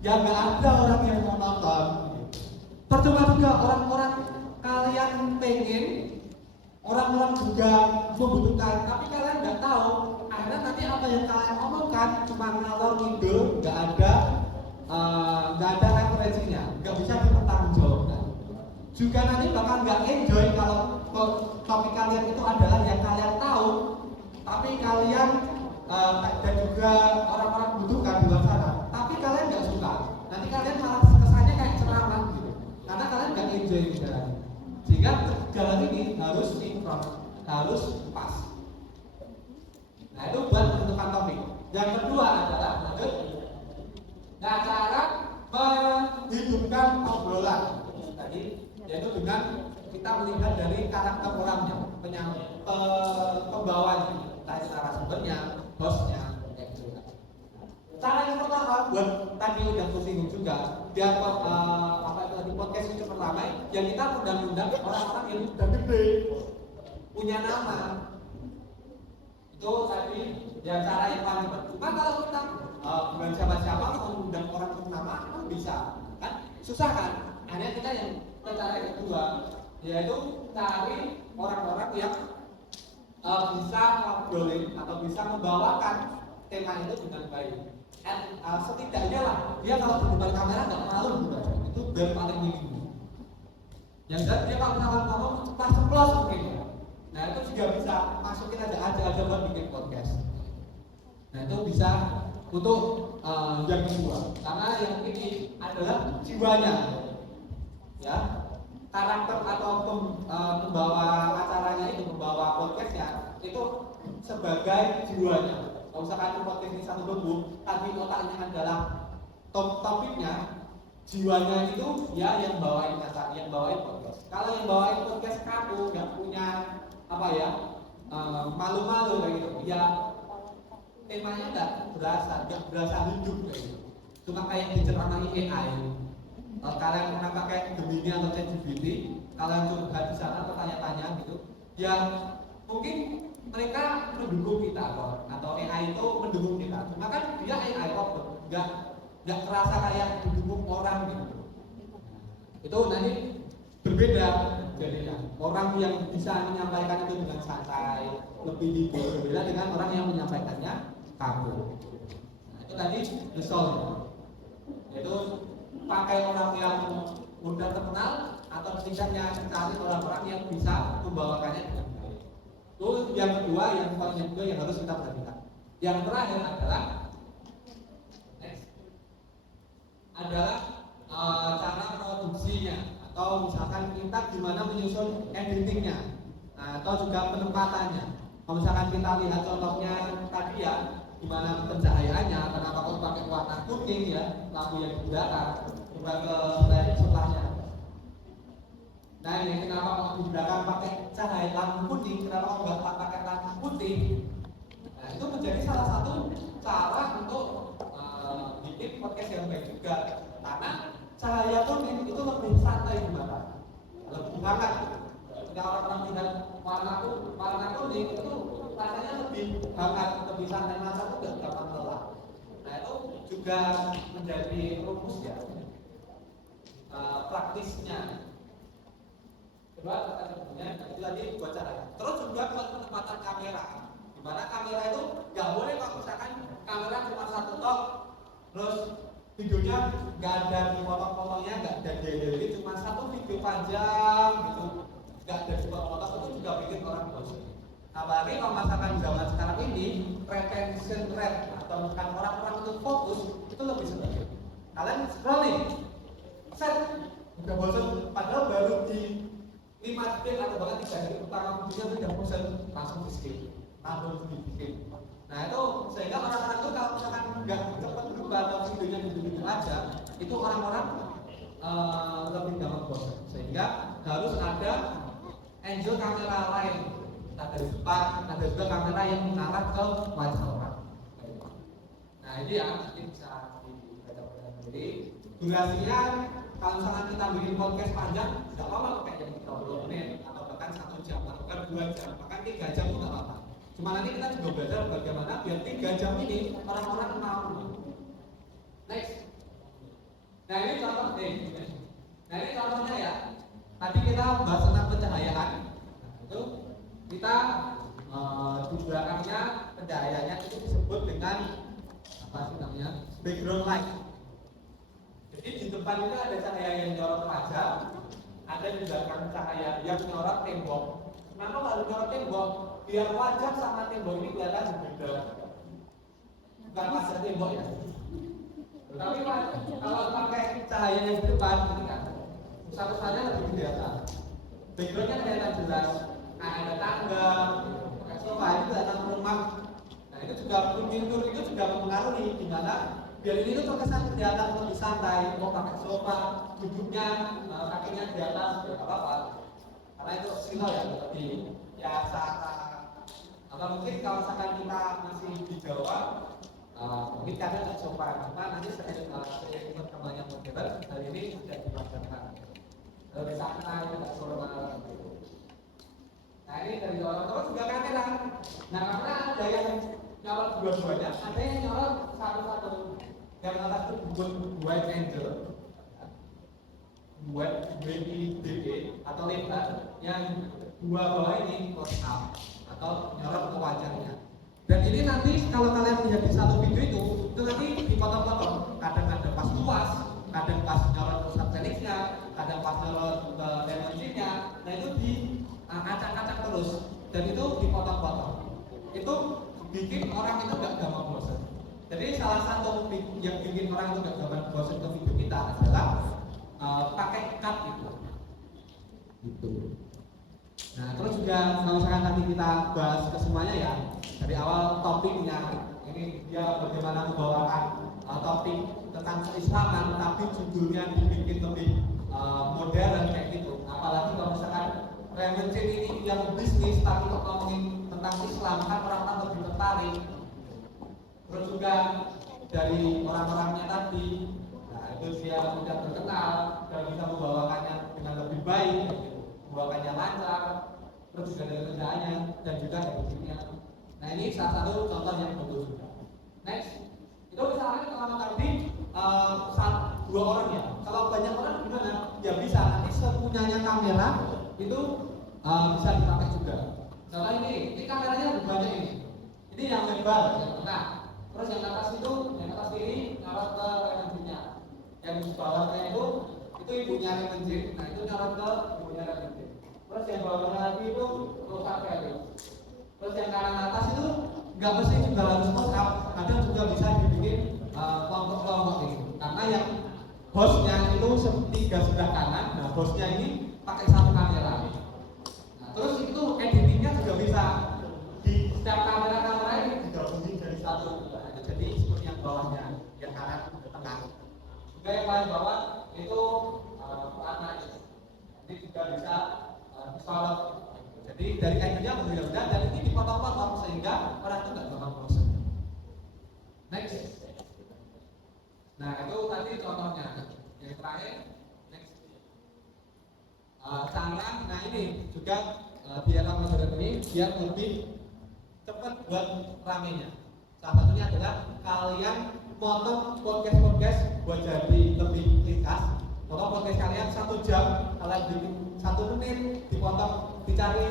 Ya nggak ada orang yang mau nonton. Percuma juga orang-orang kalian pengen, orang-orang juga membutuhkan, tapi kalian nggak tahu. Karena nanti apa yang kalian omongkan cuma ngalor ngidul, nggak ada referensinya, nggak bisa dipertanggungjawabkan. Juga nanti bakal nggak enjoy kalau topik kalian itu adalah yang kalian tahu, tapi kalian dan juga orang-orang butuhkan di luar sana, tapi kalian nggak suka. Nanti kalian malah kesannya kayak ceramah gitu, karena kalian nggak enjoy di jalan. Sehingga jalan ini harus sinkron, harus pas. Nah itu buat menentukan topik. Yang kedua adalah cara menghidupkan obrolan tadi, yaitu dengan kita melihat dari karakter orangnya, pembawanya, tadi narasumbernya, hostnya, gitu. Cara yang pertama buat tadi udah singgung juga, biar tadi podcast itu pertama, yang kita undang-undang orang-orang yang udah gede, punya nama. Itu tadi ya cara yang paling percuma kalau kita bukan siapa-siapa mengundang orang ternama kan bisa kan susah kan. Hanya kita yang cara yang kedua yaitu cari orang-orang yang bisa ngobrolin atau bisa membawakan tema itu dengan baik. Setidaknya lah dia kalau di depan kamera nggak malu juga, itu biar paling minimum. Yang jelas dia kalau ngomong cepat ceplos mungkin. Nah itu juga bisa masukin aja buat bikin podcast. Nah itu bisa untuk yang kedua, karena yang ini adalah jiwanya, ya karakter atau pembawa acaranya itu, pembawa podcastnya itu sebagai jiwanya. Kalau misalkan podcast ini satu tubuh, tapi otaknya adalah topiknya, jiwanya itu ya yang bawain acara, yang bawain podcast. Kalau yang bawain podcast kamu nggak punya malu-malu kayak gitu, ya temanya nggak berasa hidup kayak gitu. Cuma kayak diceramahi AI. Kalau kalian pernah pakai Gemini atau ChatGPT, kalian curhat di sana bertanya-tanya gitu, ya mungkin mereka mendukung kita atau AI itu mendukung kita. Cuma kan dia AI robot, nggak terasa kayak didukung orang gitu. Itu nanti berbeda jadinya. Orang yang bisa menyampaikan itu dengan santai, lebih detail, berbeda dengan orang yang menyampaikannya kaku. Nah, itu tadi misalnya, yaitu pakai orang yang udah terkenal atau setidaknya cari orang-orang yang bisa membawakannya dengan baik. Itu yang kedua, yang paling kedua yang harus kita perhatikan. Yang terakhir adalah cara produksinya, atau misalkan kita gimana menyusun editingnya, atau juga penempatannya. Kalau misalkan kita lihat contohnya tadi ya, gimana pencahayaannya, kenapa kok pakai warna kuning ya, lampu yang di belakang, coba ke slide sebelahnya. Nah ini kenapa kok di belakang pakai cahaya lampu kuning, kenapa kok nggak pakai lampu putih? Nah itu menjadi salah satu cara untuk bikin podcast yang baik juga, karena cahaya kuning itu lebih santai dibanding lebih hangat. Ketika orang-orang lihat warna kuning itu rasanya lebih hangat, lebih santai, masa itu tidak gampang lelah. Nah itu juga menjadi rumus ya, praktisnya. Coba kita sebutnya itu tadi buat cara. Terus juga buat penempatan kamera, dimana kamera itu nggak boleh kalau misalkan kamera cuma satu tok, terus videonya nggak ada dipotong-potongnya, nggak ada diedit, cuma satu video panjang gitu, nggak ada dipotong-potong, itu juga bikin orang bosan. Apalagi kalau masakan zaman sekarang ini, retention rate atau misalkan orang-orang itu fokus itu lebih sedikit. Kalian scrolling, set, udah bosan, padahal baru di 5 detik atau bahkan 3 detik pertama videonya itu udah bosan, langsung di skip, langsung di skip. Nah itu sehingga orang-orang itu kalau misalkan nggak cepat berubah atau videonya di aja, itu orang-orang lebih gampang bosan. Sehingga harus ada angle kamera lain. Ada di depan, ada juga kamera yang mengarah ke wajah orang. Nah ini ya mungkin bisa dibaca sendiri. Durasinya kalau misalkan kita bikin podcast panjang, tidak apa-apa pakai yang 30 menit atau bahkan 1 jam, atau bahkan 2 jam, bahkan 3 jam itu tidak apa-apa. Cuma nanti kita juga belajar bagaimana biar 3 jam ini orang-orang mau. Next. Nah ini contoh Nah ini contohnya ya. Tadi kita bahas tentang pencahayaan. Nah, itu kita di belakangnya pencahayaannya itu disebut dengan apa sih namanya? Background light. Jadi di depan itu ada cahaya yang nyorot wajah, ada di belakang cahaya yang nyorot tembok. Kenapa harus nyorot tembok? Biar wajah sama tembok ini kelihatan berbeda. Bukan wajah tembok ya. Tapi kalau pakai cahaya yang di depan ini kan pusat-pusatnya lebih kelihatan. Backgroundnya kelihatan jelas. Nah, ada tangga, pakai sofa itu datang rumah. Nah itu juga pintu itu juga mempengaruhi gimana biar ini tuh terkesan kelihatan lebih santai. Mau pakai sofa, duduknya kakinya di atas, ya nggak apa-apa. Karena itu silau ya, lebih ya atau mungkin kalau misalkan kita masih di Jawa, mungkin kadang ada sofa. Cuma nanti seiring perkembangan modern hari ini sudah dilakukan lebih santai, tidak formal. Nah ini dari orang terus juga kamera. Nah kamera ada yang nyorot dua-duanya, ada yang nyorot satu-satu. Yang atas itu wide angle, WIDE atau lebar. Yang dua bawah ini close up atau nyorot ke wajahnya. Dan ini nanti kalau kalian lihat di satu video itu nanti dipotong-potong. Kadang ada pas luas, kadang pas nyorot ke subtext-nya, kadang pas nyorot ke dimensinya. Nah itu di acak-acak terus dan itu dipotong-potong. Itu bikin orang itu gak gampang bosan. Jadi salah satu yang bikin orang itu gak gampang bosan ke video kita adalah pakai cut itu. Gitu. Nah terus juga kalau misalkan tadi kita bahas ke semuanya ya dari awal topiknya ini dia bagaimana membawakan topik tentang keislaman tapi judulnya dibikin lebih modern kayak gitu. Apalagi kalau misalkan Raymond ini yang bisnis tapi kok ngomongin tentang Islam kan orang-orang lebih tertarik. Terus juga dari orang-orangnya tadi, nah itu dia sudah terkenal dan bisa membawakannya dengan lebih baik, membawakannya lancar. Terus juga dari kerjaannya dan juga editingnya. Nah ini salah satu contoh yang bagus. Next, itu misalnya kalau tadi 2 orang ya. Kalau banyak orang gimana? Ya bisa. Nanti sepunyanya kamera itu bisa dipakai juga. Contoh ini kameranya ada banyak ini. Ini yang lebar, yang tengah. Terus yang atas itu, yang atas kiri nyorot ke remenjinnya. Yang bawahnya itu ibunya remenjin. Nah itu nyorot ke ibunya remenjin. Terus yang bawahnya lagi itu close up kayak gitu. Terus yang kanan atas itu nggak mesti juga harus close up. Kadang juga bisa dibikin kelompok-kelompok ini. Karena yang hostnya itu 3 sebelah kanan. Nah hostnya ini pakai satu kamera. Nah, terus itu editingnya juga bisa di setiap kamera ini digabungin jadi satu. Nah, itu jadi seperti yang bawahnya, yang kanan ke tengah. Juga yang paling bawah itu warna ini. Jadi juga bisa disorot. Jadi dari angle-nya berbeda-beda dan ini dipotong-potong sehingga orang itu nggak gampang bosan. Next. Nah itu tadi contohnya. Yang terakhir. Cara, nah ini juga di era modern ini biar lebih cepat buat ramenya. Salah satunya adalah kalian potong podcast buat jadi lebih ringkas. Potong podcast kalian 1 jam, kalian bikin 1 menit, dipotong, dicari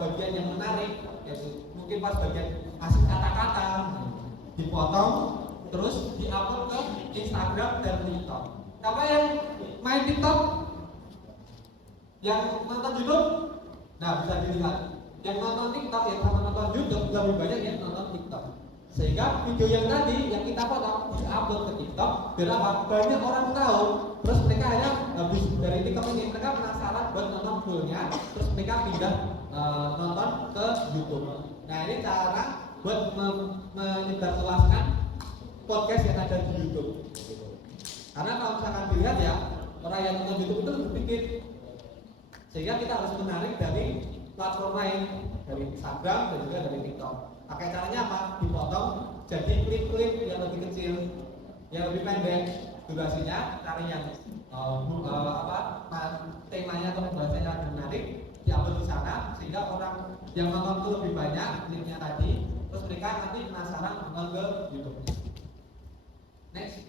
bagian yang menarik, yaitu mungkin pas bagian kasih kata-kata, dipotong, terus diupload ke Instagram dan TikTok. Siapa yang main TikTok? Yang nonton YouTube? Nah, bisa dilihat. Yang nonton TikTok yang sama nonton YouTube lebih banyak yang nonton TikTok. Sehingga video yang tadi yang kita potong diupload ke TikTok, biar apa? Banyak orang tahu. Terus mereka hanya habis dari TikTok ini mereka penasaran buat nonton fullnya, terus mereka pindah nonton ke YouTube. Nah, ini cara buat menyebarluaskan podcast yang ada di YouTube. Karena kalau misalkan dilihat ya, orang yang nonton YouTube itu lebih sedikit. Sehingga kita harus menarik dari platform lain, dari Instagram dan juga dari TikTok. Pakai caranya apa? Dipotong jadi klip-klip yang lebih kecil, yang lebih pendek durasinya, cari yang temanya atau pembahasannya yang menarik, diupload di sana sehingga orang yang nonton itu lebih banyak klipnya tadi, terus mereka nanti penasaran nonton ke YouTube. Next.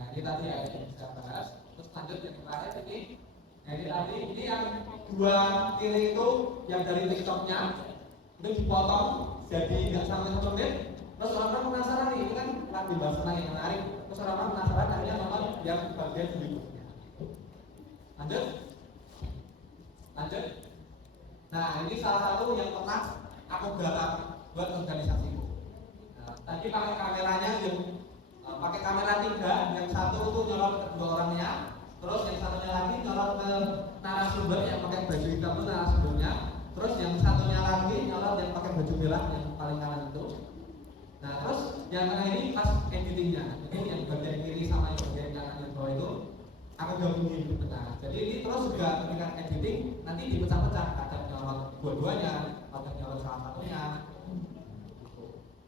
Nah, ini tadi ya yang bisa bahas. Terus lanjut yang terakhir ini. Nah, ini tadi ini yang dua kiri itu yang dari TikToknya itu dipotong jadi nggak sampai 1 menit. Terus orang-orang penasaran nih, ini kan lagi bahas tentang yang menarik. Terus orang-orang penasaran akhirnya nonton yang bagian berikutnya. Lanjut. Nah, ini salah satu yang pernah aku garap buat organisasiku. Nah, tadi pakai kameranya yang pakai kamera 3, yang satu itu nyolot ke 2 orangnya, terus yang satunya lagi nyolot ke narasumber yang pakai baju hitam itu narasumbernya, terus yang satunya lagi nyolot yang pakai baju merah yang paling kanan itu. Nah, terus yang tengah ini pas editingnya, ini yang bagian kiri sama yang bagian kanan yang bawah itu aku gabungin di tengah. Jadi ini terus juga ketika editing nanti dipecah-pecah, kadang nyolot dua-duanya, kadang nyolot salah satunya.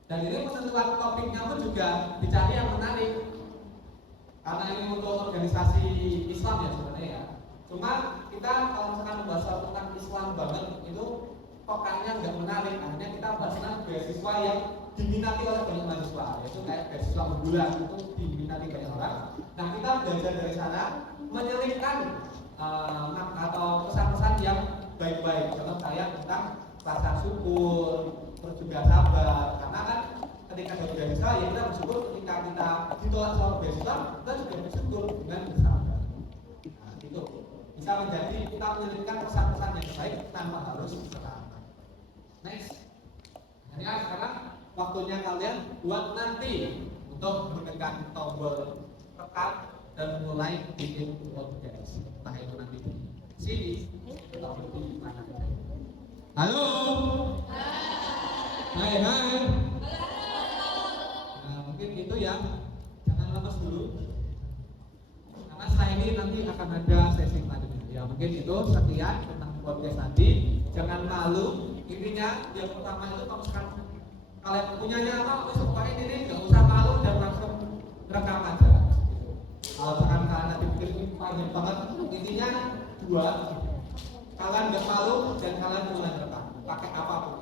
Dan ini penentuan topiknya pun juga dicari yang menarik. Karena ini untuk organisasi Islam ya sebenarnya ya. Cuma kita kalau misalkan membahas tentang Islam banget itu pokoknya nggak menarik. Akhirnya kita bahas tentang beasiswa yang diminati oleh banyak mahasiswa, yaitu kayak beasiswa unggulan itu diminati banyak orang. Nah, kita belajar dari sana menyelipkan atau pesan-pesan yang baik-baik. Contoh saya tentang rasa syukur, terus juga sabar. Karena kan ketika dapat beasiswa ya kita bersyukur, ketika kita ditolak soal beasiswa kita juga bersyukur dengan bersabar. Nah, itu bisa menjadi kita menyelipkan pesan-pesan yang baik tanpa harus bersabar. Next. Ini sekarang waktunya kalian buat nanti untuk menekan tombol record dan mulai bikin podcast. Nah, itu nanti di sini atau di mana. Halo. Hai. Nah, mungkin itu ya. Jangan lemes dulu. Karena setelah ini nanti akan ada sesi selanjutnya. Ya, mungkin itu sekian tentang podcast tadi. Jangan malu. Intinya yang pertama itu kalau sekarang kalian punyanya apa, besok pakai ini nggak usah malu dan langsung rekam aja. Kalau misalkan kalian nanti pikir ini panjang banget, intinya 2, kalian nggak malu dan kalian mulai rekam, pakai apapun.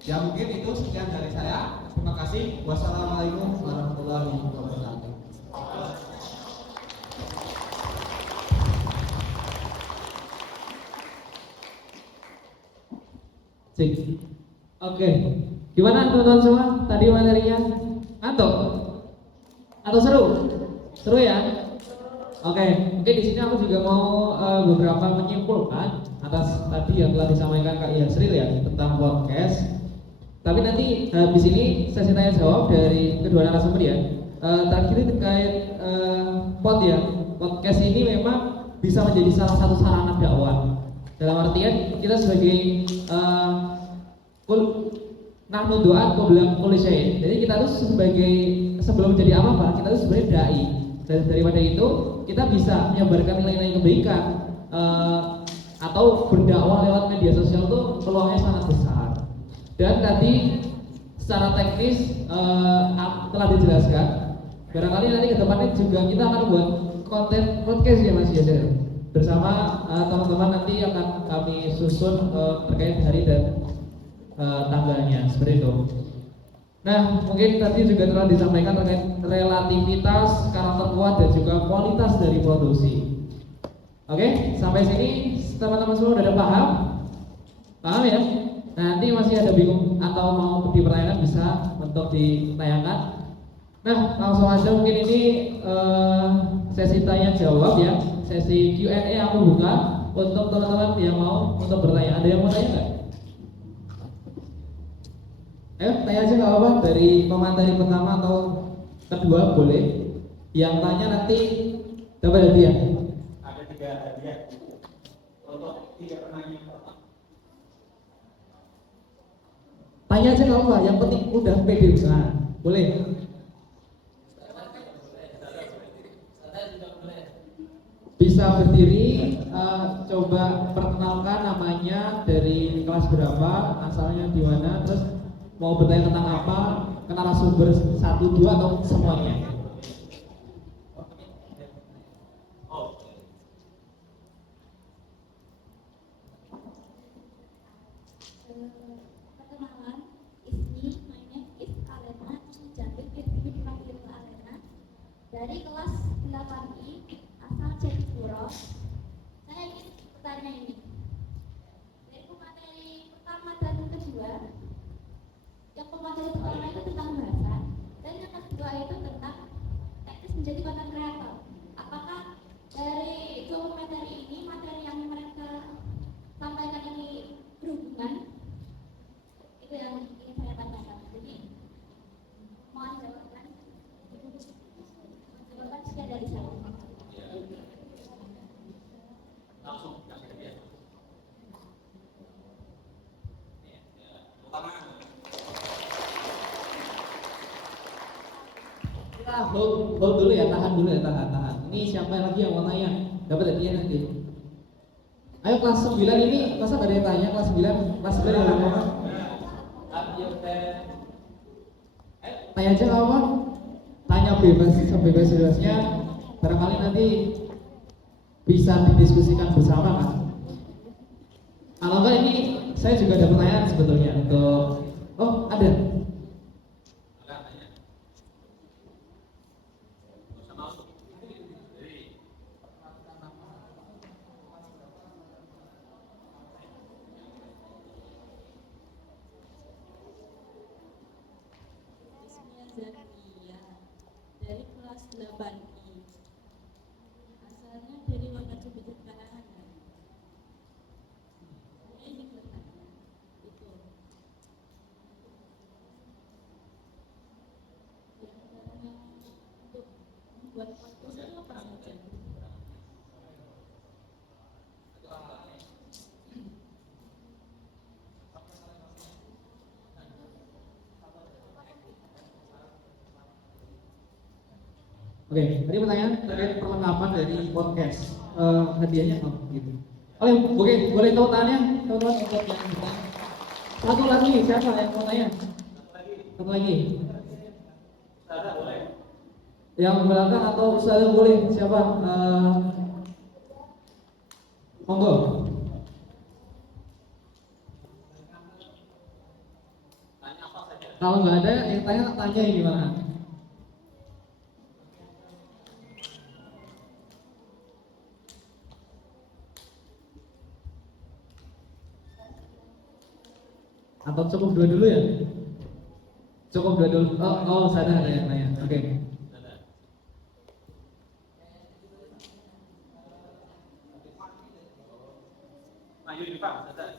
Ya mungkin itu sekian dari saya. Terima kasih. Wassalamualaikum warahmatullahi wabarakatuh. Oke. Gimana teman-teman semua? Tadi materinya ngantuk? Atau seru? Seru ya? Oke, mungkin di sini aku juga mau beberapa menyimpulkan atas tadi yang telah disampaikan Kak Yasril ya tentang podcast. Tapi nanti habis ini sesi tanya jawab dari kedua narasumber ya. Terakhir terkait podcast ini memang bisa menjadi salah satu sarana dakwah. Dalam artian kita sebagai nahnu doa qabla kulli syai'. Jadi kita tuh sebagai sebelum menjadi apa-apa, kita tuh sebenarnya dai. Dan daripada itu, kita bisa menyebarkan nilai-nilai kebaikan atau berdakwah lewat media sosial tuh peluangnya sangat besar. Dan tadi secara teknis telah dijelaskan. Barangkali nanti ke depannya juga kita akan buat konten podcast ya Mas Yasir. Bersama teman-teman nanti akan kami susun terkait hari dan tanggalnya seperti itu. Nah, mungkin tadi juga telah disampaikan terkait relativitas, karakter kuat dan juga kualitas dari produksi. Oke, sampai sini teman-teman semua sudah paham? Paham ya? Nah, nanti masih ada bingung atau mau dipertanyakan bisa untuk ditayangkan. Nah, langsung aja mungkin ini sesi tanya jawab ya, sesi Q&A aku buka untuk teman-teman yang mau untuk bertanya. Ada yang mau tanya nggak? Ayo tanya aja nggak apa-apa, dari pemateri pertama atau kedua boleh. Yang tanya nanti dapat hadiah. Ada 3 hadiah untuk 3 penanya pertama. Tanya aja nggak apa-apa, yang penting udah pede. Nah, boleh. Bisa berdiri, coba perkenalkan namanya, dari kelas berapa, asalnya di mana, terus mau bertanya tentang apa, ke narasumber 1, 2 atau semuanya. Perkenalan, Ismi, my name is Alena, Jatuh Ismi dipanggil Alena, dari kelas 8I, asal Jayapura. Saya ingin bertanya ini, dari pemateri pertama dan kedua, yang pemateri pertama itu tentang bahasa, dan yang kedua itu tentang teknis menjadi content creator. Apakah dari dua materi ini, materi yang mereka sampaikan ini berhubungan? Itu yang ingin saya tanyakan. Jadi mohon jawaban. Jawaban sekian dari saya. Langsung kasih hadiah. Kita hold dulu ya, tahan dulu ya, tahan. Ini siapa lagi yang mau tanya? Dapat hadiah nanti. Ayo kelas 9 ini, masa nggak ada yang tanya? Kelas 9 yang mau ngomong. Tanya aja nggak apa? Tanya bebas, sebebas-bebasnya. Barangkali nanti bisa didiskusikan bersama kan. Kalau enggak ini saya juga ada pertanyaan sebetulnya untuk, oh ada. Zania dari kelas 8I, asalnya dari Wakatobi Karangan. Ini bertanya itu yang untuk membuat podcast itu apa saja? Oke, tadi pertanyaan terkait perlengkapan dari podcast. Hadiahnya apa gitu? Oke, boleh tahu tanya teman-teman untuk yang bertanya. Satu lagi, siapa yang mau tanya? Satu lagi. Yang belakang atau saya boleh, siapa? Monggo. Kalau nggak ada yang tanya ini gimana? Atau cukup dua dulu ya? Cukup dua dulu. Oh, sadar ada yang nanya. Oke. Maju di Pak, sadar.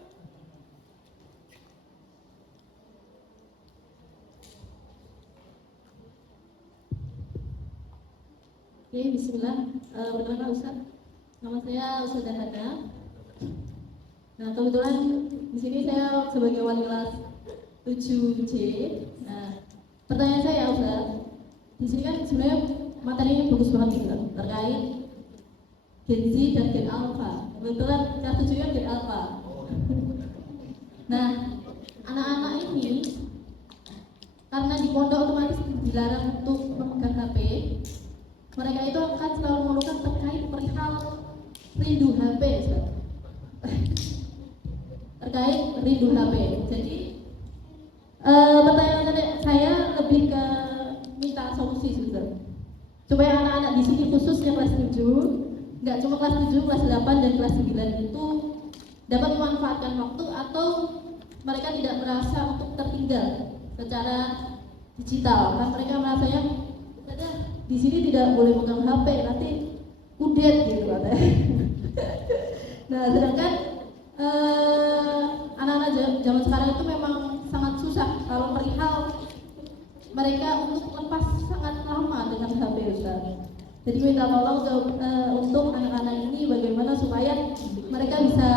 Oke, bismillah. Perkenalkan Ustaz. Nama saya Ustaz Hana. Nah, kebetulan di sini saya sebagai wali kelas 7C. Nah, pertanyaan saya Ustaz, di sini kan sebenarnya materinya bagus banget gitu, terkait Gen Z dan Gen Alpha. Kebetulan kelas 7 kan Gen Alpha. Nah, anak-anak ini karena di pondok otomatis dilarang untuk memegang HP, mereka itu akan selalu mengeluhkan terkait perihal rindu HP, Ustaz. Terkait rindu HP. Jadi pertanyaan saya lebih ke minta solusi Ustaz, supaya anak-anak di sini khususnya kelas 7, nggak cuma kelas 7, kelas 8 dan kelas 9 itu dapat memanfaatkan waktu atau mereka tidak merasa untuk tertinggal secara digital. Kan mereka merasanya di sini tidak boleh pegang HP, nanti kudet gitu katanya. Nah, sedangkan anak-anak zaman sekarang itu memang sangat susah kalau perihal mereka untuk lepas sangat lama dengan HP, Ustaz. Jadi minta tolong untuk anak-anak ini bagaimana supaya mereka bisa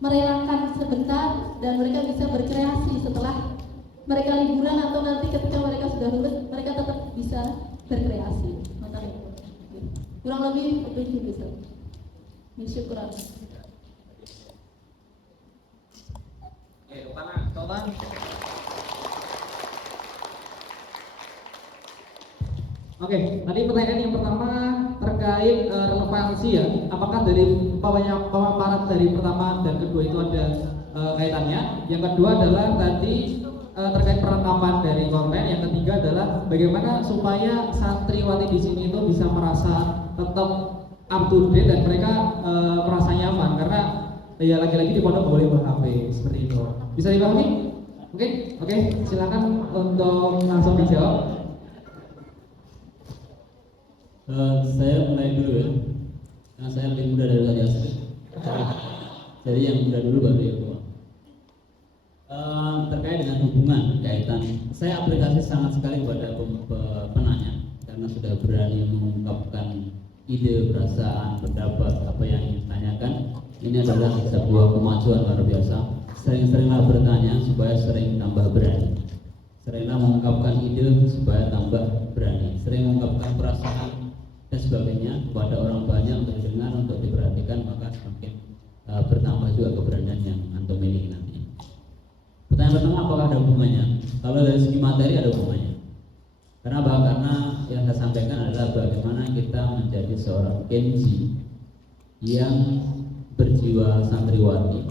merelakan sebentar dan mereka bisa berkreasi setelah mereka liburan atau nanti ketika mereka sudah lulus mereka tetap bisa berkreasi. Kurang lebih itu bisa. Syukuran. Oke, Rupana, Sultan. Oke, tadi pertanyaan yang pertama terkait relevansi ya. Apakah dari pemaparan dari pertama dan kedua itu ada kaitannya? Yang kedua adalah tadi terkait perlengkapan dari konten. Yang ketiga adalah bagaimana supaya santriwati di sini itu bisa merasa tetap up to date dan mereka merasa nyaman karena ya lagi-lagi di pondok boleh ber-HP seperti itu. Bisa dipahami? Oke, silakan untuk langsung dijawab. Saya mulai dulu ya, karena saya lebih muda dari Tadi Asri. Jadi yang muda dulu baru yang tua. Terkait dengan hubungan kaitan, saya apresiasi sangat sekali kepada penanya karena sudah berani mengungkapkan ide, perasaan, pendapat apa yang ingin ditanyakan. Ini adalah sebuah kemajuan luar biasa. Sering-seringlah bertanya supaya sering tambah berani. Seringlah mengungkapkan ide supaya tambah berani. Sering mengungkapkan perasaan dan sebagainya kepada orang banyak untuk didengar, untuk diperhatikan, maka semakin bertambah juga keberanian yang antum miliki nantinya. Pertanyaan pertama, apakah ada hubungannya? Kalau dari segi materi ada hubungannya. Kenapa? Karena yang saya sampaikan adalah bagaimana kita menjadi seorang kenji yang berjiwa santriwati,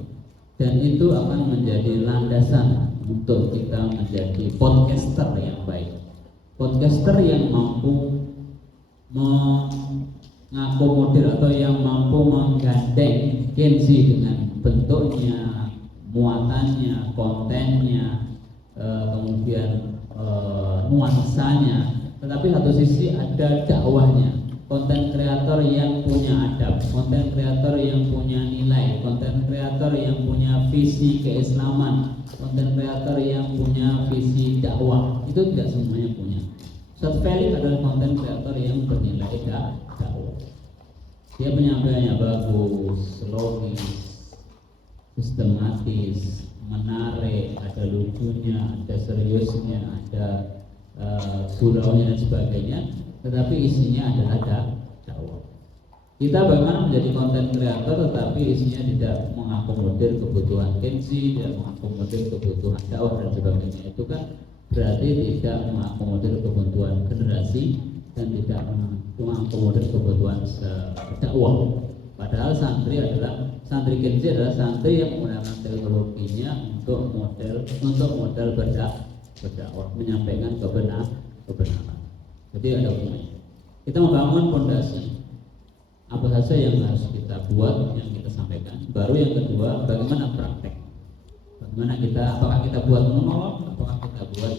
dan itu akan menjadi landasan untuk kita menjadi podcaster yang baik, podcaster yang mampu mengakomodir atau yang mampu menggandeng kenzi dengan bentuknya, muatannya, kontennya, kemudian nuansanya. Tetapi satu sisi ada dakwahnya, konten kreator yang punya adab, konten kreator yang punya nilai, konten kreator yang punya visi keislaman, konten kreator yang punya visi dakwah. Itu tidak semuanya punya. Ustaz Felix adalah konten kreator yang bernilai dakwah. Dia penyampaiannya bagus, logis, sistematis, menarik, ada lucunya, ada seriusnya, ada suraunya dan sebagainya. Tetapi isinya adalah dakwah. Kita bagaimana menjadi konten kreator tetapi isinya tidak mengakomodir kebutuhan kenzi, tidak mengakomodir kebutuhan dakwah dan sebagainya. Itu kan berarti tidak mengakomodir kebutuhan generasi dan tidak mengakomodir kebutuhan dakwah. Padahal santri kenzi adalah santri yang menggunakan teknologinya untuk modal berdakwah, menyampaikan kebenaran. Jadi ada hubungannya. Kita membangun fondasi apa saja yang harus kita buat, yang kita sampaikan. Baru yang kedua, bagaimana praktek. Bagaimana kita, apakah kita buat monolog, apakah kita buat